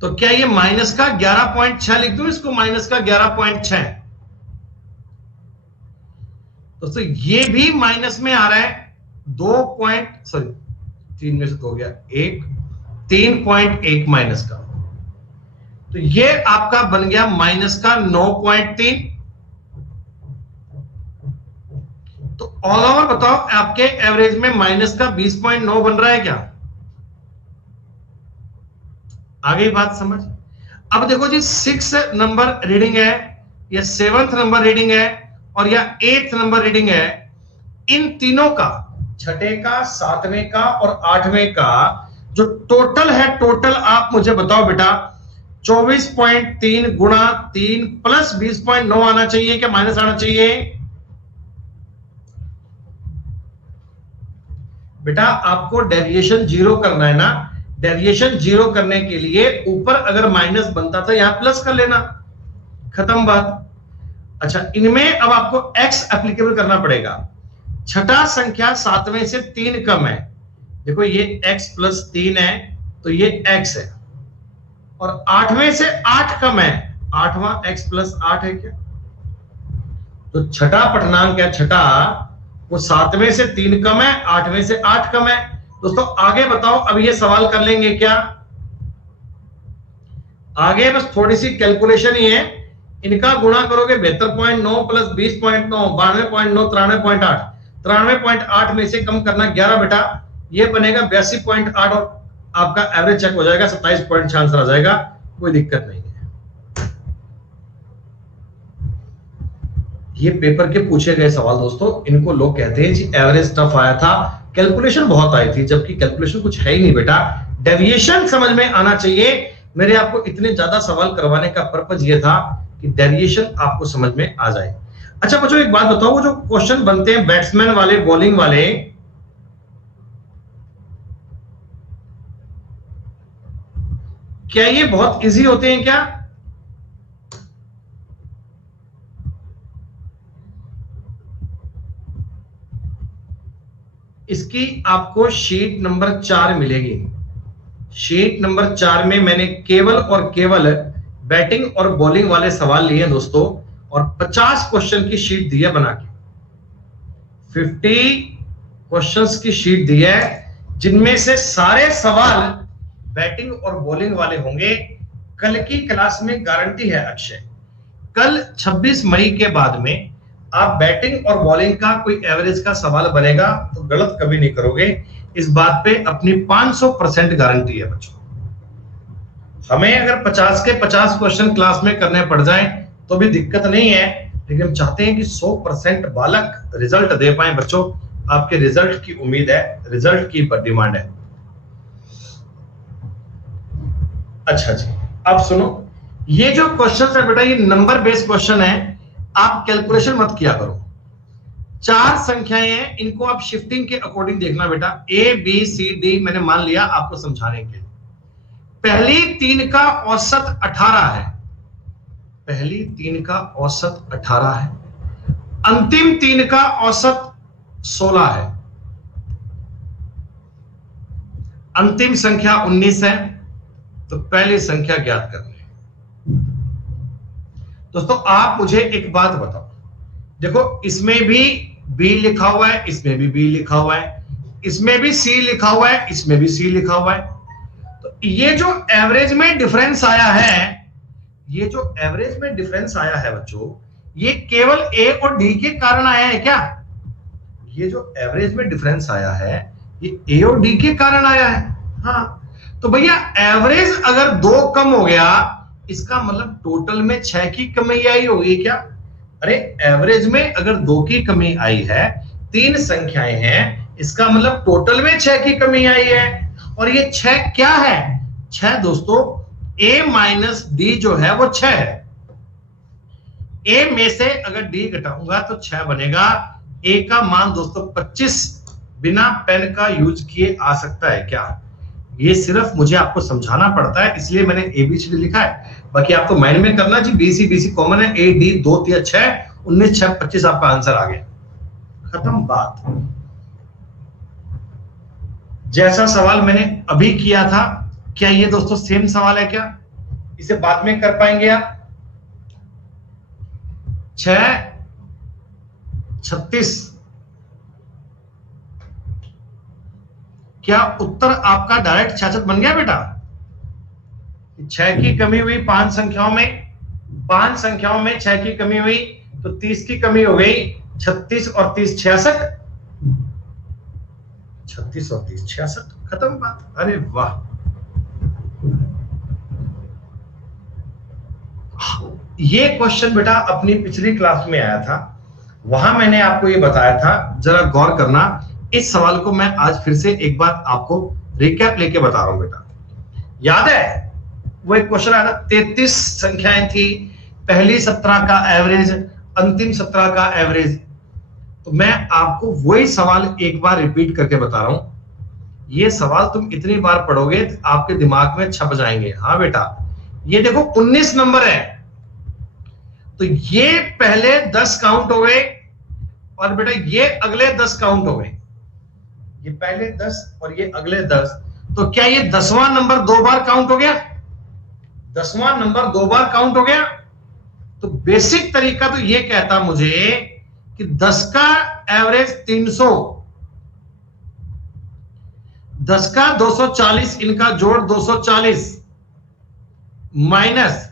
तो क्या ये माइनस का 11.6 लिख दूं इसको, माइनस का 11.6। दोस्तों ये भी माइनस में आ रहा है, 3 में से 2 गया 1, 3.1 माइनस का। तो ये आपका बन गया माइनस का 9.3। तो ऑल ओवर बताओ आपके एवरेज में माइनस का 20.9 बन रहा है क्या? आ गई बात समझ? अब देखो जी 6 नंबर रीडिंग है या 7th नंबर रीडिंग है और या 8th नंबर रीडिंग है, इन तीनों का, छठे का, 7वें का और 8वें का जो टोटल है, टोटल आप मुझे बताओ बेटा 24.3 गुणा 3 प्लस 20.9 आना चाहिए क्या माइनस आना चाहिए? बेटा आपको डेविएशन 0 करना है ना, डेविएशन 0 करने के लिए ऊपर अगर माइनस बनता था यहां प्लस कर लेना, खत्म बात। अच्छा इनमें अब आपको x एप्लीकेबल करना पड़ेगा। छठा संख्या 7वें से 3 कम है, देखो ये x प्लस 3 है तो ये x है, और 8वें से 8 कम है, 8वां x प्लस 8 है क्या? तो छठा पठनांक है, छठा वो 7वें से 3 कम है, 8वें से 8 कम है। दोस्तों आगे बताओ, अब ये सवाल कर लेंगे क्या? आगे बस थोड़ी सी कैलकुलेशन ही है, इनका गुणा करोगे 72.9 प्लस 20.9 92.9 93.8, 93.8 में से कम करना 11 बेटा, ये बनेगा 82.8 और आपका एवरेज चेक हो जाएगा, 27 आंसर आ जाएगा, कोई दिक्कत नहीं है। ये पेपर के पूछे गए सवाल दोस्तों, इनको लोग कहते हैं जी एवरेज टफ आया था, कैलकुलेशन बहुत आई थी, जबकि कैलकुलेशन कुछ है ही नहीं बेटा, डेविएशन समझ में आना चाहिए। मेरे आपको इतने ज्यादा सवाल करवाने का पर्पज ये था कि डेविएशन आपको समझ में आ जाए। अच्छा बच्चों एक बात बताओ, वो जो क्वेश्चन बनते हैं बैट्समैन वाले, बॉलिंग वाले, क्या ये बहुत इजी होते हैं क्या? इसकी आपको शीट नंबर 4 मिलेगी। शीट नंबर 4 में मैंने केवल और केवल बैटिंग और बॉलिंग वाले सवाल लिए हैं दोस्तों, और 50 क्वेश्चन की शीट दी है बना के, 50 क्वेश्चंस की शीट दी है, जिनमें से सारे सवाल बैटिंग और बॉलिंग वाले होंगे। कल की क्लास में गारंटी है अक्षय, कल 26 मई के बाद में आप बैटिंग और बॉलिंग का कोई एवरेज का सवाल बनेगा तो गलत कभी नहीं करोगे, इस बात पे अपनी 500% गारंटी है बच्चों। हमें अगर 50 के 50 क्वेश्चन क्लास में करने पड़ जाएं तो भी दिक्कत नहीं है, लेकिन हम चाहते हैं कि 100% बालक रिजल्ट दे पाए बच्चों। आपके रिजल्ट की उम्मीद है, रिजल्ट की डिमांड है। अच्छा जी अब सुनो, ये जो क्वेश्चन है बेटा ये नंबर बेस्ड क्वेश्चन है, आप कैलकुलेशन मत किया करो। 4 संख्याएं हैं, इनको आप शिफ्टिंग के अकॉर्डिंग देखना बेटा, ए बी सी डी मैंने मान लिया आपको समझाने के लिए। पहली 3 का औसत 18 है, पहली 3 का औसत 18 है, अंतिम 3 का औसत 16 है, अंतिम संख्या 19 है, तो पहली संख्या ज्ञात करनी है। दोस्तों आप मुझे एक बात बताओ, देखो इसमें भी बी लिखा हुआ है, इसमें भी बी लिखा हुआ है, इसमें भी सी लिखा हुआ है, इसमें भी सी लिखा हुआ है, तो ये जो एवरेज में डिफरेंस आया है, ये जो एवरेज में डिफरेंस आया है बच्चों, ये केवल ए और डी के कारण आया है क्या? ये जो एवरेज में डिफरेंस आया है ये ए और डी के कारण आया है। हाँ, तो भैया एवरेज अगर 2 कम हो गया इसका मतलब टोटल में 6 की कमी आई होगी क्या? अरे एवरेज में अगर 2 की कमी आई है, 3 संख्याएं हैं, इसका मतलब टोटल में 6 की कमी आई है। और ये 6 क्या है? 6 दोस्तों a माइनस डी जो है वो 6 है। a में से अगर d घटाऊंगा तो 6 बनेगा। a का मान दोस्तों 25 बिना पेन का यूज किए आ सकता है क्या? ये सिर्फ मुझे आपको समझाना पड़ता है, इसलिए मैंने ABCD लिखा है। बाकी आपको माइंड में करना जी, BC कॉमन है, A D 2 3 6 19 6 25 आपका आंसर आ गया, खत्म बात। जैसा सवाल मैंने अभी किया था, क्या ये दोस्तों सेम सवाल है क्या? इसे बाद में कर पाएंगे आप? 6 36, क्या उत्तर आपका डायरेक्ट 66 बन गया बेटा? 6 की कमी हुई 5 संख्याओं में, 5 संख्याओं में 6 की कमी हुई तो 30 की कमी हो गई, 36 और 30 66, 36 और 30 66, खत्म बात। अरे वाह, ये क्वेश्चन बेटा अपनी पिछली क्लास में आया था, वहां मैंने आपको ये बताया था, जरा गौर करना। इस सवाल को मैं आज फिर से एक बार आपको रिकैप लेके बता रहा हूं बेटा। याद है वो एक क्वेश्चन आया था, 33 संख्याएं थी, पहली 17 का एवरेज, अंतिम 17 का एवरेज। तो मैं आपको वही सवाल एक बार रिपीट करके बता रहा हूं। ये सवाल तुम इतनी बार पढ़ोगे तो आपके दिमाग में छप जाएंगे। हाँ बेटा, ये देखो 19 नंबर है, तो ये पहले 10 काउंट हो गए और बेटा ये अगले 10 काउंट हो गए। ये पहले 10 और ये अगले 10, तो क्या ये 10वां नंबर 2 बार काउंट हो गया? 10वां नंबर 2 बार काउंट हो गया। तो बेसिक तरीका तो ये कहता मुझे कि 10 का एवरेज 300, 10 का 240, इनका जोड़ 240 माइनस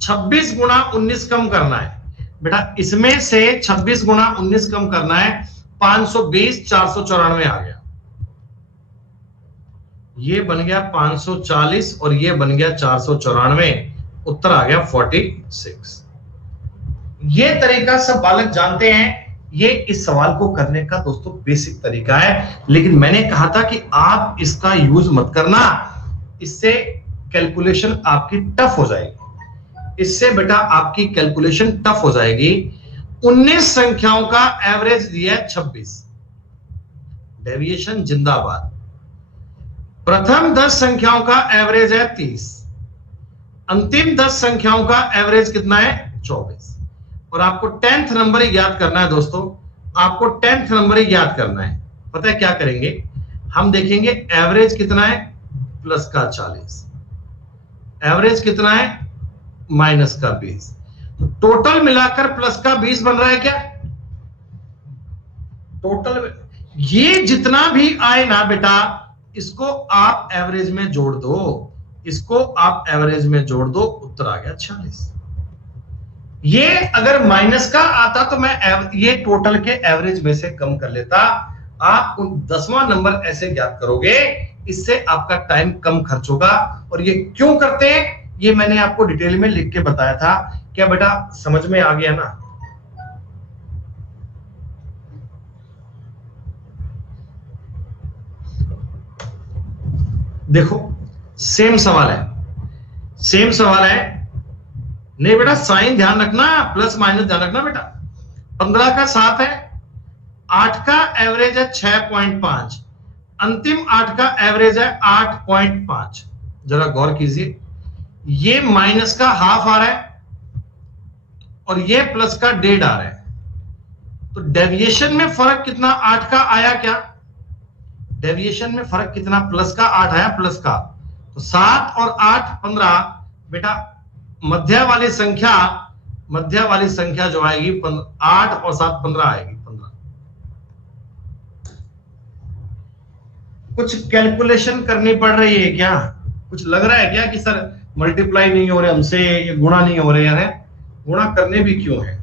26 गुणा 19 कम करना है बेटा। इसमें से 26 गुणा 19 कम करना है, 520, 494 आ गया। ये बन गया 540 और ये बन गया 494, उत्तर आ गया 46। ये तरीका सब बालक जानते हैं। ये इस सवाल को करने का दोस्तों बेसिक तरीका है, लेकिन मैंने कहा था कि आप इसका यूज मत करना, इससे कैलकुलेशन आपकी टफ हो जाएगी। इससे बेटा आपकी कैलकुलेशन टफ हो जाएगी। 19 संख्याओं का एवरेज दिया है 26, डेविएशन जिंदाबाद। प्रथम 10 संख्याओं का एवरेज है 30, अंतिम 10 संख्याओं का एवरेज कितना है? 24। और आपको 10th नंबर ही याद करना है दोस्तों, आपको 10th नंबर ही याद करना है। पता है क्या करेंगे हम? देखेंगे एवरेज कितना है, प्लस का 40, एवरेज कितना है, माइनस का 20, टोटल मिलाकर प्लस का 20 बन रहा है क्या? टोटल ये जितना भी आए ना बेटा, इसको आप एवरेज में जोड़ दो, इसको आप एवरेज में जोड़ दो, उत्तर आ गया 46। ये अगर माइनस का आता तो मैं ये टोटल के एवरेज में से कम कर लेता। आप 10वां नंबर ऐसे ज्ञात करोगे, इससे आपका टाइम कम खर्च होगा। और ये क्यों करते हैं ये मैंने आपको डिटेल में लिख के बताया था। क्या बेटा समझ में आ गया ना? देखो सेम सवाल है, सेम सवाल है। नहीं बेटा साइन ध्यान रखना, प्लस माइनस ध्यान रखना बेटा। 15 का 7 है, 8 का एवरेज है 6.5, अंतिम 8 का एवरेज है 8.5। जरा गौर कीजिए, ये माइनस का हाफ आ रहा है और ये प्लस का 1.5 आ रहा है। तो डेविएशन में फर्क कितना 8 का आया क्या? डेविएशन में फर्क कितना? प्लस का 8 आया, प्लस का। तो 7 और 8 15 बेटा, मध्य वाली संख्या जो आएगी 8 और 7 15 आएगी, 15। कुछ कैलकुलेशन करनी पड़ रही है क्या? कुछ लग रहा है क्या कि सर मल्टीप्लाई नहीं हो रहे हमसे, ये गुणा नहीं हो रहे यार? गुणा करने भी क्यों है?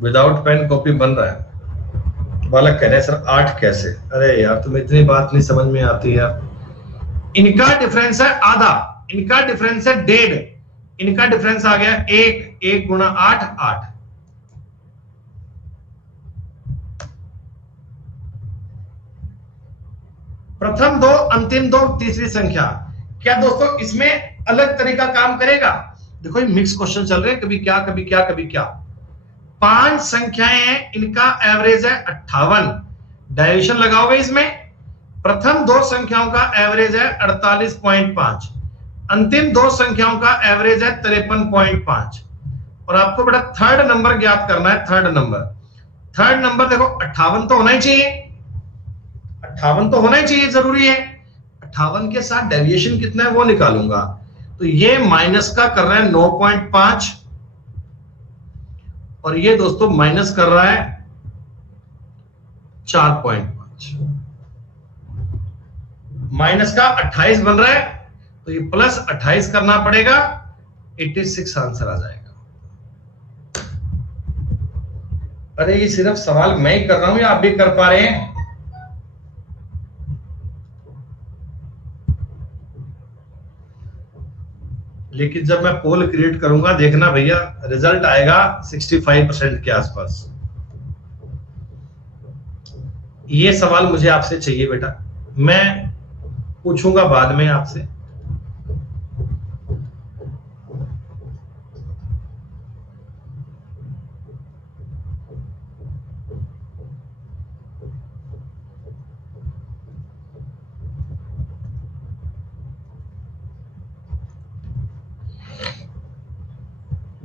विदाउट पेन कॉपी बन रहा है। बालक कह रहे हैं सर 8 कैसे? अरे यार तुम्हें इतनी बात नहीं समझ में आती यार। इनका डिफरेंस है आधा, इनका डिफरेंस है 1.5, इनका डिफरेंस आ गया 1 गुणा 8 8। प्रथम दो, अंतिम दो, तीसरी संख्या। क्या दोस्तों इसमें अलग तरीका काम करेगा? देखो ये मिक्स क्वेश्चन चल रहे हैं, कभी क्या कभी क्या कभी क्या। 5 संख्याएं हैं, इनका एवरेज है 58। डायरेक्शन लगाओगे इसमें। प्रथम दो संख्याओं का एवरेज है 48.5, अंतिम दो संख्याओं का एवरेज है 53.5। और आपको बेटा थर्ड नंबर ज्ञात करना है। थर्ड नंबर देखो 58 तो होना ही चाहिए, 58 तो होना ही चाहिए, जरूरी है। 58 के साथ डेविएशन कितना है वो निकालूंगा। तो ये माइनस का कर रहा है 9.5 और ये दोस्तों माइनस कर रहा है 4.5। माइनस का 28 बन रहा है, तो ये प्लस 28 करना पड़ेगा, 86 आंसर आ जाएगा। अरे ये सिर्फ सवाल मैं ही कर रहा हूं या आप भी कर पा रहे हैं? लेकिन जब मैं पोल क्रिएट करूंगा देखना भैया, रिजल्ट आएगा 65% के आसपास। ये सवाल मुझे आपसे चाहिए बेटा, मैं पूछूंगा बाद में आपसे।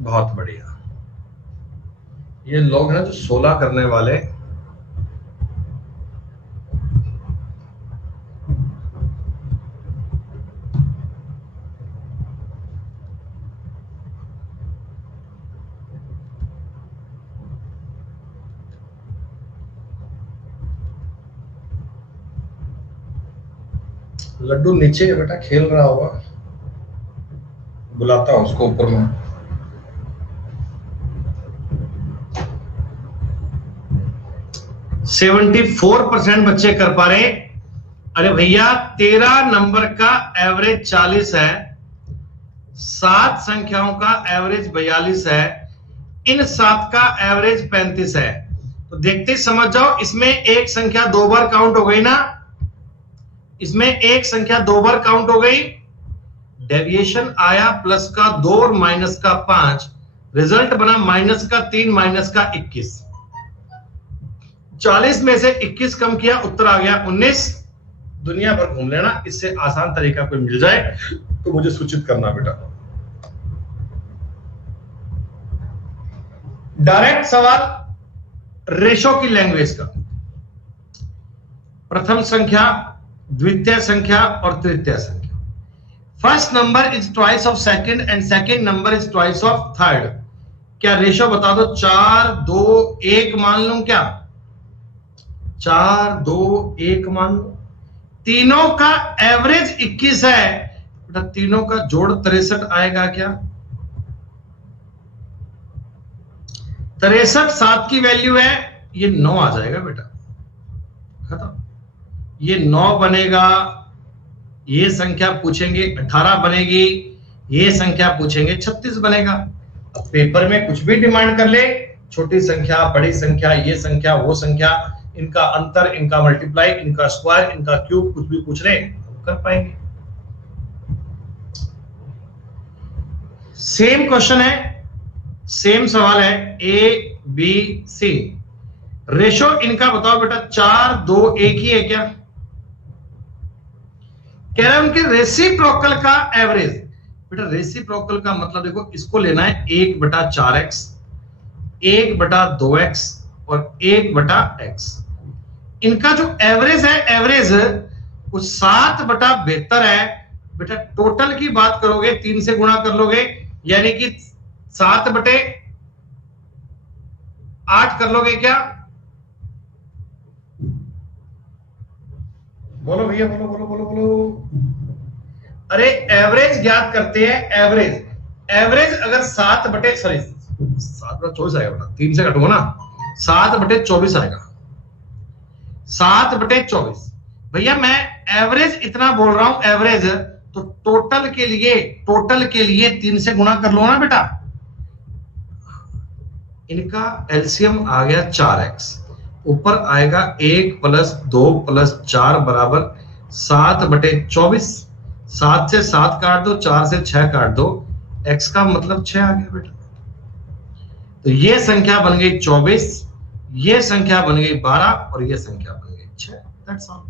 बहुत बढ़िया। ये लोग हैं जो 16 करने वाले, लड्डू नीचे है बेटा, खेल रहा होगा, बुलाता हूं उसको ऊपर में। सेवेंटी 4% बच्चे कर पा रहे। अरे भैया 13 नंबर का एवरेज 40 है, 7 संख्याओं का एवरेज 42 है, इन 7 का एवरेज 35 है। तो देखते समझ जाओ, इसमें एक संख्या 2 बार काउंट हो गई ना, इसमें एक संख्या 2 बार काउंट हो गई। डेविएशन आया प्लस का 2 और माइनस का 5, रिजल्ट बना माइनस का 3 माइनस का 21। 40 में से 21 कम किया, उत्तर आ गया 19। दुनिया भर घूम लेना, इससे आसान तरीका कोई मिल जाए तो मुझे सूचित करना बेटा। डायरेक्ट सवाल रेशो की लैंग्वेज का। प्रथम संख्या, द्वितीय संख्या और तृतीय संख्या। First number is twice of second and second number is twice of third. क्या रेशो बता दो? 4 2 1 मान लूं क्या? 4 2 1 मान लो। तीनों का एवरेज 21 है बेटा, तीनों का जोड़ 63 आएगा क्या? 63 7 की वैल्यू है, ये 9 आ जाएगा बेटा, खत्म। ये 9 बनेगा, ये संख्या पूछेंगे 18 बनेगी, ये संख्या पूछेंगे 36 बनेगा। अब पेपर में कुछ भी डिमांड कर ले, छोटी संख्या, बड़ी संख्या, ये संख्या, वो संख्या, इनका अंतर, इनका मल्टीप्लाई, इनका स्क्वायर, इनका क्यूब, कुछ भी पूछ रहे कर पाएंगे। सेम क्वेश्चन है, सेम सवाल है, ए बी सी। रेशो इनका बताओ बेटा। 4 2 1 ही है क्या? कह रहा है उनके रेसिप्रोकल का एवरेज। बेटा रेसिप्रोकल का मतलब देखो, इसको लेना है 1/4x, 1/2x और 1/x। इनका जो एवरेज है, एवरेज वो 7/72 है। बेटा टोटल की बात करोगे 3 से गुणा कर लोगे, यानी कि 7/8 कर लोगे क्या? बोलो भैया, बोलो बोलो बोलो बोलो। अरे एवरेज ज्ञात करते हैं, एवरेज। एवरेज अगर 7/24 आएगा बेटा, 3 से कटूंगा ना, 7/24 आएगा, 7/24। भैया मैं एवरेज इतना बोल रहा हूं, एवरेज तो टोटल के लिए 3 से गुणा कर लो ना बेटा। इनका एलसीएम आ गया 4x, ऊपर आएगा 1 + 2 + 4 बराबर 7/24। 7 से 7 काट दो, 4 से 6 काट दो, x का मतलब 6 आ गया बेटा। तो ये संख्या बन गई 24, ये संख्या बन गई 12 और ये संख्या बन गई 6। That's all.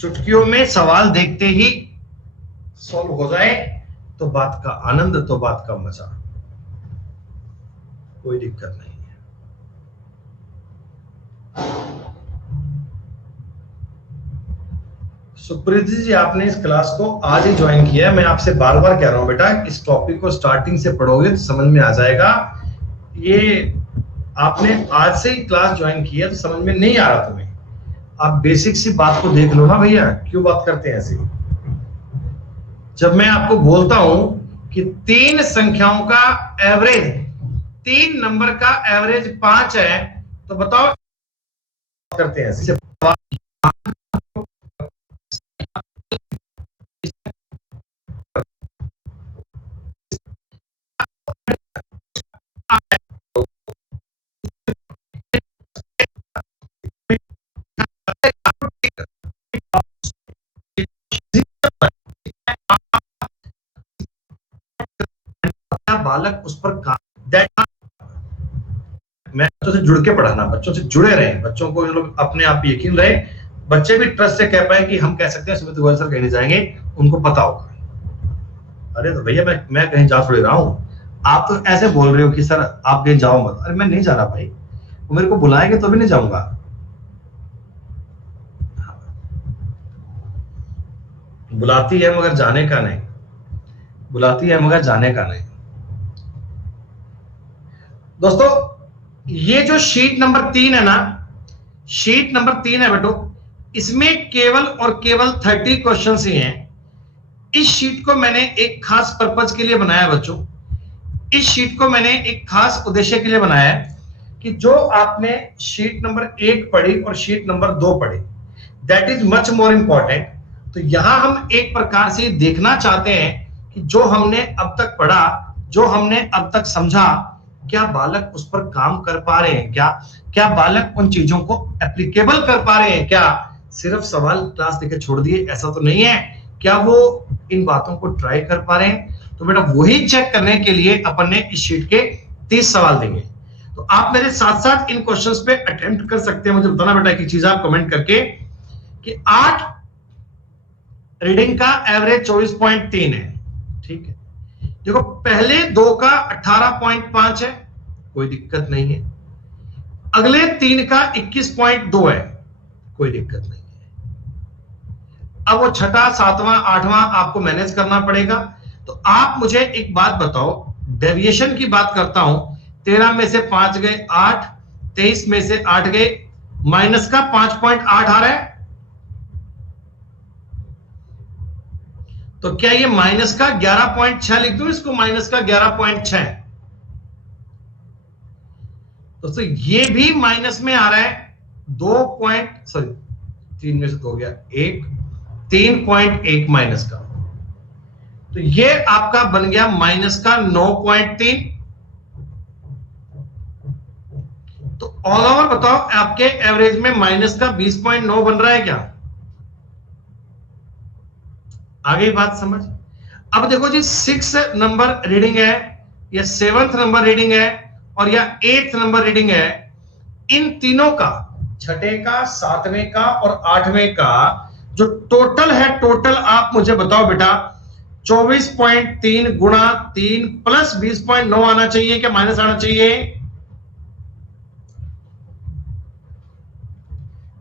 चुटकियों में सवाल देखते ही सॉल्व हो जाए तो बात का आनंद, तो बात का मजा, कोई दिक्कत नहीं है। सुप्रीति जी, आपने इस क्लास को आज ही ज्वाइन किया है। मैं आपसे बार बार कह रहा हूं बेटा, इस टॉपिक को स्टार्टिंग से पढ़ोगे तो समझ में आ जाएगा। ये आपने आज से ही क्लास ज्वाइन किया तो समझ में नहीं आ रहा तुम्हें। आप बेसिक सी बात को देख लो ना भैया, क्यों बात करते हैं ऐसे? जब मैं आपको बोलता हूं कि 3 संख्याओं का एवरेज, 3 नंबर का एवरेज 5 है, तो बताओ करते हैं ऐसे। बालक उस पर मैं बच्चों से जुड़ के पढ़ाना, बच्चों से जुड़े रहे, बच्चों को लोग अपने आप यकीन रहे, बच्चे भी ट्रस्ट से कह पाए कि हम कह सकते हैं सुमित गोयल सर कहीं नहीं जाएंगे, उनको पता होगा। अरे तो भैया मैं कहीं जा थोड़ी रहा हूं, आप तो ऐसे बोल रहे हो कि सर आप कहीं जाओ मत। अरे मैं नहीं जा रहा भाई, वो मेरे को बुलाएंगे तो भी नहीं जाऊंगा। बुलाती है मगर जाने का नहीं, बुलाती है मगर जाने का नहीं। दोस्तों ये जो शीट नंबर 3 है ना, शीट नंबर 3 है बेटो, इसमें केवल और केवल 30 क्वेश्चंस ही हैं। इस शीट को मैंने एक खास पर्पज के लिए बनाया बच्चों, इस शीट को मैंने एक खास उद्देश्य के लिए बनाया है कि जो आपने शीट नंबर 1 पढ़ी और शीट नंबर 2 पढ़ी, that is much more important. तो यहां हम एक प्रकार से देखना चाहते हैं कि जो हमने अब तक पढ़ा, जो हमने अब तक समझा, क्या बालक उस पर काम कर पा रहे हैं? क्या बालक उन चीजों को एप्लीकेबल कर पा रहे हैं? क्या सिर्फ सवाल क्लास देके छोड़ दिए, ऐसा तो नहीं है। क्या वो इन बातों को ट्राई कर पा रहे हैं? तो बेटा वही चेक करने के लिए अपन ने इस शीट के 30 सवाल देंगे। तो आप मेरे साथ साथ इन क्वेश्चंस पे अटेम्प्ट कर सकते हैं। मुझे बताना बेटा एक चीज आप कमेंट करके कि 8 रीडिंग का एवरेज 24.3 है, ठीक है। देखो पहले 2 का 18.5 है, कोई दिक्कत नहीं है। अगले 3 का 21.2 है, कोई दिक्कत नहीं है। अब वो छठा, 7वां, 8वां आपको मैनेज करना पड़ेगा। तो आप मुझे एक बात बताओ, डेविएशन की बात करता हूं, 13 में से 5 गए 8, 23 में से 8 गए, माइनस का 5.8 आ रहा है। तो क्या ये माइनस का 11.6 लिख दूं इसको, माइनस का 11.6। दोस्तों ये भी माइनस में आ रहा है, 3 में से 2 गया 1, 3.1 माइनस का। तो ये आपका बन गया माइनस का 9.3। तो ऑल ओवर बताओ आपके एवरेज में माइनस का 20.9 बन रहा है क्या? आगे बात समझ। अब देखो जी 6 नंबर रीडिंग है या 7th नंबर रीडिंग है और या 8th नंबर रीडिंग है, इन तीनों का छठे का, सातवें का और आठवें का जो टोटल है, टोटल आप मुझे बताओ बेटा 24.3 गुणा 3 प्लस 20.9 आना चाहिए क्या माइनस आना चाहिए?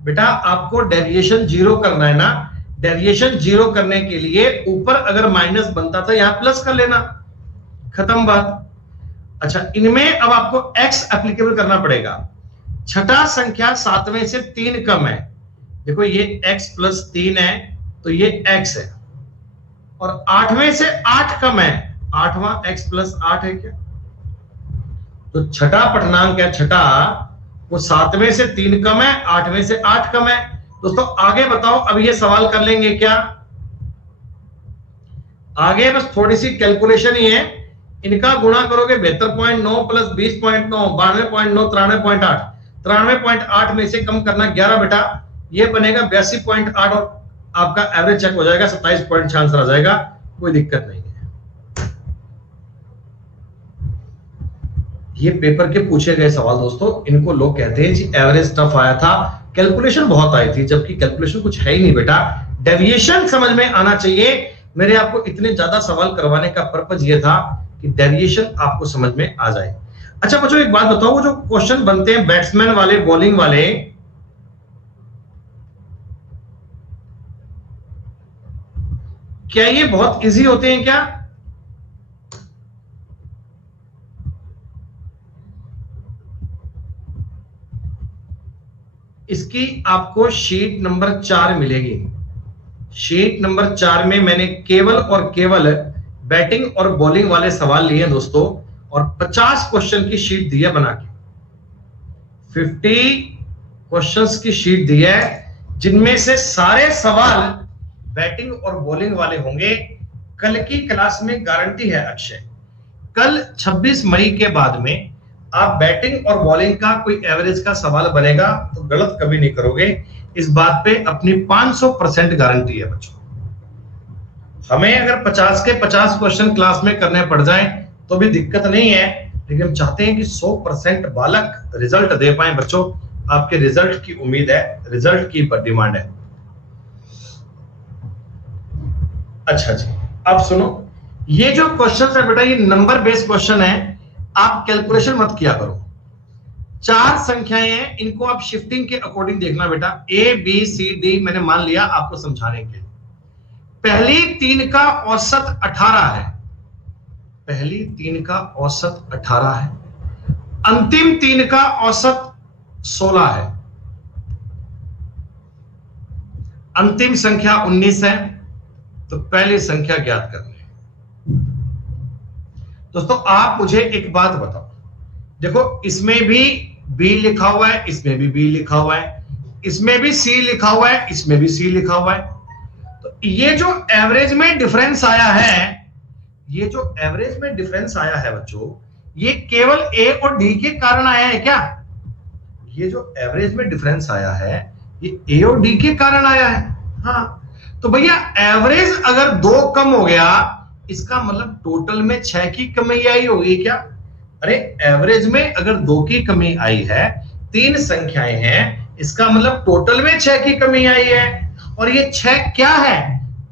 बेटा आपको डेविएशन जीरो करना है ना, डेविएशन जीरो करने के लिए ऊपर अगर माइनस बनता था यहां प्लस कर लेना, खत्म बात। अच्छा, इनमें अब आपको x एप्लीकेबल करना पड़ेगा। छठा संख्या सातवें से 3 कम है, देखो ये x प्लस 3 है तो ये x है, और आठवें से 8 कम है, आठवां x प्लस 8 है क्या? तो छठा पठनांक है, छठा वो सातवें से 3 कम है, आठवें से 8 कम है। दोस्तों आगे बताओ, अब ये सवाल कर लेंगे क्या? आगे बस थोड़ी सी कैलकुलेशन ही है, इनका गुणा करोगे 72.9 प्लस 20.9 92.9 93.8, 93.8 में से कम करना 11 बेटा, ये बनेगा 82.8 और आपका एवरेज चेक हो जाएगा, 27 पॉइंट आंसर आ जाएगा, कोई दिक्कत नहीं है। ये पेपर के पूछे गए सवाल दोस्तों, इनको लोग कहते हैं जी एवरेज टफ आया था, कैलकुलेशन बहुत आई थी, जबकि कैलकुलेशन कुछ है ही नहीं बेटा, डेविएशन समझ में आना चाहिए। मेरे आपको इतने ज्यादा सवाल करवाने का पर्पज ये था कि डेविएशन आपको समझ में आ जाए। अच्छा बच्चों एक बात बताओ, वो जो क्वेश्चन बनते हैं बैट्समैन वाले, बॉलिंग वाले, क्या ये बहुत इजी होते हैं क्या? इसकी आपको शीट नंबर 4 मिलेगी। शीट नंबर 4 में मैंने केवल और केवल बैटिंग और बॉलिंग वाले सवाल लिए हैं दोस्तों, और 50 क्वेश्चन की शीट दी है बना के, 50 क्वेश्चंस की शीट दी है, जिनमें से सारे सवाल बैटिंग और बॉलिंग वाले होंगे। कल की क्लास में गारंटी है अक्षय, कल 26 मई के बाद में आप बैटिंग और बॉलिंग का कोई एवरेज का सवाल बनेगा तो गलत कभी नहीं करोगे, इस बात पे अपनी 500% गारंटी है बच्चों। हमें अगर 50 के 50 क्वेश्चन क्लास में करने पड़ जाएं तो भी दिक्कत नहीं है, लेकिन हम चाहते हैं कि 100% बालक रिजल्ट दे पाए बच्चों, आपके रिजल्ट की उम्मीद है, रिजल्ट की डिमांड है। अच्छा जी, अब सुनो, ये जो क्वेश्चन है बेटा ये नंबर बेस्ड क्वेश्चन है, आप कैलकुलेशन मत किया करो। 4 संख्याएं हैं, इनको आप शिफ्टिंग के अकॉर्डिंग देखना बेटा, ए बी सी डी मैंने मान लिया आपको समझाने के लिए। पहली 3 का औसत 18 है, पहली 3 का औसत 18 है, अंतिम 3 का औसत 16 है, अंतिम संख्या 19 है, तो पहली संख्या ज्ञात करनी है। दोस्तों आप मुझे एक बात बताओ, देखो इसमें भी बी लिखा हुआ है, इसमें भी बी लिखा हुआ है, इसमें भी सी लिखा हुआ है, इसमें भी सी लिखा हुआ है, तो ये जो एवरेज में डिफरेंस आया है, ये जो एवरेज में डिफरेंस आया है बच्चों, ये केवल ए और डी के कारण आया है क्या? ये जो एवरेज में डिफरेंस आया है ये ए और डी के कारण आया है। हाँ, तो भैया एवरेज अगर 2 कम हो गया, इसका मतलब टोटल में 6 की कमी आई होगी क्या? अरे एवरेज में अगर 2 की कमी आई है, 3 संख्याएं हैं, इसका मतलब टोटल में 6 की कमी आई है, और ये 6 क्या है?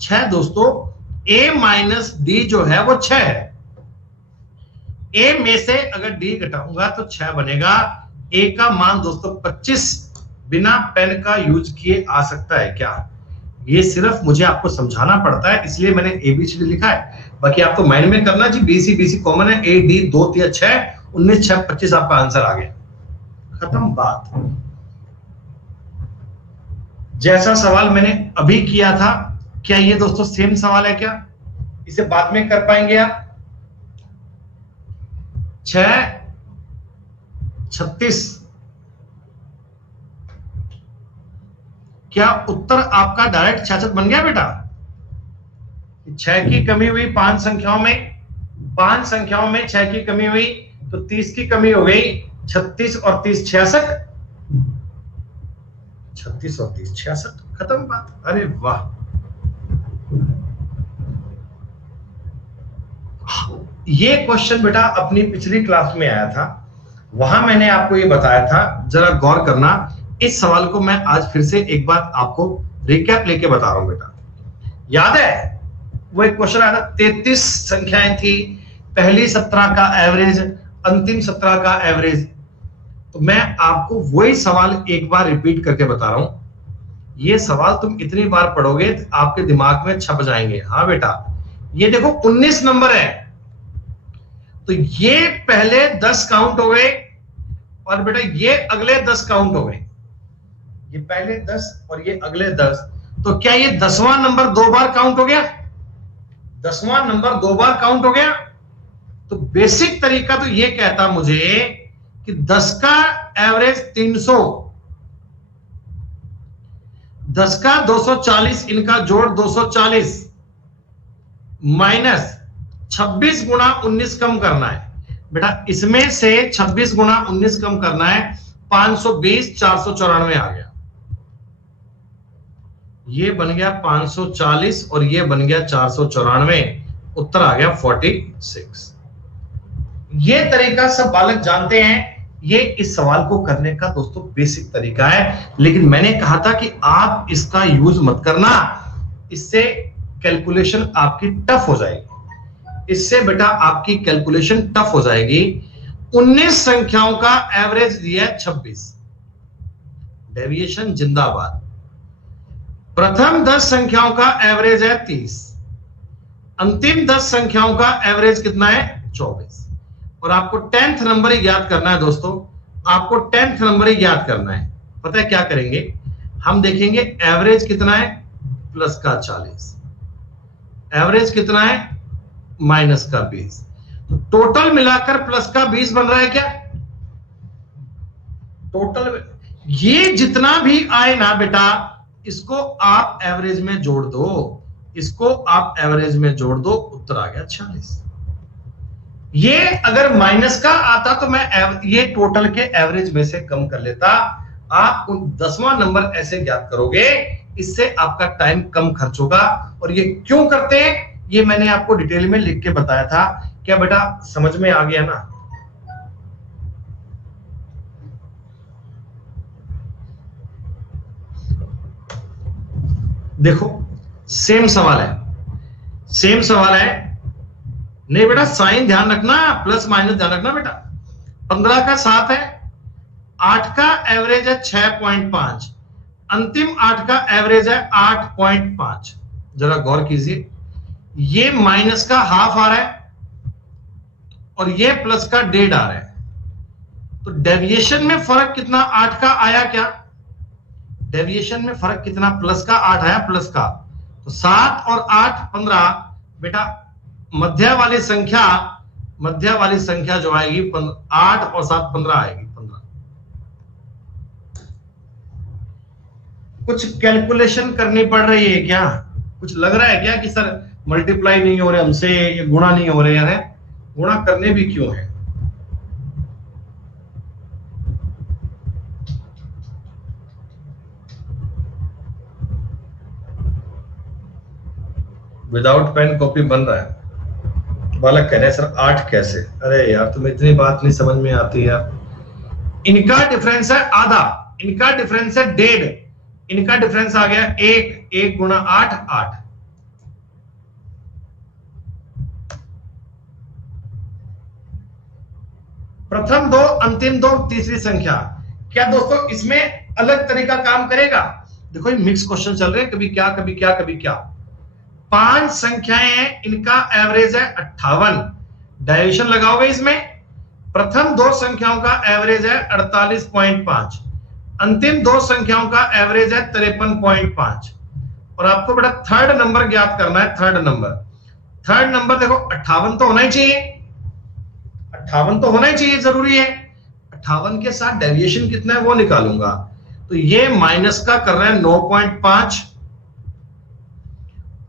6 दोस्तों a माइनस डी जो है वो 6 है, a में से अगर d घटाऊंगा तो 6 बनेगा। a का मान दोस्तों 25 बिना पेन का यूज किए आ सकता है क्या? ये सिर्फ मुझे आपको समझाना पड़ता है, इसलिए मैंने ABCD लिखा है, बाकी आपको माइंड में करना जी, BC कॉमन है, A D 2 3 6 19 6 25 आपका आंसर आ गया, खत्म बात। जैसा सवाल मैंने अभी किया था, क्या ये दोस्तों सेम सवाल है क्या? इसे बाद में कर पाएंगे आप? 6 36, क्या उत्तर आपका डायरेक्ट 66 बन गया बेटा? 6 की कमी हुई 5 संख्याओं में, 5 संख्याओं में 6 की कमी हुई तो 30 की कमी हो गई, 36 और 30 66, 36 और 30 66, खत्म बात। अरे वाह, ये क्वेश्चन बेटा अपनी पिछली क्लास में आया था, वहां मैंने आपको ये बताया था, जरा गौर करना, इस सवाल को मैं आज फिर से एक बार आपको रिकैप लेके बता रहा हूं बेटा। याद है वो एक क्वेश्चन आया था, 33 संख्याएं थी, पहली 17 का एवरेज, अंतिम 17 का एवरेज। तो मैं आपको वही सवाल एक बार रिपीट करके बता रहा हूं। ये सवाल तुम इतनी बार पढ़ोगे तो आपके दिमाग में छप जाएंगे। हाँ बेटा, ये देखो 19 नंबर है, तो ये पहले 10 काउंट हो गए और बेटा ये अगले 10 काउंट हो गए। ये पहले 10 और ये अगले 10, तो क्या ये 10वां नंबर 2 बार काउंट हो गया? 10वां नंबर 2 बार काउंट हो गया। तो बेसिक तरीका तो ये कहता मुझे कि 10 का एवरेज 300, 10 का 240, इनका जोड़ 240 माइनस 26 गुणा 19 कम करना है बेटा। इसमें से 26 गुणा 19 कम करना है, 520, 494 आ गया। ये बन गया 540 और ये बन गया 494, उत्तर आ गया 46। ये तरीका सब बालक जानते हैं। ये इस सवाल को करने का दोस्तों बेसिक तरीका है, लेकिन मैंने कहा था कि आप इसका यूज मत करना, इससे कैलकुलेशन आपकी टफ हो जाएगी। इससे बेटा आपकी कैलकुलेशन टफ हो जाएगी। 19 संख्याओं का एवरेज दिया है 26, डेविएशन जिंदाबाद। प्रथम 10 संख्याओं का एवरेज है 30, अंतिम 10 संख्याओं का एवरेज कितना है 24। और आपको 10th नंबर ही याद करना है दोस्तों, आपको 10th नंबर ही याद करना है। पता है क्या करेंगे हम? देखेंगे एवरेज कितना है, प्लस का 40, एवरेज कितना है माइनस का 20, तो टोटल मिलाकर प्लस का 20 बन रहा है क्या? टोटल ये जितना भी आए ना बेटा, इसको आप एवरेज में जोड़ दो, इसको आप एवरेज में जोड़ दो, उत्तर आ गया 46। ये अगर माइनस का आता तो मैं ये टोटल के एवरेज में से कम कर लेता। आप 10वां नंबर ऐसे ज्ञात करोगे, इससे आपका टाइम कम खर्च होगा। और ये क्यों करते हैं ये मैंने आपको डिटेल में लिख के बताया था। क्या बेटा समझ में आ गया ना? देखो सेम सवाल है, सेम सवाल है। नहीं बेटा साइन ध्यान रखना, प्लस माइनस ध्यान रखना बेटा। 15 का 7 है, 8 का एवरेज है 6.5, अंतिम 8 का एवरेज है 8.5। जरा गौर कीजिए, ये माइनस का हाफ आ रहा है और ये प्लस का 1.5 आ रहा है। तो डेविएशन में फर्क कितना 8 का आया क्या? डेविएशन में फर्क कितना? प्लस का 8 आया, प्लस का। तो 7 और 8 15 बेटा। मध्य वाली संख्या जो आएगी 8 और 7 15 आएगी, 15। कुछ कैलकुलेशन करनी पड़ रही है क्या? कुछ लग रहा है क्या कि सर मल्टीप्लाई नहीं हो रहे हमसे, ये गुणा नहीं हो रहे यार? गुणा करने भी क्यों है? विदाउट पेन कॉपी बन रहा है। बालक कह रहे हैं सर 8 कैसे? अरे यार तुम्हें इतनी बात नहीं समझ में आती है। इनका डिफरेंस है आधा, इनका डिफरेंस है 1.5, इनका डिफरेंस आ गया 1 गुणा 8 8। प्रथम 2, अंतिम 2, तीसरी संख्या। क्या दोस्तों इसमें अलग तरीका काम करेगा? देखो ये मिक्स क्वेश्चन चल रहे हैं, कभी क्या कभी क्या कभी क्या। 5 संख्याएं हैं, इनका एवरेज है 58, डायरेक्शन लगाओगे इसमें। प्रथम 2 संख्याओं का एवरेज है 48.5, अंतिम 2 संख्याओं का एवरेज है 53.5। और आपको बेटा थर्ड नंबर ज्ञात करना है। थर्ड नंबर देखो 58 तो होना ही चाहिए, 58 तो होना ही चाहिए, जरूरी है। 58 के साथ डेविएशन कितना है वो निकालूंगा। तो ये माइनस का कर रहा है 9.5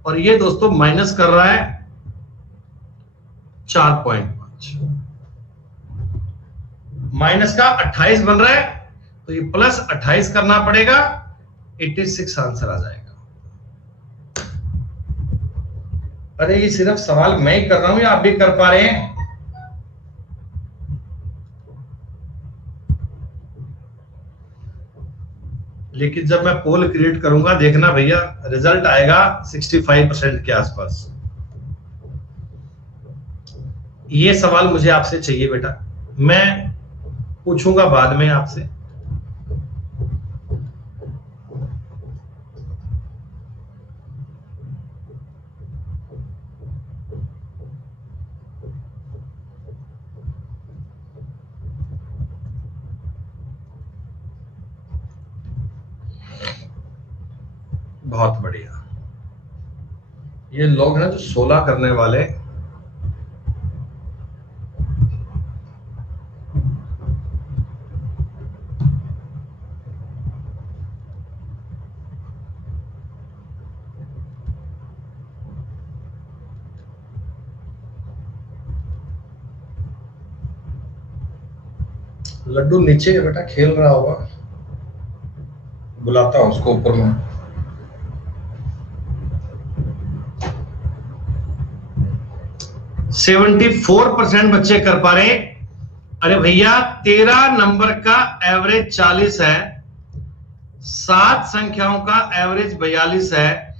और ये दोस्तों माइनस कर रहा है 4.5। माइनस का 28 बन रहा है, तो ये प्लस 28 करना पड़ेगा, 86 आंसर आ जाएगा। अरे ये सिर्फ सवाल मैं ही कर रहा हूं या आप भी कर पा रहे हैं? लेकिन जब मैं पोल क्रिएट करूंगा देखना भैया रिजल्ट आएगा 65% के आसपास। ये सवाल मुझे आपसे चाहिए बेटा, मैं पूछूंगा बाद में आपसे। बहुत बढ़िया। ये लोग हैं जो 16 करने वाले, लड्डू नीचे है बेटा, खेल रहा होगा, बुलाता हूं उसको ऊपर में। सेवेंटी 4% बच्चे कर पा रहे। अरे भैया 13 नंबर का एवरेज 40 है, 7 संख्याओं का एवरेज 42 है,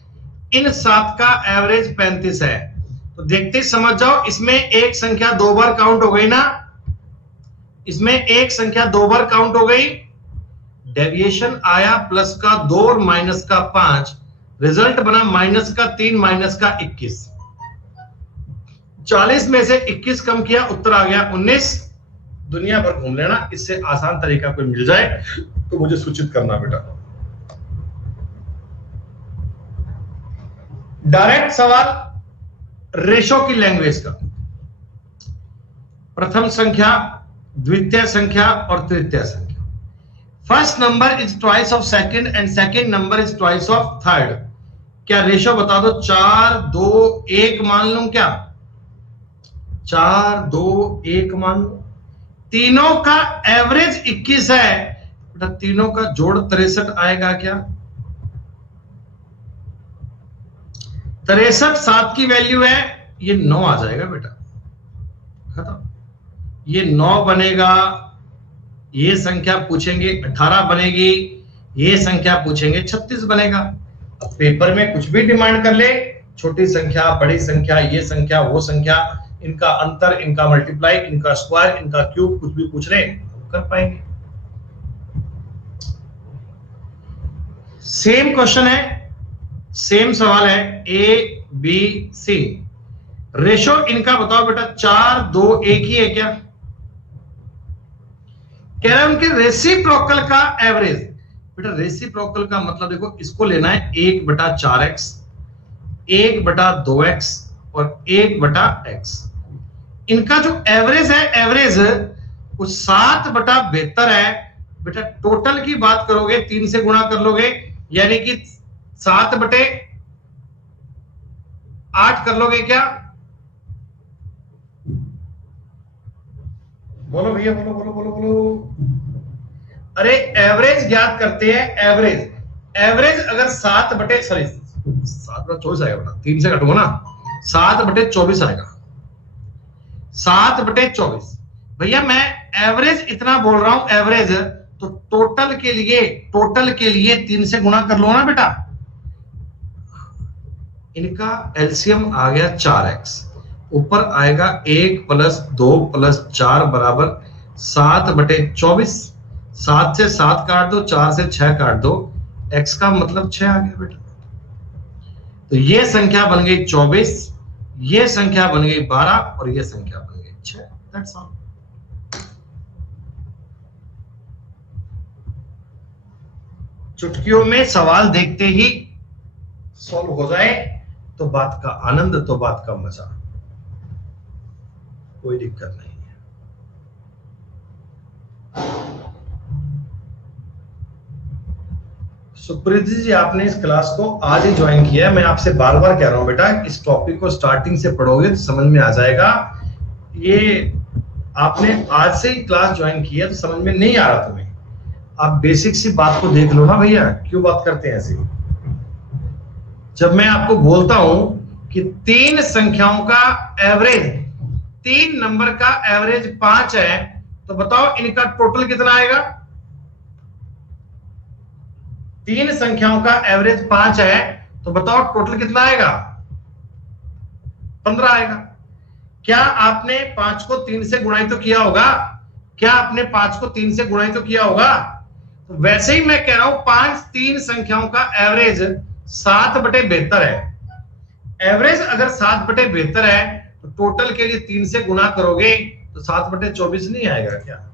इन 7 का एवरेज 35 है। तो देखते समझ जाओ, इसमें एक संख्या 2 बार काउंट हो गई ना, इसमें एक संख्या 2 बार काउंट हो गई, डेविएशन आया प्लस का 2 और माइनस का 5, रिजल्ट बना माइनस का 3 माइनस का 21। 40 में से 21 कम किया, उत्तर आ गया 19। दुनिया भर घूम लेना, इससे आसान तरीका कोई मिल जाए तो मुझे सूचित करना बेटा। डायरेक्ट सवाल रेशो की लैंग्वेज का, प्रथम संख्या, द्वितीय संख्या और तृतीय संख्या। First number is twice of second and second number is twice of third. क्या रेशो बता दो? 4 2 1 मान लूं क्या? 4 2 1 मान लूं। तीनों का एवरेज 21 है बेटा, तीनों का जोड़ 63 आएगा क्या? 63 7 की वैल्यू है, ये 9 आ जाएगा बेटा, खत्म। ये 9 बनेगा, ये संख्या पूछेंगे 18 बनेगी, ये संख्या पूछेंगे 36 बनेगा। अब पेपर में कुछ भी डिमांड कर ले, छोटी संख्या, बड़ी संख्या, ये संख्या, वो संख्या, इनका अंतर, इनका मल्टीप्लाई, इनका स्क्वायर, इनका क्यूब, कुछ भी पूछ रहे कर पाएंगे। सेम क्वेश्चन है, सेम सवाल है, ए बी सी। रेशो इनका बताओ बेटा। 4 2 1 ही है क्या? कह रहे हैं उनके रेसिप्रोकल का एवरेज। बेटा रेसिप्रोकल का मतलब देखो, इसको लेना है 1/4x, 1/2x और 1/x। इनका जो एवरेज है, एवरेज वो 7/72 है बेटा। टोटल की बात करोगे 3 से गुणा कर लोगे, यानी कि 7/8 कर लोगे क्या? बोलो भैया, बोलो बोलो बोलो बोलो। अरे एवरेज ज्ञात करते हैं, एवरेज। एवरेज अगर 7/24 आएगा बेटा, 3 से घटूंगा ना, 7/24 आएगा, 7/24। भैया मैं एवरेज इतना बोल रहा हूं, एवरेज तो टोटल के लिए 3 से गुणा कर लो ना बेटा। इनका एलसीएम आ गया 4x, ऊपर आएगा 1 + 2 + 4 बराबर 7/24। 7 से 7 काट दो, 4 से 6 काट दो, x का मतलब 6 आ गया बेटा। तो ये संख्या बन गई 24, ये संख्या बन गई 12 और ये संख्या बन गई 6। That's all. चुटकियों में सवाल देखते ही सॉल्व हो जाए तो बात का आनंद, तो बात का मजा, कोई दिक्कत नहीं है। सुप्रीति जी, आपने इस क्लास को आज ही ज्वाइन किया है। मैं आपसे बार बार कह रहा हूं बेटा, इस टॉपिक को स्टार्टिंग से पढ़ोगे तो समझ में आ जाएगा। ये आपने आज से ही क्लास ज्वाइन किया तो समझ में नहीं आ रहा तुम्हें। आप बेसिक सी बात को देख लो ना भैया, क्यों बात करते हैं ऐसे। जब मैं आपको बोलता हूं कि 3 संख्याओं का एवरेज, 3 नंबर का एवरेज 5 है, तो बताओ इनका टोटल कितना आएगा? तीन संख्याओं का एवरेज 5 है, तो बताओ टोटल कितना आएगा? 15 आएगा। क्या आपने 5 को 3 से गुणा तो किया होगा? क्या आपने 5 को 3 से गुणा तो किया होगा? तो वैसे ही मैं कह रहा हूं 5 तीन संख्याओं का एवरेज 7/72 है। एवरेज अगर 7/72 है तो टोटल के लिए 3 से गुणा करोगे तो 7/24 नहीं आएगा क्या?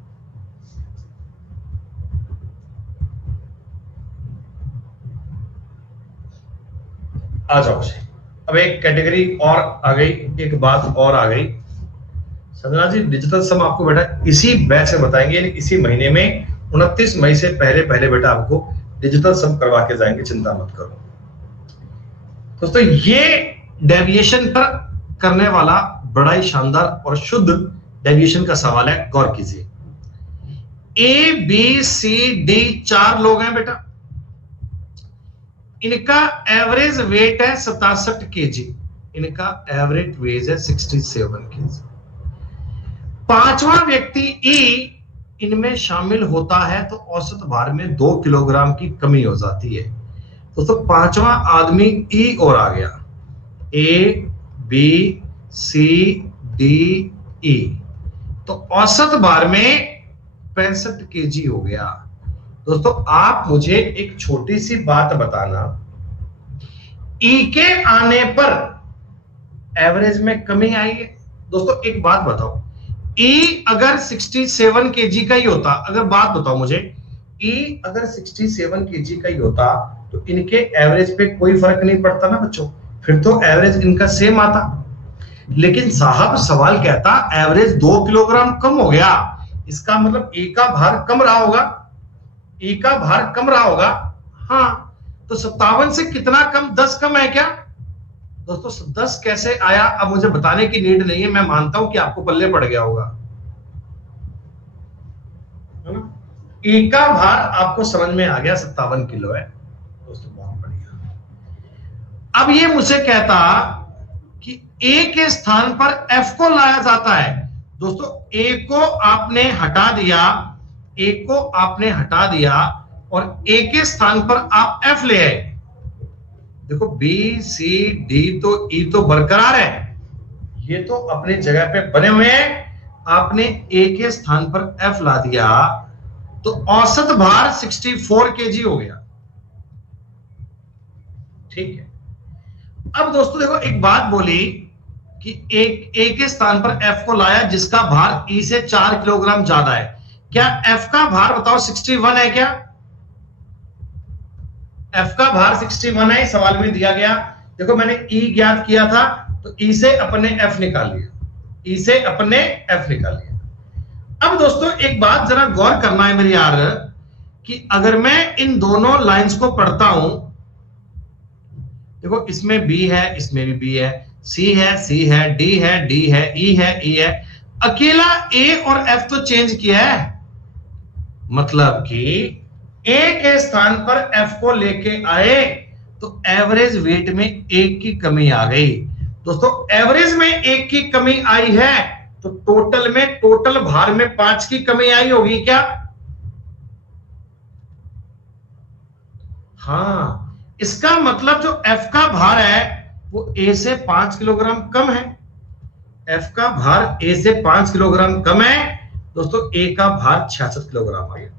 आ जाओ जी। अब एक कैटेगरी और आ गई, एक बात और आ गई। संजना जी डिजिटल सम आपको बेटा इसी बैच से बताएंगे, इसी महीने में 29 मई से पहले बेटा आपको डिजिटल सम करवा के जाएंगे, चिंता मत करो दोस्तों। ये डेविएशन पर करने वाला बड़ा ही शानदार और शुद्ध डेविएशन का सवाल है, गौर कीजिए। ए बी सी डी 4 लोग हैं बेटा, इनका एवरेज वेट है 67 केजी, इनका एवरेज वेट है 67 केजी। पांचवा व्यक्ति ई इनमें शामिल होता है तो औसत भार में 2 किलोग्राम की कमी हो जाती है। तो पांचवा आदमी ई और आ गया, ए बी सी डी ई, तो औसत भार में 65 केजी हो गया। दोस्तों आप मुझे एक छोटी सी बात बताना, ई के आने पर एवरेज में कमी आई है। दोस्तों एक बात बताओ, ई अगर 67 केजी का ही होता, अगर बात बताओ मुझे, ई अगर 67 केजी का ही होता तो इनके एवरेज पे कोई फर्क नहीं पड़ता ना बच्चों, फिर तो एवरेज इनका सेम आता। लेकिन साहब सवाल कहता एवरेज 2 किलोग्राम कम हो गया, इसका मतलब ई का भार कम रहा होगा, ई का भार कम रहा होगा। हाँ, तो 57 से कितना कम? 10 कम है क्या? दोस्तों 10 कैसे आया अब मुझे बताने की नीड नहीं है, मैं मानता हूं कि आपको पल्ले पड़ गया होगा, है ना? ई का भार आपको समझ में आ गया, 57 किलो है दोस्तों, बहुत बढ़िया। अब ये मुझे कहता कि ए के स्थान पर एफ को लाया जाता है। दोस्तों ए को आपने हटा दिया, ए को आपने हटा दिया और ए के स्थान पर आप एफ ले आए। देखो बी सी डी तो ई तो बरकरार है, ये तो अपनी जगह पे बने हुए हैं, आपने ए के स्थान पर एफ ला दिया तो औसत भार 64 केजी हो गया। ठीक है, अब दोस्तों देखो एक बात बोली कि ए के स्थान पर एफ को लाया जिसका भार ई से 4 किलोग्राम ज्यादा है। क्या एफ का भार बताओ 61 है क्या? एफ का भार 61 है, सवाल में दिया गया। देखो मैंने ई ज्ञात किया था तो ई से अपने एफ निकाल लिया, ई से अपने एफ निकाल लिया। अब दोस्तों एक बात जरा गौर करना है मेरी यार, कि अगर मैं इन दोनों लाइंस को पढ़ता हूं, देखो इसमें बी है, इसमें भी बी है, सी है, सी है, डी है, डी है, ई है, ई है, अकेला ए और एफ तो चेंज किया है, मतलब कि ए के स्थान पर एफ को लेके आए तो एवरेज वेट में 1 की कमी आ गई। दोस्तों एवरेज में 1 की कमी आई है तो टोटल में, टोटल भार में 5 की कमी आई होगी क्या? हाँ, इसका मतलब जो एफ का भार है वो ए से 5 किलोग्राम कम है, एफ का भार ए से 5 किलोग्राम कम है। दोस्तों ए का भार 66 किलोग्राम आ गया।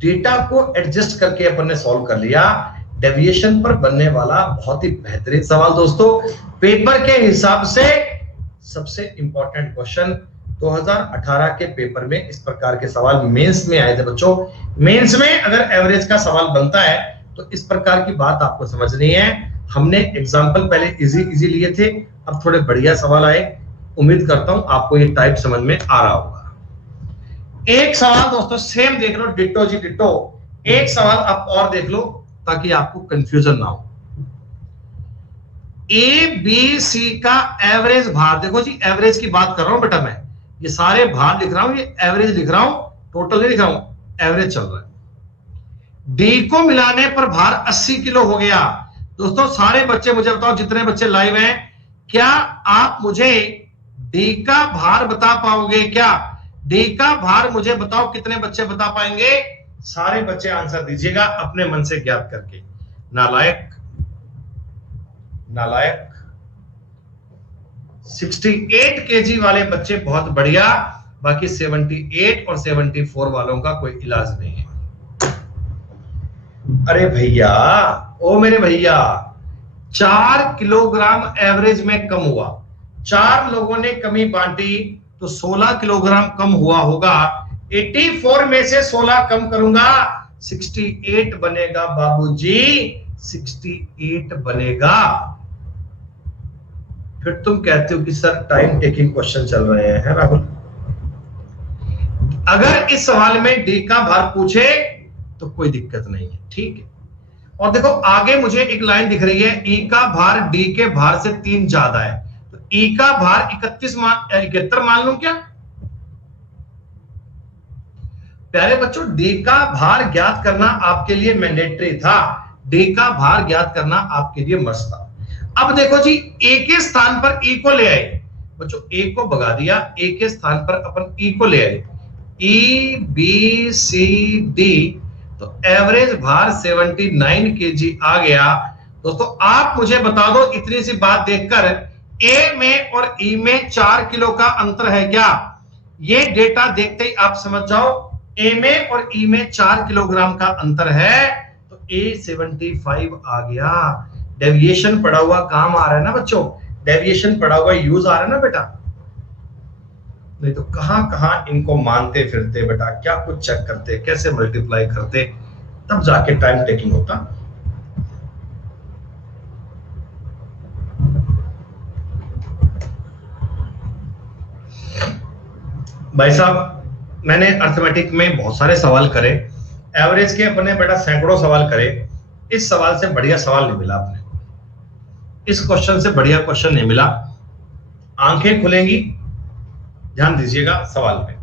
डेटा को एडजस्ट करके अपन ने सॉल्व कर लिया। डेविएशन पर बनने वाला बहुत ही बेहतरीन सवाल दोस्तों, पेपर के हिसाब से सबसे इंपॉर्टेंट क्वेश्चन 2018 के पेपर में इस प्रकार के सवाल मेंस में आए थे बच्चों। मेंस में अगर एवरेज का सवाल बनता है तो इस प्रकार की बात आपको समझनी है। हमने एग्जांपल पहले इजी लिए थे, अब थोड़े बढ़िया सवाल आए। उम्मीद करता हूं आपको ये टाइप समझ में आ रहा होगा। एक सवाल दोस्तों सेम देख लो, डिट्टो जी डिट्टो। एक सवाल आप और देख लो ताकि आपको कंफ्यूजन ना हो। ए बी सी का एवरेज भार, देखो जी एवरेज की बात कर रहा हूं बेटा, मैं ये सारे भार लिख रहा हूं, ये एवरेज लिख रहा हूं, टोटल नहीं लिख रहा हूं, एवरेज चल रहा है। डी को मिलाने पर भार 80 किलो हो गया। दोस्तों सारे बच्चे मुझे बताओ, जितने बच्चे लाइव हैं, क्या आप मुझे डी का भार बता पाओगे क्या? डी का भार मुझे बताओ, कितने बच्चे बता पाएंगे? सारे बच्चे आंसर दीजिएगा अपने मन से ज्ञात करके। नालायक, नालायक। 68 केजी वाले बच्चे बहुत बढ़िया, बाकी 78 और 74 वालों का कोई इलाज नहीं है। अरे भैया, ओ मेरे भैया, 4 किलोग्राम एवरेज में कम हुआ। 4 लोगों ने कमी बांटी तो 16 किलोग्राम कम हुआ होगा। 84 में से 16 कम करूंगा, 68 बनेगा बाबूजी, 68 बनेगा। फिर तुम कहते हो कि सर टाइम टेकिंग क्वेश्चन चल रहे हैं राहुल। अगर इस सवाल में डी का भार पूछे तो कोई दिक्कत नहीं है, ठीक है। और देखो आगे मुझे एक लाइन दिख रही है, ई का भार डी के भार से 3 ज्यादा है, तो ई का भार 71 मान लूं क्या? प्यारे बच्चों, डी का भार ज्ञात करना आपके लिए मैंडेटरी था, डी का भार ज्ञात करना आपके लिए मस्त था। अब देखो जी, ए के स्थान पर ई को ले आए बच्चों, ए को भगा दिया, ए के स्थान पर अपन ई को ले आए, ई बी सी डी, तो एवरेज भार 79 केजी आ गया। दोस्तों आप मुझे बता दो, इतनी सी बात देखकर, ए में और ई में 4 किलो का अंतर है क्या? ये डेटा देखते ही आप समझ जाओ, ए में और ई में 4 किलोग्राम का अंतर है, तो ए 75 आ गया। डेविएशन पड़ा हुआ काम आ रहा है ना बच्चों, डेविएशन पड़ा हुआ यूज आ रहा है ना बेटा। नहीं तो कहां कहां इनको मानते फिरते बेटा, क्या कुछ चेक करते, कैसे मल्टीप्लाई करते, तब जाके टाइम टेकिंग होता। भाई साहब, मैंने अर्थमेटिक में बहुत सारे सवाल करे, एवरेज के अपने बेटा सैकड़ों सवाल करे, इस सवाल से बढ़िया सवाल नहीं मिला आपने, इस क्वेश्चन से बढ़िया क्वेश्चन नहीं मिला। आंखें खुलेंगी, ध्यान दीजिएगा सवाल पे।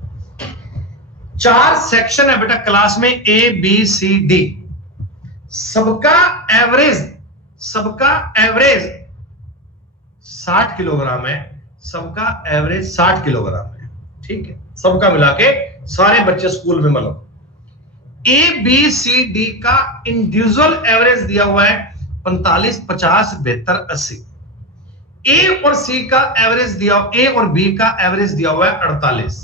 4 सेक्शन है बेटा क्लास में, ए बी सी डी, सबका एवरेज 60 किलोग्राम है, सबका एवरेज 60 किलोग्राम है, ठीक है। सबका मिला के सारे बच्चे स्कूल में मतलब, ए बी सी डी का इंडिविजुअल एवरेज दिया हुआ है 45, 50, 72, 80। ए और सी का एवरेज दिया, ए और बी का एवरेज दिया हुआ है 48,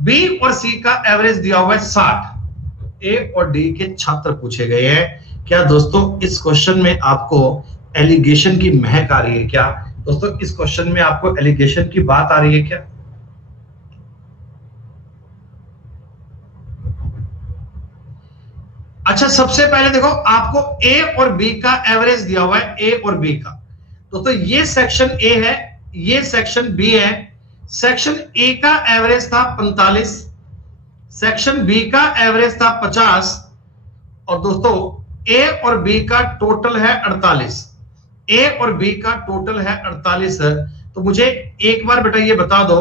बी और सी का एवरेज दिया हुआ है 60। ए और डी के छात्र पूछे गए हैं। क्या दोस्तों इस क्वेश्चन में आपको एलिगेशन की महक आ रही है क्या? दोस्तों इस क्वेश्चन में आपको एलिगेशन की बात आ रही है क्या? अच्छा, सबसे पहले देखो, आपको ए और बी का एवरेज दिया हुआ है, ए और बी का। दोस्तों ये सेक्शन ए है, ये सेक्शन बी है। सेक्शन ए का एवरेज था 45, सेक्शन बी का एवरेज था 50, और दोस्तों ए और बी का टोटल है 48। ए और बी का टोटल है 48 है। तो मुझे एक बार बेटा ये बता दो,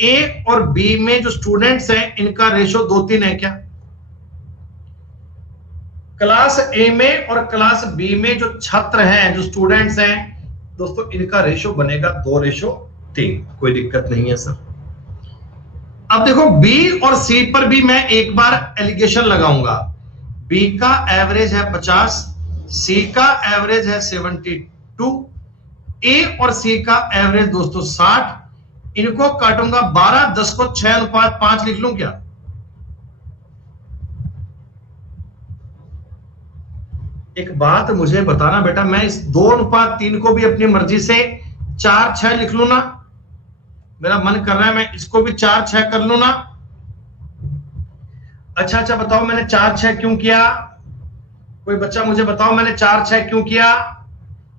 ए और बी में जो स्टूडेंट्स हैं इनका रेशो 2-3 है क्या? क्लास ए में और क्लास बी में जो छात्र हैं, जो स्टूडेंट्स हैं दोस्तों, इनका रेशो बनेगा 2:3। कोई दिक्कत नहीं है सर। अब देखो बी और सी पर भी मैं एक बार एलिगेशन लगाऊंगा। बी का एवरेज है 50, सी का एवरेज है 72, ए और सी का एवरेज दोस्तों 60। इनको काटूंगा 12, 10 को 6:5 लिख लूं क्या? एक बात मुझे बताना बेटा, मैं इस 2:3 को भी अपनी मर्जी से 4-6 लिख लूं ना? मेरा मन कर रहा है मैं इसको भी 4-6 कर लूं ना? अच्छा बताओ मैंने 4-6 क्यों किया? कोई बच्चा मुझे बताओ मैंने 4-6 क्यों किया?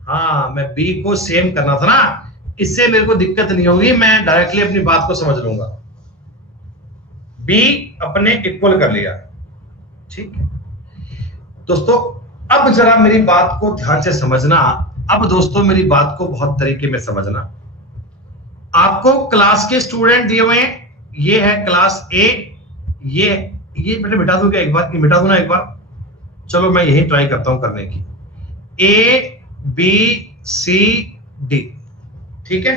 हाँ, मैं बी को सेम करना था ना, इससे मेरे को दिक्कत नहीं होगी, मैं डायरेक्टली अपनी बात को समझ लूंगा। बी अपने इक्वल कर लिया, ठीक है दोस्तों। अब जरा मेरी बात को ध्यान से समझना। अब दोस्तों मेरी बात को बहुत तरीके में समझना। आपको क्लास के स्टूडेंट दिए हुए हैं, ये है क्लास ए, ये बेटा मिटा दूं क्या एक बार? मिटा दूं ना एक बार? चलो मैं यही ट्राई करता हूं करने की। ए बी सी डी, ठीक है।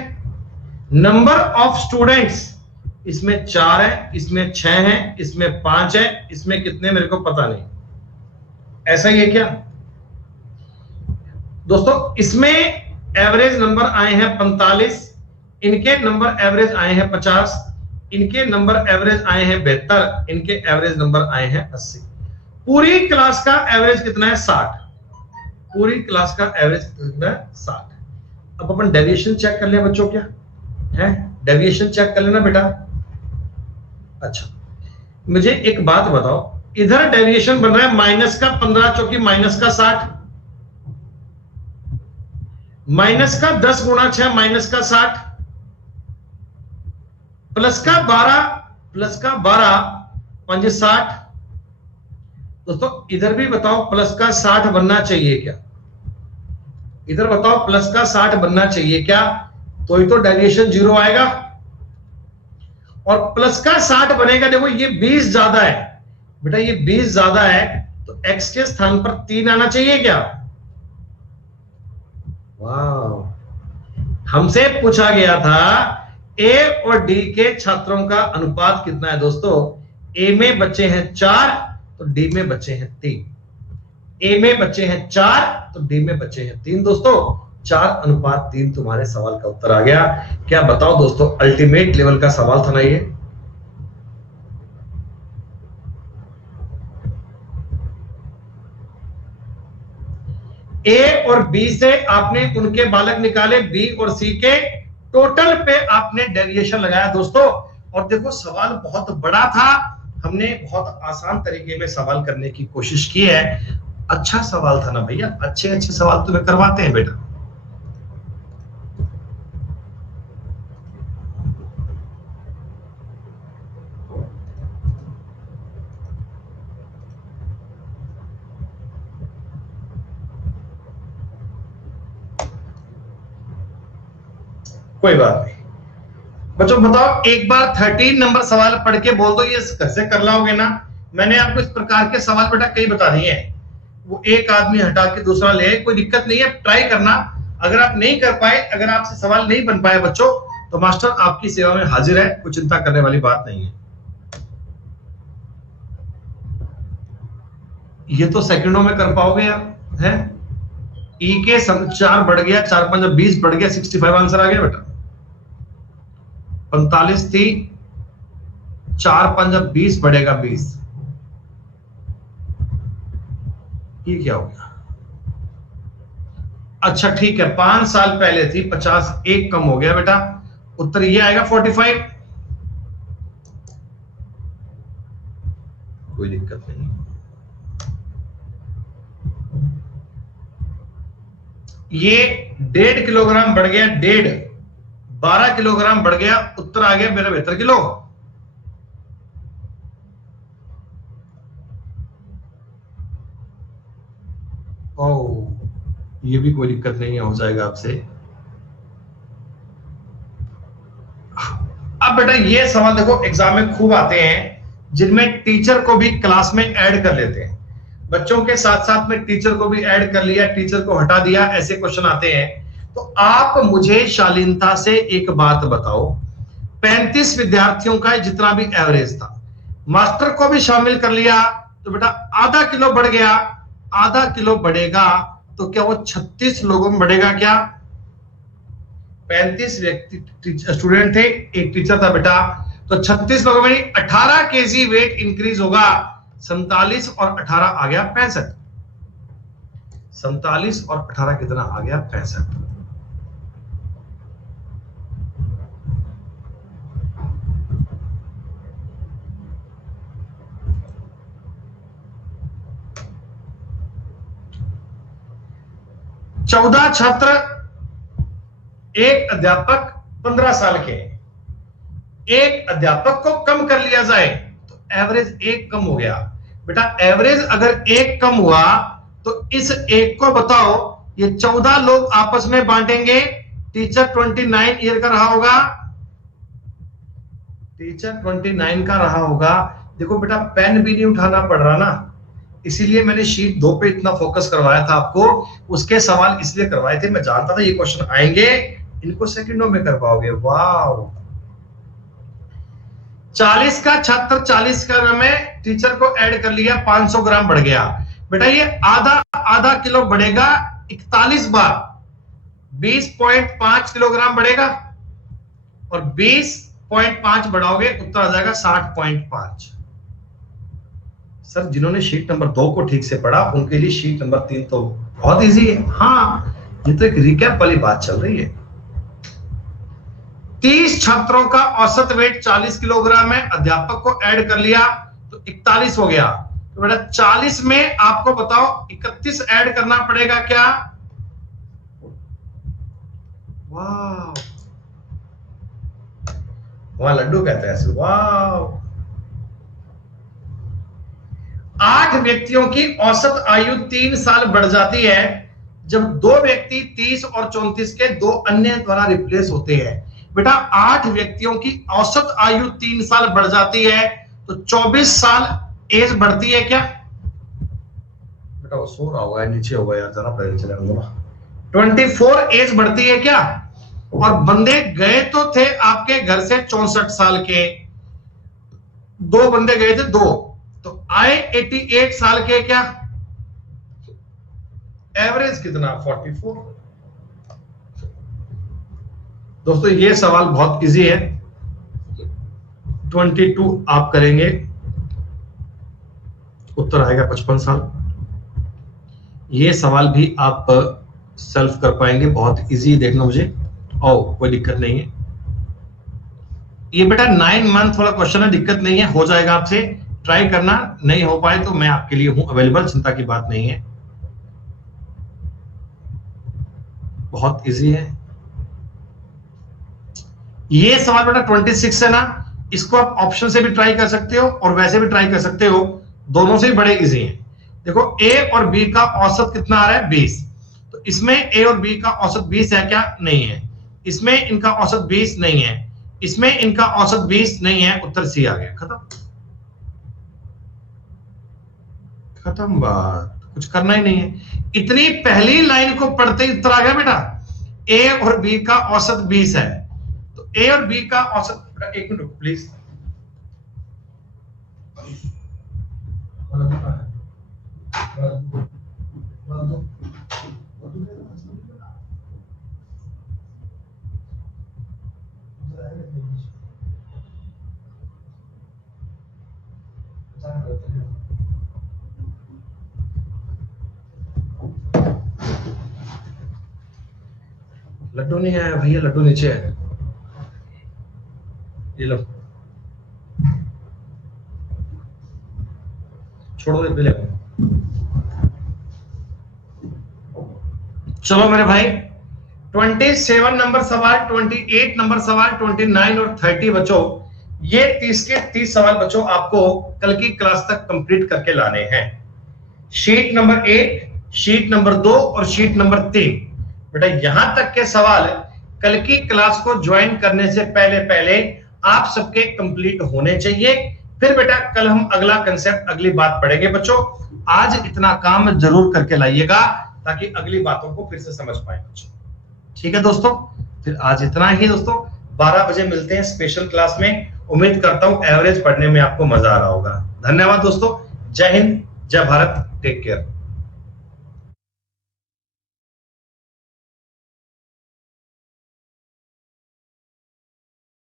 नंबर ऑफ स्टूडेंट्स इसमें 4 है, इसमें 6 है, इसमें 5 है, इसमें कितने मेरे को पता नहीं। ऐसा ही है क्या दोस्तों? इसमें एवरेज नंबर आए हैं 45, इनके नंबर एवरेज आए हैं 50, इनके नंबर एवरेज आए हैं 72, इनके एवरेज नंबर आए हैं 80। पूरी क्लास का एवरेज कितना है? 60। पूरी क्लास का एवरेज कितना है? 60। अब अपन डेविएशन चेक कर लें बच्चों, क्या है? डेविएशन चेक कर लेना बेटा। अच्छा, मुझे एक बात बताओ, इधर डेविएशन बन रहा है माइनस का 15 चौकी माइनस का 60, माइनस का 10 गुणा 6 माइनस का 60, प्लस का 12 5 60। दोस्तों इधर भी बताओ प्लस का 60 बनना चाहिए क्या? इधर बताओ प्लस का 60 बनना चाहिए क्या? तो ही तो डेविएशन 0 आएगा। और प्लस का 60 बनेगा, देखो ये 20 ज्यादा है बेटा, ये 20 ज्यादा है, तो x के स्थान पर 3 आना चाहिए क्या? वाह, हमसे पूछा गया था A और D के छात्रों का अनुपात कितना है दोस्तों? A में बच्चे हैं 4 तो D में बच्चे हैं 3। A में बच्चे हैं 4 तो D में बच्चे हैं 3। दोस्तों 4:3 तुम्हारे सवाल का उत्तर आ गया। क्या बताओ दोस्तों, अल्टीमेट लेवल का सवाल था ना ये। A और B से आपने उनके बालक निकाले, B और C के टोटल पे आपने डेविएशन लगाया दोस्तों। और देखो सवाल बहुत बड़ा था, हमने बहुत आसान तरीके में सवाल करने की कोशिश की है। अच्छा सवाल था ना भैया, अच्छे अच्छे सवाल तुम्हें करवाते हैं बेटा। कोई बात नहीं बच्चों, बताओ एक बार 13 नंबर सवाल पढ़ के बोल दो ये कैसे कर लाओगे ना। मैंने आपको इस प्रकार के सवाल बेटा कई बता दिए हैं, वो एक आदमी हटा के दूसरा ले, कोई दिक्कत नहीं है, ट्राई करना। अगर आप नहीं कर पाए, अगर आपसे सवाल नहीं बन पाए बच्चों, तो मास्टर आपकी सेवा में हाजिर है, कोई चिंता करने वाली बात नहीं है। ये तो सेकंडों में कर पाओगे यार, है? ई के 4 बढ़ गया, 4 5 20 बढ़ गया, 65 आंसर आ गया बेटा। 45 थी, 4 5 20 बढ़ेगा 20। ये क्या हो गया? अच्छा ठीक है, 5 साल पहले थी 50, एक कम हो गया बेटा, उत्तर ये आएगा 45। कोई दिक्कत नहीं। ये 1.5 किलोग्राम बढ़ गया, 12 किलोग्राम बढ़ गया, उत्तर आ गया मेरा 72 किलो। ओ, ये भी कोई दिक्कत नहीं है, हो जाएगा आपसे। अब बेटा ये सवाल देखो एग्जाम में खूब आते हैं, जिनमें टीचर को भी क्लास में ऐड कर लेते हैं, बच्चों के साथ साथ में टीचर को भी ऐड कर लिया, टीचर को हटा दिया, ऐसे क्वेश्चन आते हैं। तो आप मुझे शालीनता से एक बात बताओ, 35 विद्यार्थियों का जितना भी एवरेज था, मास्टर को भी शामिल कर लिया, तो बेटा आधा किलो बढ़ गया, आधा किलो बढ़ेगा तो क्या वो 36 लोगों में बढ़ेगा क्या? 35 व्यक्ति स्टूडेंट थे, एक टीचर था बेटा, तो 36 लोगों में 18 केजी वेट इंक्रीज होगा। 47 और 18 आ गया 65। 47 और 18 कितना आ गया? 65। चौदह छात्र, एक अध्यापक 15 साल के, एक अध्यापक को कम कर लिया जाए तो एवरेज 1 कम हो गया बेटा। एवरेज अगर 1 कम हुआ तो इस 1 को बताओ, ये 14 लोग आपस में बांटेंगे। टीचर 29 ईयर का रहा होगा, टीचर 29 का रहा होगा। देखो बेटा पेन भी नहीं उठाना पड़ रहा ना, इसीलिए मैंने शीट 2 पे इतना फोकस करवाया था आपको। उसके सवाल इसलिए करवाए थे, मैं जानता था ये क्वेश्चन आएंगे, इनको सेकंडों में कर पाओगे। वाह, 40 का छात्र 40 ग्राम में टीचर को ऐड कर लिया, 500 ग्राम बढ़ गया बेटा। ये आधा किलो बढ़ेगा 41 बार, 20.5 किलोग्राम बढ़ेगा और 20.5 बढ़ाओगे उत्तर आ जाएगा 60.5। सर जिन्होंने शीट नंबर 2 को ठीक से पढ़ा उनके लिए शीट नंबर 3 तो बहुत इजी है। हाँ, ये तो एक रिकैप वाली बात चल रही है। 30 छात्रों का औसत वेट 40 किलोग्राम है, अध्यापक को ऐड कर लिया तो 41 हो गया। तो बेटा 40 में आपको बताओ 31 ऐड करना पड़ेगा क्या? वाह, वहां लड्डू कहते हैं ऐसे, वाह। 8 व्यक्तियों की औसत आयु 3 साल बढ़ जाती है जब 2 व्यक्ति 30 और 34 के 2 अन्य द्वारा रिप्लेस होते हैं। बेटा 8 व्यक्तियों की औसत आयु 3 साल बढ़ जाती है तो 24 साल एज बढ़ती है क्या? बेटा वो सो रहा होगा, नीचे होगा यार, जरा पहले चले जाऊंगा। 24 एज बढ़ती है क्या? और बंदे गए तो थे आपके घर से 64 साल के, 2 बंदे गए थे 2, तो आए 88 साल के क्या? एवरेज कितना? 44। दोस्तों ये सवाल बहुत इजी है, 22 आप करेंगे उत्तर आएगा 55 साल। ये सवाल भी आप सेल्फ कर पाएंगे, बहुत इजी, देखना मुझे, कोई दिक्कत नहीं है। ये बेटा 9 मंथ वाला क्वेश्चन है, दिक्कत नहीं है, हो जाएगा आपसे, ट्राई करना। नहीं हो पाए तो मैं आपके लिए हूं अवेलेबल, चिंता की बात नहीं है, बहुत इजी है। ये सवाल बेटा 26 है ना, इसको आप ऑप्शन से भी ट्राई कर सकते हो और वैसे भी ट्राई कर सकते हो, दोनों से बड़े इजी हैं। देखो ए और बी का औसत कितना आ रहा है? 20। तो इसमें ए और बी का औसत 20 है क्या? नहीं है। इसमें इनका औसत 20 नहीं है, इसमें इनका औसत 20 नहीं है, उत्तर सी आ गया। खत्म, खत्म बात, कुछ करना ही नहीं है। इतनी पहली लाइन को पढ़ते ही उत्तर आ गया बेटा। ए और बी का औसत 20 है, तो ए और बी का औसत, बेटा 1 मिनट रुको प्लीज। लड्डू नहीं आया भैया, लड्डू नीचे है, ये लो, छोड़ो दे पहले। चलो मेरे भाई, 27 नंबर सवाल, 28 नंबर सवाल, 29 और 30 बच्चों, ये 30 के 30 सवाल बच्चों आपको कल की क्लास तक कंप्लीट करके लाने हैं। शीट नंबर 1, शीट नंबर 2 और शीट नंबर 3। बेटा यहां तक के सवाल कल की क्लास को ज्वाइन करने से पहले पहले आप सबके कंप्लीट होने चाहिए। फिर बेटा कल हम अगला कंसेप्ट, अगली बात पढ़ेंगे बच्चों। आज इतना काम जरूर करके लाइएगा ताकि अगली बातों को फिर से समझ पाए बच्चों। ठीक है दोस्तों, फिर आज इतना ही दोस्तों, 12 बजे मिलते हैं स्पेशल क्लास में। उम्मीद करता हूं एवरेज पढ़ने में आपको मजा आ रहा होगा। धन्यवाद दोस्तों, जय हिंद, जय भारत, टेक केयर।